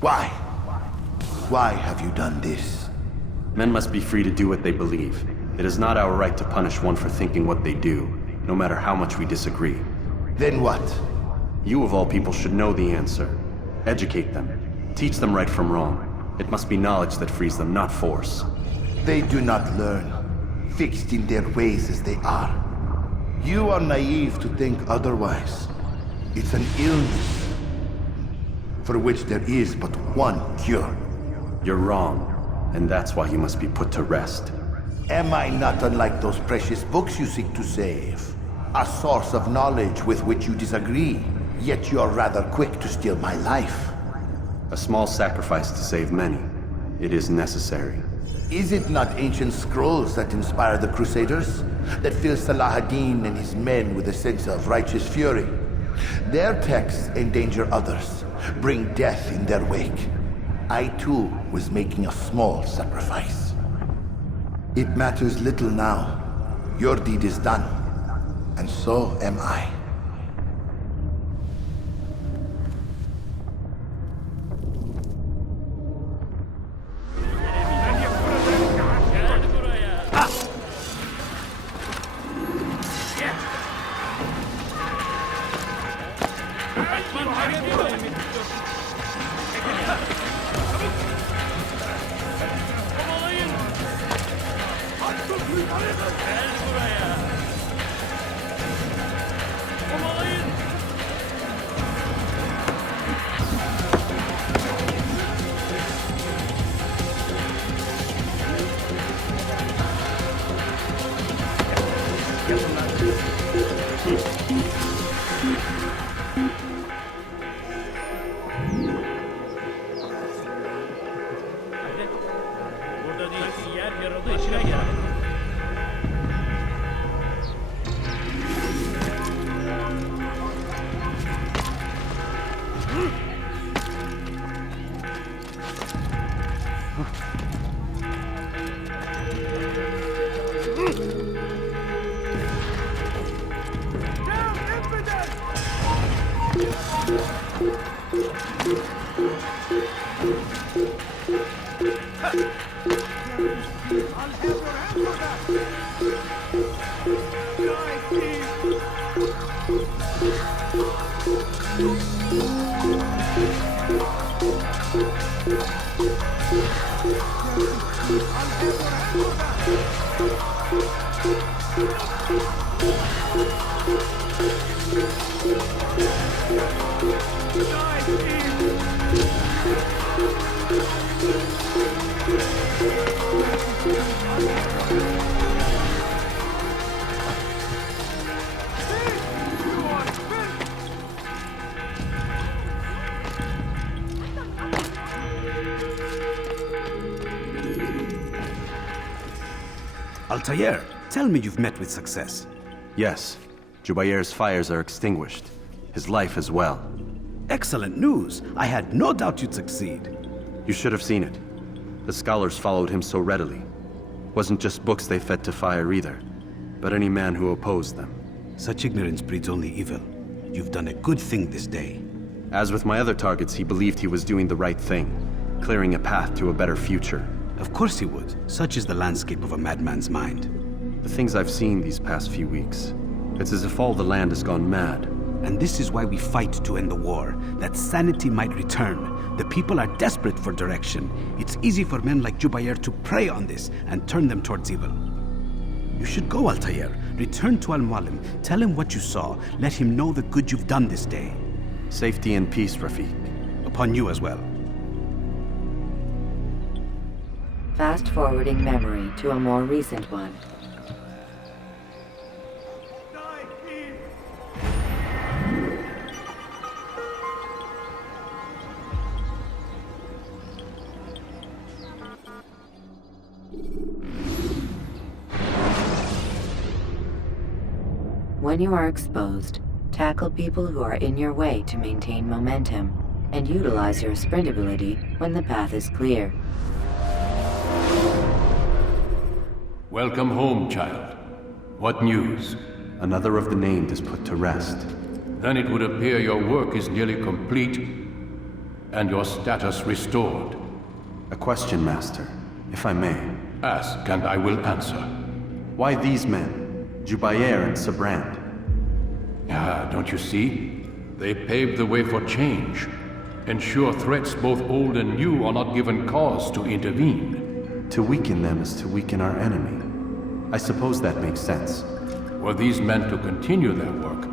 Why? Why have you done this? Men must be free to do what they believe. It is not our right to punish one for thinking what they do, no matter how much we disagree. Then what? You of all people should know the answer. Educate them. Teach them right from wrong. It must be knowledge that frees them, not force. They do not learn, fixed in their ways as they are. You are naive to think otherwise. It's an illness. for which there is but one cure. You're wrong, and that's why he must be put to rest. Am I not unlike those precious books you seek to save? A source of knowledge with which you disagree, yet you're rather quick to steal my life. A small sacrifice to save many. It is necessary. Is it not ancient scrolls that inspire the Crusaders? That fill Salah ad-Din and his men with a sense of righteous fury? Their texts endanger others, bring death in their wake. I too was making a small sacrifice. It matters little now. Your deed is done, and so am I. Altair, tell me you've met with success. Yes. Jubair's fires are extinguished. His life as well. Excellent news. I had no doubt you'd succeed. You should have seen it. The scholars followed him so readily. Wasn't just books they fed to fire either, but any man who opposed them. Such ignorance breeds only evil. You've done a good thing this day. As with my other targets, he believed he was doing the right thing, clearing a path to a better future. Of course he would. Such is the landscape of a madman's mind. The things I've seen these past few weeks, it's as if all the land has gone mad. And this is why we fight to end the war, that sanity might return. The people are desperate for direction. It's easy for men like Jubair to prey on this and turn them towards evil. You should go, Altair. Return to Al-Mualim. Tell him what you saw. Let him know the good you've done this day. Safety and peace, Rafiq. Upon you as well. Fast-forwarding memory to a more recent one. When you are exposed, tackle people who are in your way to maintain momentum, and utilize your sprint ability when the path is clear. Welcome home, child. What news? Another of the named is put to rest. Then it would appear your work is nearly complete, and your status restored. A question, Master, if I may. Ask, and I will answer. Why these men, Jubair and Sabrand? Ah, don't you see? They paved the way for change. Ensure threats both old and new are not given cause to intervene. To weaken them is to weaken our enemy. I suppose that makes sense. Were these men to continue their work,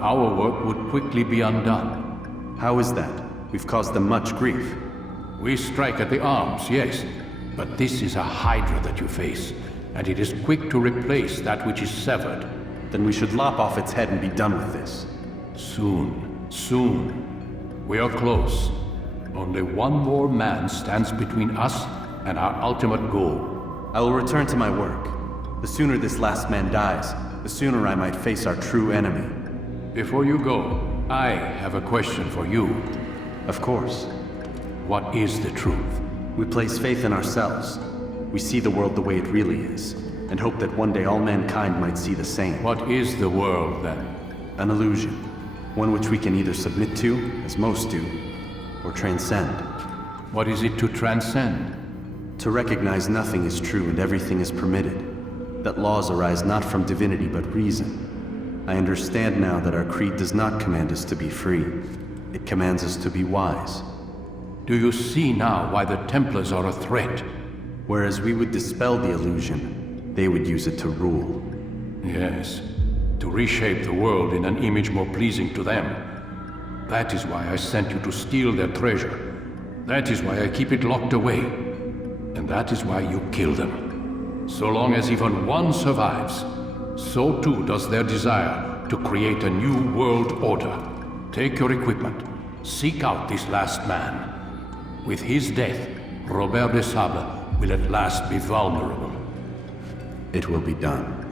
our work would quickly be undone. How is that? We've caused them much grief. We strike at the arms, yes, but this is a hydra that you face, and it is quick to replace that which is severed. Then we should lop off its head and be done with this. Soon, soon. We are close. Only one more man stands between us and our ultimate goal. I will return to my work. The sooner this last man dies, the sooner I might face our true enemy. Before you go, I have a question for you. Of course. What is the truth? We place faith in ourselves. We see the world the way it really is, and hope that one day all mankind might see the same. What is the world, then? An illusion. One which we can either submit to, as most do, or transcend. What is it to transcend? To recognize nothing is true and everything is permitted. That laws arise not from divinity but reason. I understand now that our creed does not command us to be free. It commands us to be wise. Do you see now why the Templars are a threat? Whereas we would dispel the illusion, they would use it to rule. Yes, to reshape the world in an image more pleasing to them. That is why I sent you to steal their treasure. That is why I keep it locked away. And that is why you kill them. So long as even one survives, so too does their desire to create a new world order. Take your equipment. Seek out this last man. With his death, Robert de Sable will at last be vulnerable. It will be done.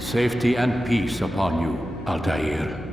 Safety and peace upon you, Altair.